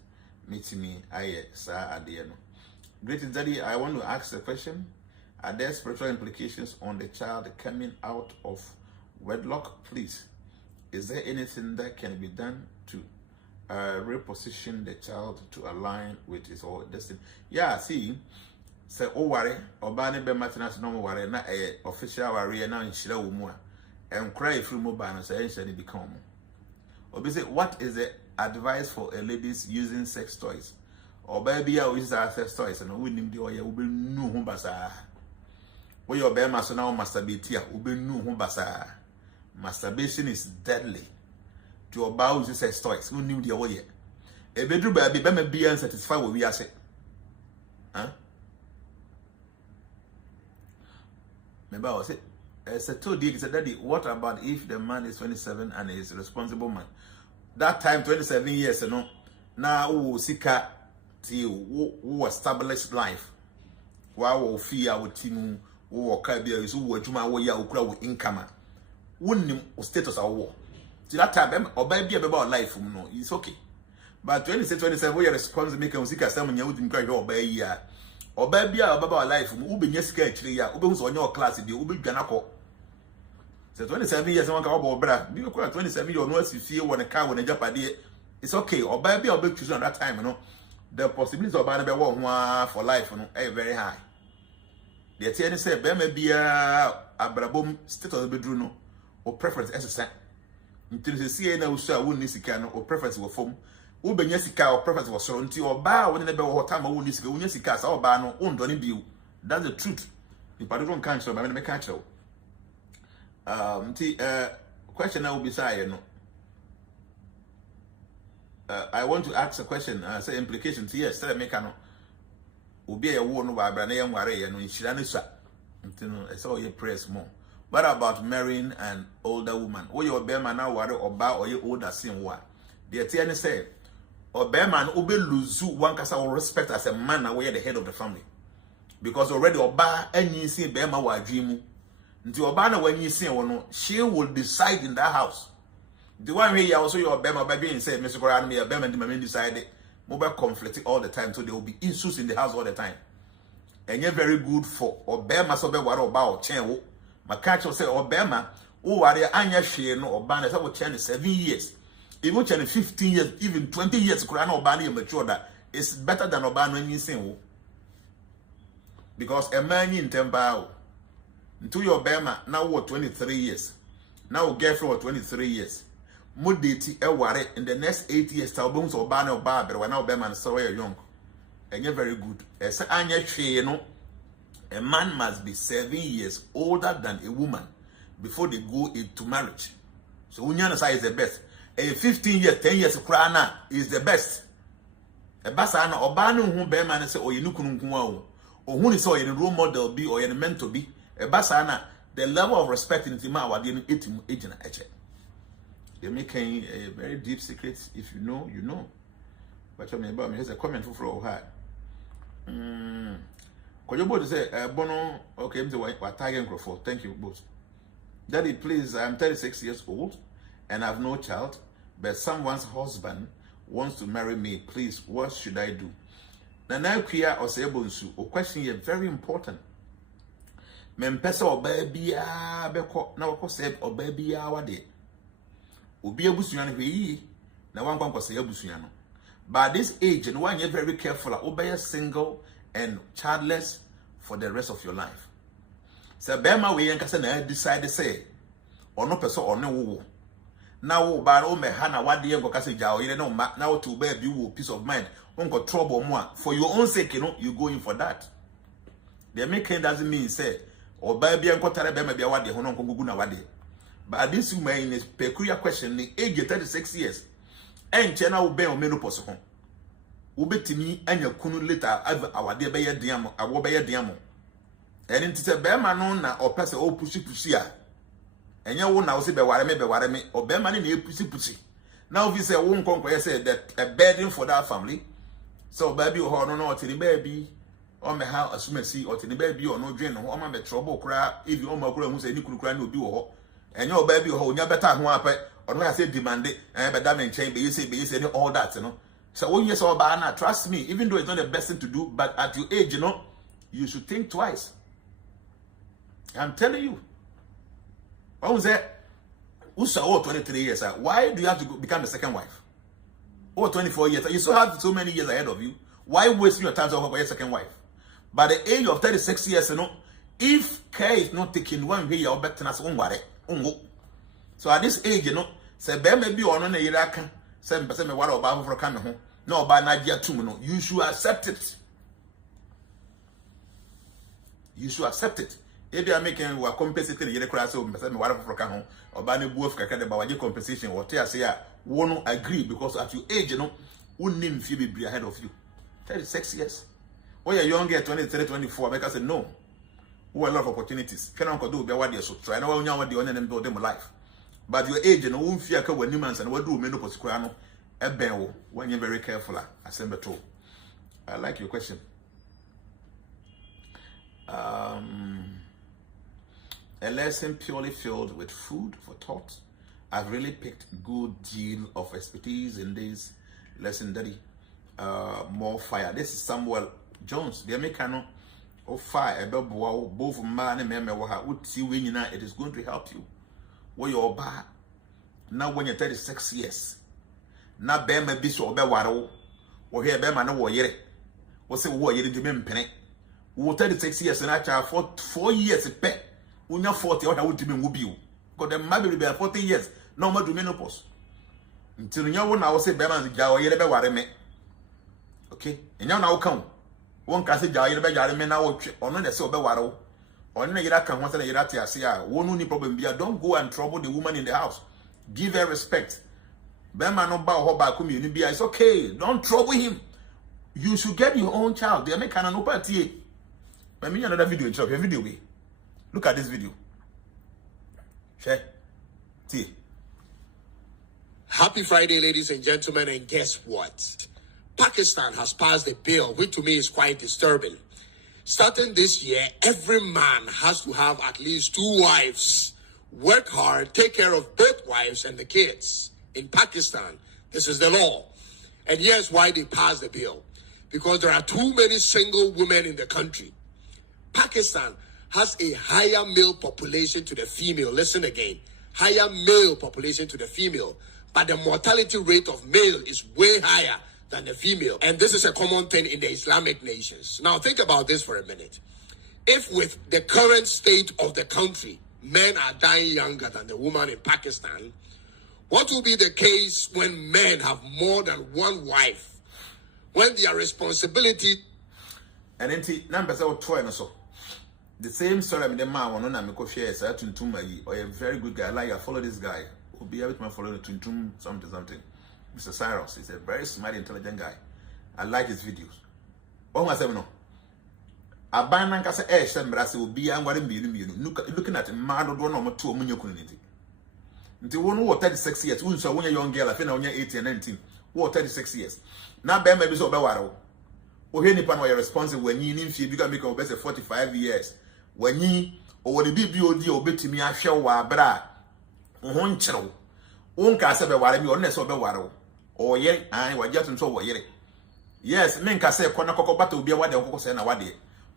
Meet me, sir, at the end. Great Daddy, I want to ask a question. Are there spiritual implications on the child coming out of wedlock? Please, is there anything that can be done to reposition the child to align with his own destiny? Yeah, see, say, oh, worry, or banning be maintenance no worry, not a official worry, now in Shira Umua, and cry through mobile and say, and become. Or be say, what is the advice for a ladies using sex toys? Or baby, I use sex toys and we name the oil, we know whom basa. Where your bear must now masturbate here, we know whom basa. Masturbation is deadly. To about using sex toys, who knew the oil? A bedroom baby, be unsatisfied with we are saying. Huh? Maybe I was it. As I told you, said, Daddy, what about if the man is 27 and is a responsible man? That time, 27 years, you know, now who sika who established life. Wow, fear with Timu, who Kabia is who Juma, where you crowd with income. Wouldn't status of war. Till that time, or baby about life, you know, it's okay. But 27, we are responsible, making Sika, someone you wouldn't cry or baby. Or baby about life, who be yes, actually, who on your class, if you will be Janako. So 27 years, one about bra. You 27 years, once you see when a car when a Japadi, it's okay. Or baby, or big children at that time, you know. The possibility of banana one for life, you know, are very high. The attorney said, Bema be a brabum state of the bedroom, or preference exercise. Until the CA now, sir, wouldn't Nisicano, or preference will form. Uben Yesica, or preference was so until or bar when never what time I wouldn't see Yesica, or bar no own Donny Bill. That's the truth. If I don't cancel, I'm going to catch you. Question now beside you know. I want to ask a question. Say implications. Yes, tell me can. Ubi a woman by Brandon Warrior and in Shiranisa. I saw your prayers more. What about marrying an older woman? Or your bear man now worry or bow or your older sin what? The attorney said, or bear man ube lose one cast our respect as a man away the head of the family. Because already or bar and you see bear man wa dream. Until Obana when you see one, she will decide in that house. The one way you also your Bema baby and say, Mr. Koran, me a Bema and the man decided mobile conflicting all the time, so there will be issues in the house all the time. And you're very good for Obama so be what about chain. My catch will say Obama, oh, are there Anya Shane or Bana that will change 7 years. Even change 15 years, even 20 years, Koran Obani mature that it's better than Obama when you sing. Because a man in Temba. Until your Bema now what 23 years. Now girlfriend for 23 years. Muditi worry in the next 8 years, Talbums or Banner or Barber, when now Bema and so young. And you're very good. As Anya you know, a man must be 7 years older than a woman before they go into marriage. So Jnana is the best. A 15 years, 10 years Krana is the best. A Basana or Banu whom Bema and say, or you look or who is or in a role model be or in a mentor be. A basana, the level of respect in Tima wa didn't eat him agent. They're making a very deep secret. If you know, you know. But I mean, here's a comment for her. Could you both say, Bono, okay, I'm the Tiger Crawford. Thank you both. Daddy, please, I'm 36 years old and I have no child, but someone's husband wants to marry me. Please, what should I do? Now, Kia or Sebonsu, or question here very important. Mempesa or baby, beko, now, said or baby, our day. Ubi a bush, na wan kwan kwase abusua no. By this age, and when you're very careful, obey single and childless for the rest of your life. So, Bema, we ain't decide to say, or no person or no woo. Now, by all me, Hannah, what the young Cassie Jow, you know, now to bear you peace of mind, won't got trouble more. For your own sake, you go in for that. The making doesn't mean say, or baby, and got Bema be what the Honong Guguna Wadi. But this woman is peculiar question, the age of 36 years. And China will bear menopause home. Ubetimi and your kunu later, our dear Bayer Diamo, our Bayer Diamo. And it's a bear man or pass a old pussy. And you won't now say Bewarame or bear man in your pussy. Now, if you say, won't conquer, say that a bedding for that family. So, baby, or no, to the baby, or may have a swimmer see, or to the baby, or no drain, or my trouble cry, if you almost who say you could cry no do, and your baby, or never time who or when I say demand it, and but that chain, but you say all that, you know. So when you saw Bana, trust me, even though it's not the best thing to do, but at your age, you should think twice. I'm telling you. What was that? Who's 23 years? Why do you have to become the second wife? Or 24 years? You still have so many years ahead of you. Why waste your time over your second wife? By the age of 36 years, if care is not taken, one way you're better than us, so at this age, say, maybe on a Iraq, 7% what about for coming home. No, by Nadia too, you should accept it. You should accept it. If you are making what compensating the class of what for coming home, or by the both about compensation, or tell say, won't agree because at your age, wouldn't name Phoebe be ahead of you. 36 years. When you're younger, 23, 24, because I say no. Who a lot of opportunities. Cannot do be what they should try. I know what the only build them life. But your age, won't fear when you and what do menopause crano. When you're very careful, assemble too. I like your question. A lesson purely filled with food for thought. I've really picked good deal of expertise in this lesson, Daddy. More fire. This is Samuel Jones, the American of fire. Both man and member would see when it is going to help you. Where you're bad. Now when you're 36 years. Na be ma bi so be ware wo he be ma na wo yere wo se wo yere di mempene wo 36 years na cha 4 years pe unya 40 what would be wo bi wo because the ma be 40 years no ma do menopause until nya wo na wo se be ma ja wo yere be ware me okay nya na wo kan won ka se ja wo yere be ware me na wo twe ono na se wo be ware wo ono na yere kan ho se na yere ate ase a wo no ni problem bia. Don't go and trouble the woman in the house. Give her respect. Bema no ba ho ba community bia. It's okay. Don't trouble him. You should get your own child. They make an no party. Let me another video. Chop your video way. Look at this video. Share. See. Happy Friday, ladies and gentlemen, and guess what? Pakistan has passed a bill, which to me is quite disturbing. Starting this year, every man has to have at least 2 wives. Work hard, take care of both wives and the kids. In Pakistan, this is the law. And here's why they passed the bill. Because there are too many single women in the country. Pakistan has a higher male population to the female. Listen again. Higher male population to the female. But the mortality rate of male is way higher than the female. And this is a common thing in the Islamic nations. Now think about this for a minute. If with the current state of the country, men are dying younger than the woman in Pakistan, what will be the case when men have more than one wife? When their responsibility... And then numbers are 12 so. The same story I'm the man one on me share is Tuntum or a very good guy. Like I follow this guy. Will be able to follow the Tuntum something. Mr. Cyrus is a very smart, intelligent guy. I like his videos. What was I no? Abandon Casa Ash and Brass will be looking at a man or one or two in your community. Until one who 36 years, when you're young girl, I think when you're 18 and 19, who 36 years. Now, Ben may be so bad. Or any part where you're responsible when you need to become a best 45 years. When you or the BBOD or bit to me, I shall wa bra. One channel. One cast of a me or less of a water. Or yet, I was just so yet. Yes, men can say, Konako battle be what they say now.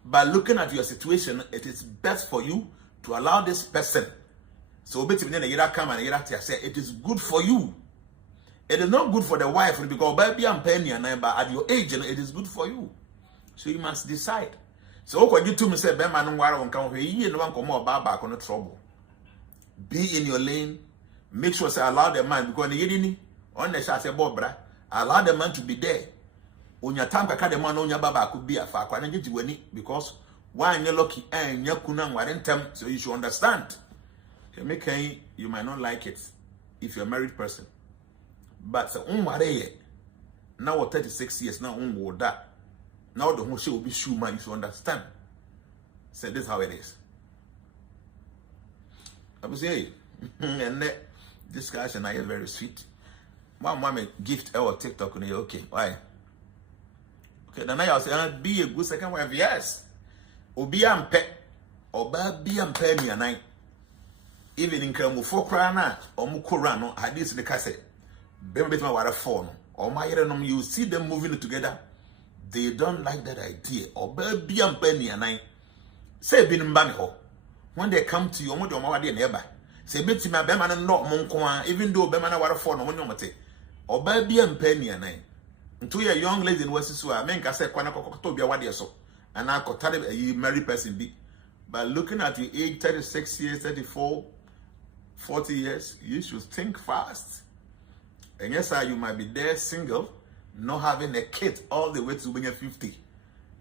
But looking at your situation, it is best for you to allow this person. So between the Iraq and Iraq say it is good for you. It is not good for the wife because baby and penny and but at your age it is good for you. So you must decide. So what you to me say Bema no ware on kan hwe no wan komo ba ba no trouble. Be in your lane. Make sure say allow the man because the yedini on the say bobra. Allow the man to be there. Onya time kaka the man onya baba could be a fa kwa na giwani because why you lucky and yakuna warentem, so you should understand. You might not like it if you're a married person. But now 36 years now that. Now the whole show will be man, you should understand. So this is how it is. I was saying, and that discussion I is very sweet. My mama gift our TikTok on okay. Why? Okay, then I say be a good second wife, yes. Obi ampe oba bi ampe ni anan even in kramufo kra na omukora no hadith the kase be ma ware for no o ma yere no you see them moving together, they don't like that idea. Oba bi ampe ni anan say bi nba me ho when they come to you omo de omo wade na eba say beti ma be ma no mo nko even though be ma na ware for no mo nyomote oba bi ampe ni anan nto ye young lady in wasisu a men ka say kwana kokoto bia wade so. And I could tell a married person be. But looking at your age, 36 years, 34, 40 years, you should think fast. And yes, sir, you might be there single, not having a kid all the way to being 50.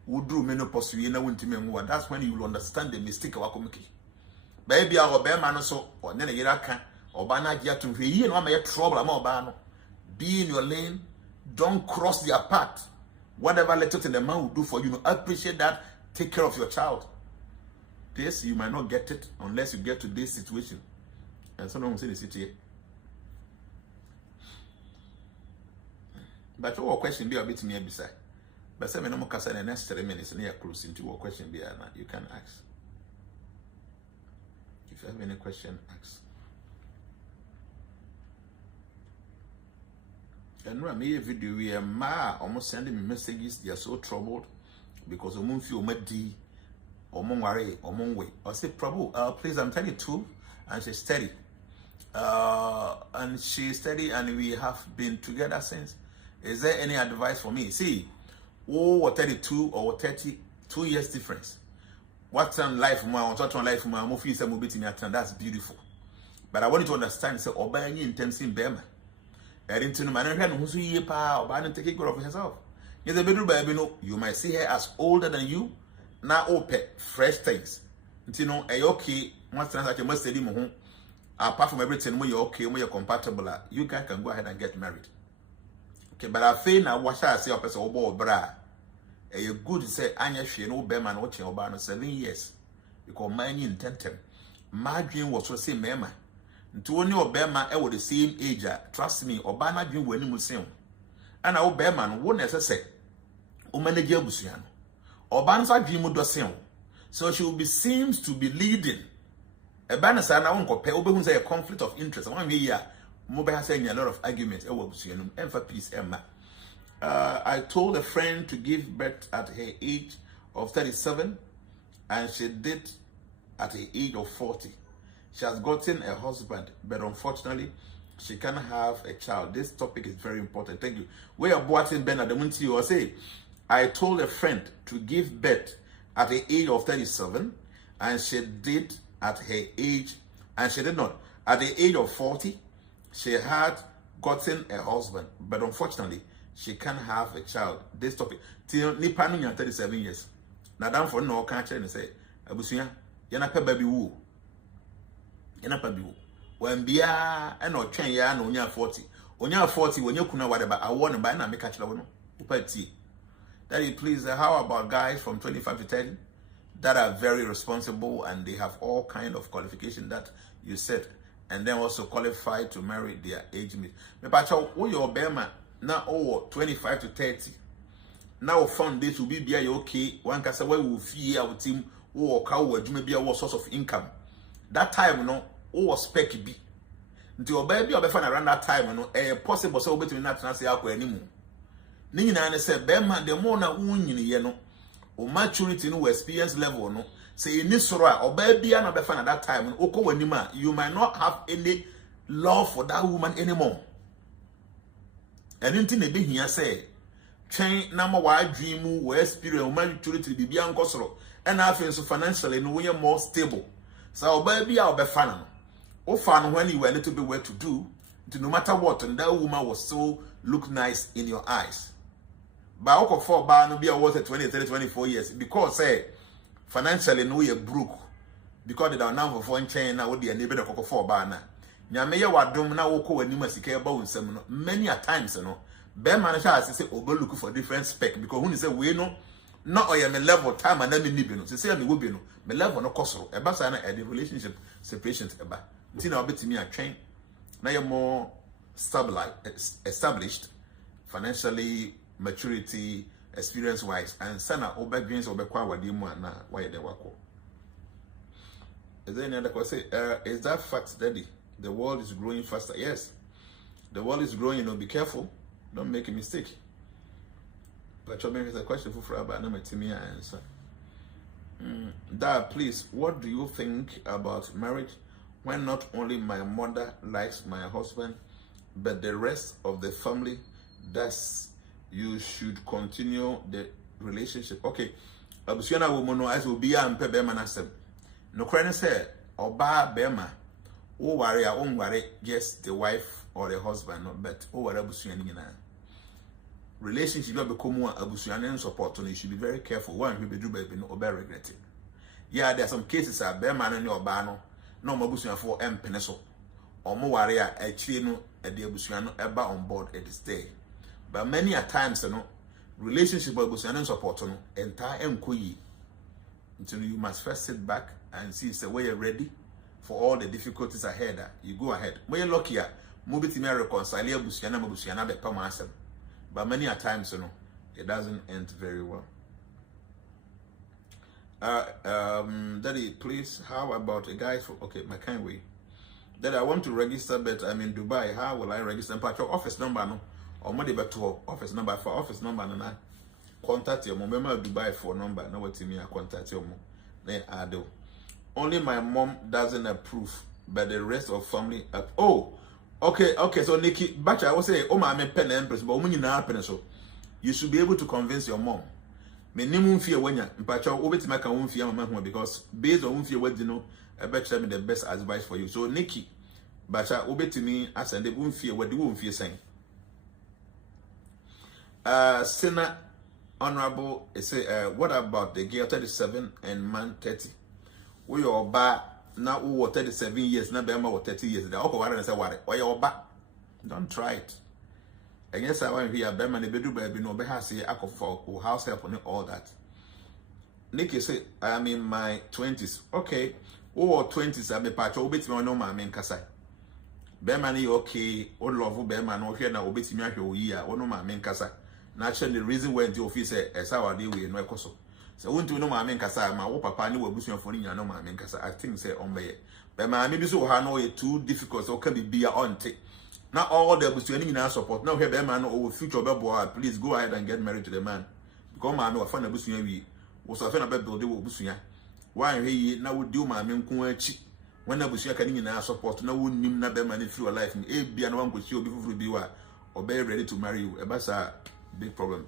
Who drew menopause, you know, that's when you will understand the mistake of Akomiki. Baby, I'll bear man so, or then a year can, or banana get to hear no may trouble, I'm all be in your lane, don't cross their path. Whatever little the man will do for you, appreciate that. Take care of your child. This you might not get it unless you get to this situation. And so I'm saying the city. But your question be a bit near beside. But 7 more in the next 3 minutes near close into your question be you can ask. If you have any question, ask. And I made a video where ma almost sending me messages. They are so troubled because omun feel madi, omun worry, omun way. I said, Prabhu, please, I'm 32, and she's steady. And she's steady, and we have been together since. Is there any advice for me? See, or 32 or 32 years difference. What's on life, my what's on life, my movie is a movie in your that's beautiful. But I want you to understand, so obeying in terms in Bema. I didn't know, man, who's ye pa, or I didn't take care of herself. Yes, a better baby, no, you might see her as older than you, now open fresh things. You know, okay, once I can must say, apart from everything, when you're okay, when you're compatible, you guys can go ahead and get married. Okay, but I feel now, what shall I say, person, oh, bra, a good say, Anya, she no bearman watching about 7 years because mine intended. My dream was to say, Mama. To only Obama, I was the same age. Trust me, Obama dream when you museum. And our Bearman won't necessarily. Omanage Busiano. Oban's dream would do same. So she will be seems to be leading. A banner sign I won't compare Oba say a conflict of interest. 1 year, Mobile has saying a lot of arguments. I will see and for peace, Emma. I told a friend to give birth at her age of 37, and she did at the age of 40. She has gotten a husband, but unfortunately, she can't have a child. This topic is very important. Thank you. We are watching Ben at the Munti. You say, I told a friend to give birth at the age of 37, and she did at her age, and she did not. At the age of 40, she had gotten a husband, but unfortunately, she can't have a child. This topic. Till Nipanunya 37 years. Now, down for no country and say, Abusia, you're not a baby woo. When Bia and or train ya no nya 40. Onya 40 when you kuna whatever I want to buy na make catch no. Daddy, please, how about guys from 25 to 30 that are very responsible and they have all kind of qualification that you said, and then also qualified to marry their age mate. Me pacho wo your bema na 25 to 30. Now found this will be okay. One can say we will fear our team or cow adwuma be our source of income. That time, no, was spec be. Until baby or before around that time, no, possible so between that transfer anymore. Nina said, Bema, the more na union, no, or maturity, no experience level, no. Say in this or baby, and before at that time, Oko Wenima, you might not have any love for that woman anymore. anything a big here say, train number wide dream, where spirit, or maturity be beyond Cosro, and I feel so financially, no way more stable. So, baby, I'll be fan. Oh, fun when you were a little bit where to do, no matter what, and that woman was so look nice in your eyes. But I could for bar no be a water 20, 30, 24 years because say financially no you broke because they are now for chain now with the neighbor of for bar now. Nyameye wadom na wo ko anima sika eba wonsam no many a times no be man sha say obo look for different spec because when you say we no not oya me level time and me nibi no say me wo bi no me level no kosoro eba sa na the relationship separations eba nti na obetimi atwen na you more established financially, maturity, experience wise, and sana over dreams over kwa wadimu na why they wako. Is there any other question? Is that fact, Daddy? The world is growing faster. Yes, the world is growing. You know, be careful. Don't make a mistake. But your is a question for Fraba. No, me answer. Dad, please, what do you think about marriage when not only my mother likes my husband, but the rest of the family does? You should continue the relationship. Okay. Abusiana woman no as will be and pe bema nasem. No credit say oba bema. O worry a own worry just the wife or the husband, no, but o worry abusiana nyina. Relationship you become one abusiana and support, so you should be very careful. One who be do baby no oba regret it. Yeah, there are some cases are bema no oba no mabusiana for peneso. Or more worry a no at the abusiano eba on board at this day. But many a times, you know, relationship with and support, you know, entire enkoyi. Until you must first sit back and see the way you're ready for all the difficulties ahead. You go ahead. When you're lucky, move to me reconcile busiana be permanent. But many a times, you know, it doesn't end very well. Daddy, please, how about a guy for okay, my kind way. That I want to register, but I'm in Dubai. How will I register? But your office number, no, or money back to office number for office number, and I contact your mom. Remember Dubai for number. Now what me? I contact your mom. Then I do. Only my mom doesn't approve, but the rest of family. Oh, okay. So Nikki, but I will say, oh my pen empress, but when you not happen so, you should be able to convince your mom. Minimum fear when you, but you always make a own fear, mama, because based on fear, what you know. I bet you the best advice for you. So Nikki, but I obey to me as and they won't fear what they won't fear saying. Sinner Honorable say what about the girl 37 and man 30? We are back now who 37 years, not Bema or 30 years. The upper and say what? Why you back? Don't try it. And yes, I want to hear Bema the bedroom baby no beha say I could for house help on all that. Nikki say I'm in my 20s. Okay. Or 20s, I'm a patch, obit me no man kasa. Bermani okay, or love Berman or here now obit me a year, or no man kasa. Naturally, the reason why the officer as our day we no coso. So, won't you know my man kasa, my papa knew a bush for no man kasa. I think say on by but my maybe so I know it too difficult, so can be on take. Not all the bushing in our support. Now, here, Berman or future boy, please go ahead and get married to the man. Because I know I found a bushing we was a fan about the bushing. Why he now would do my men when I was in our support, no one knew not money through your life. A be and one could show before you be or be ready to marry you. A big problem.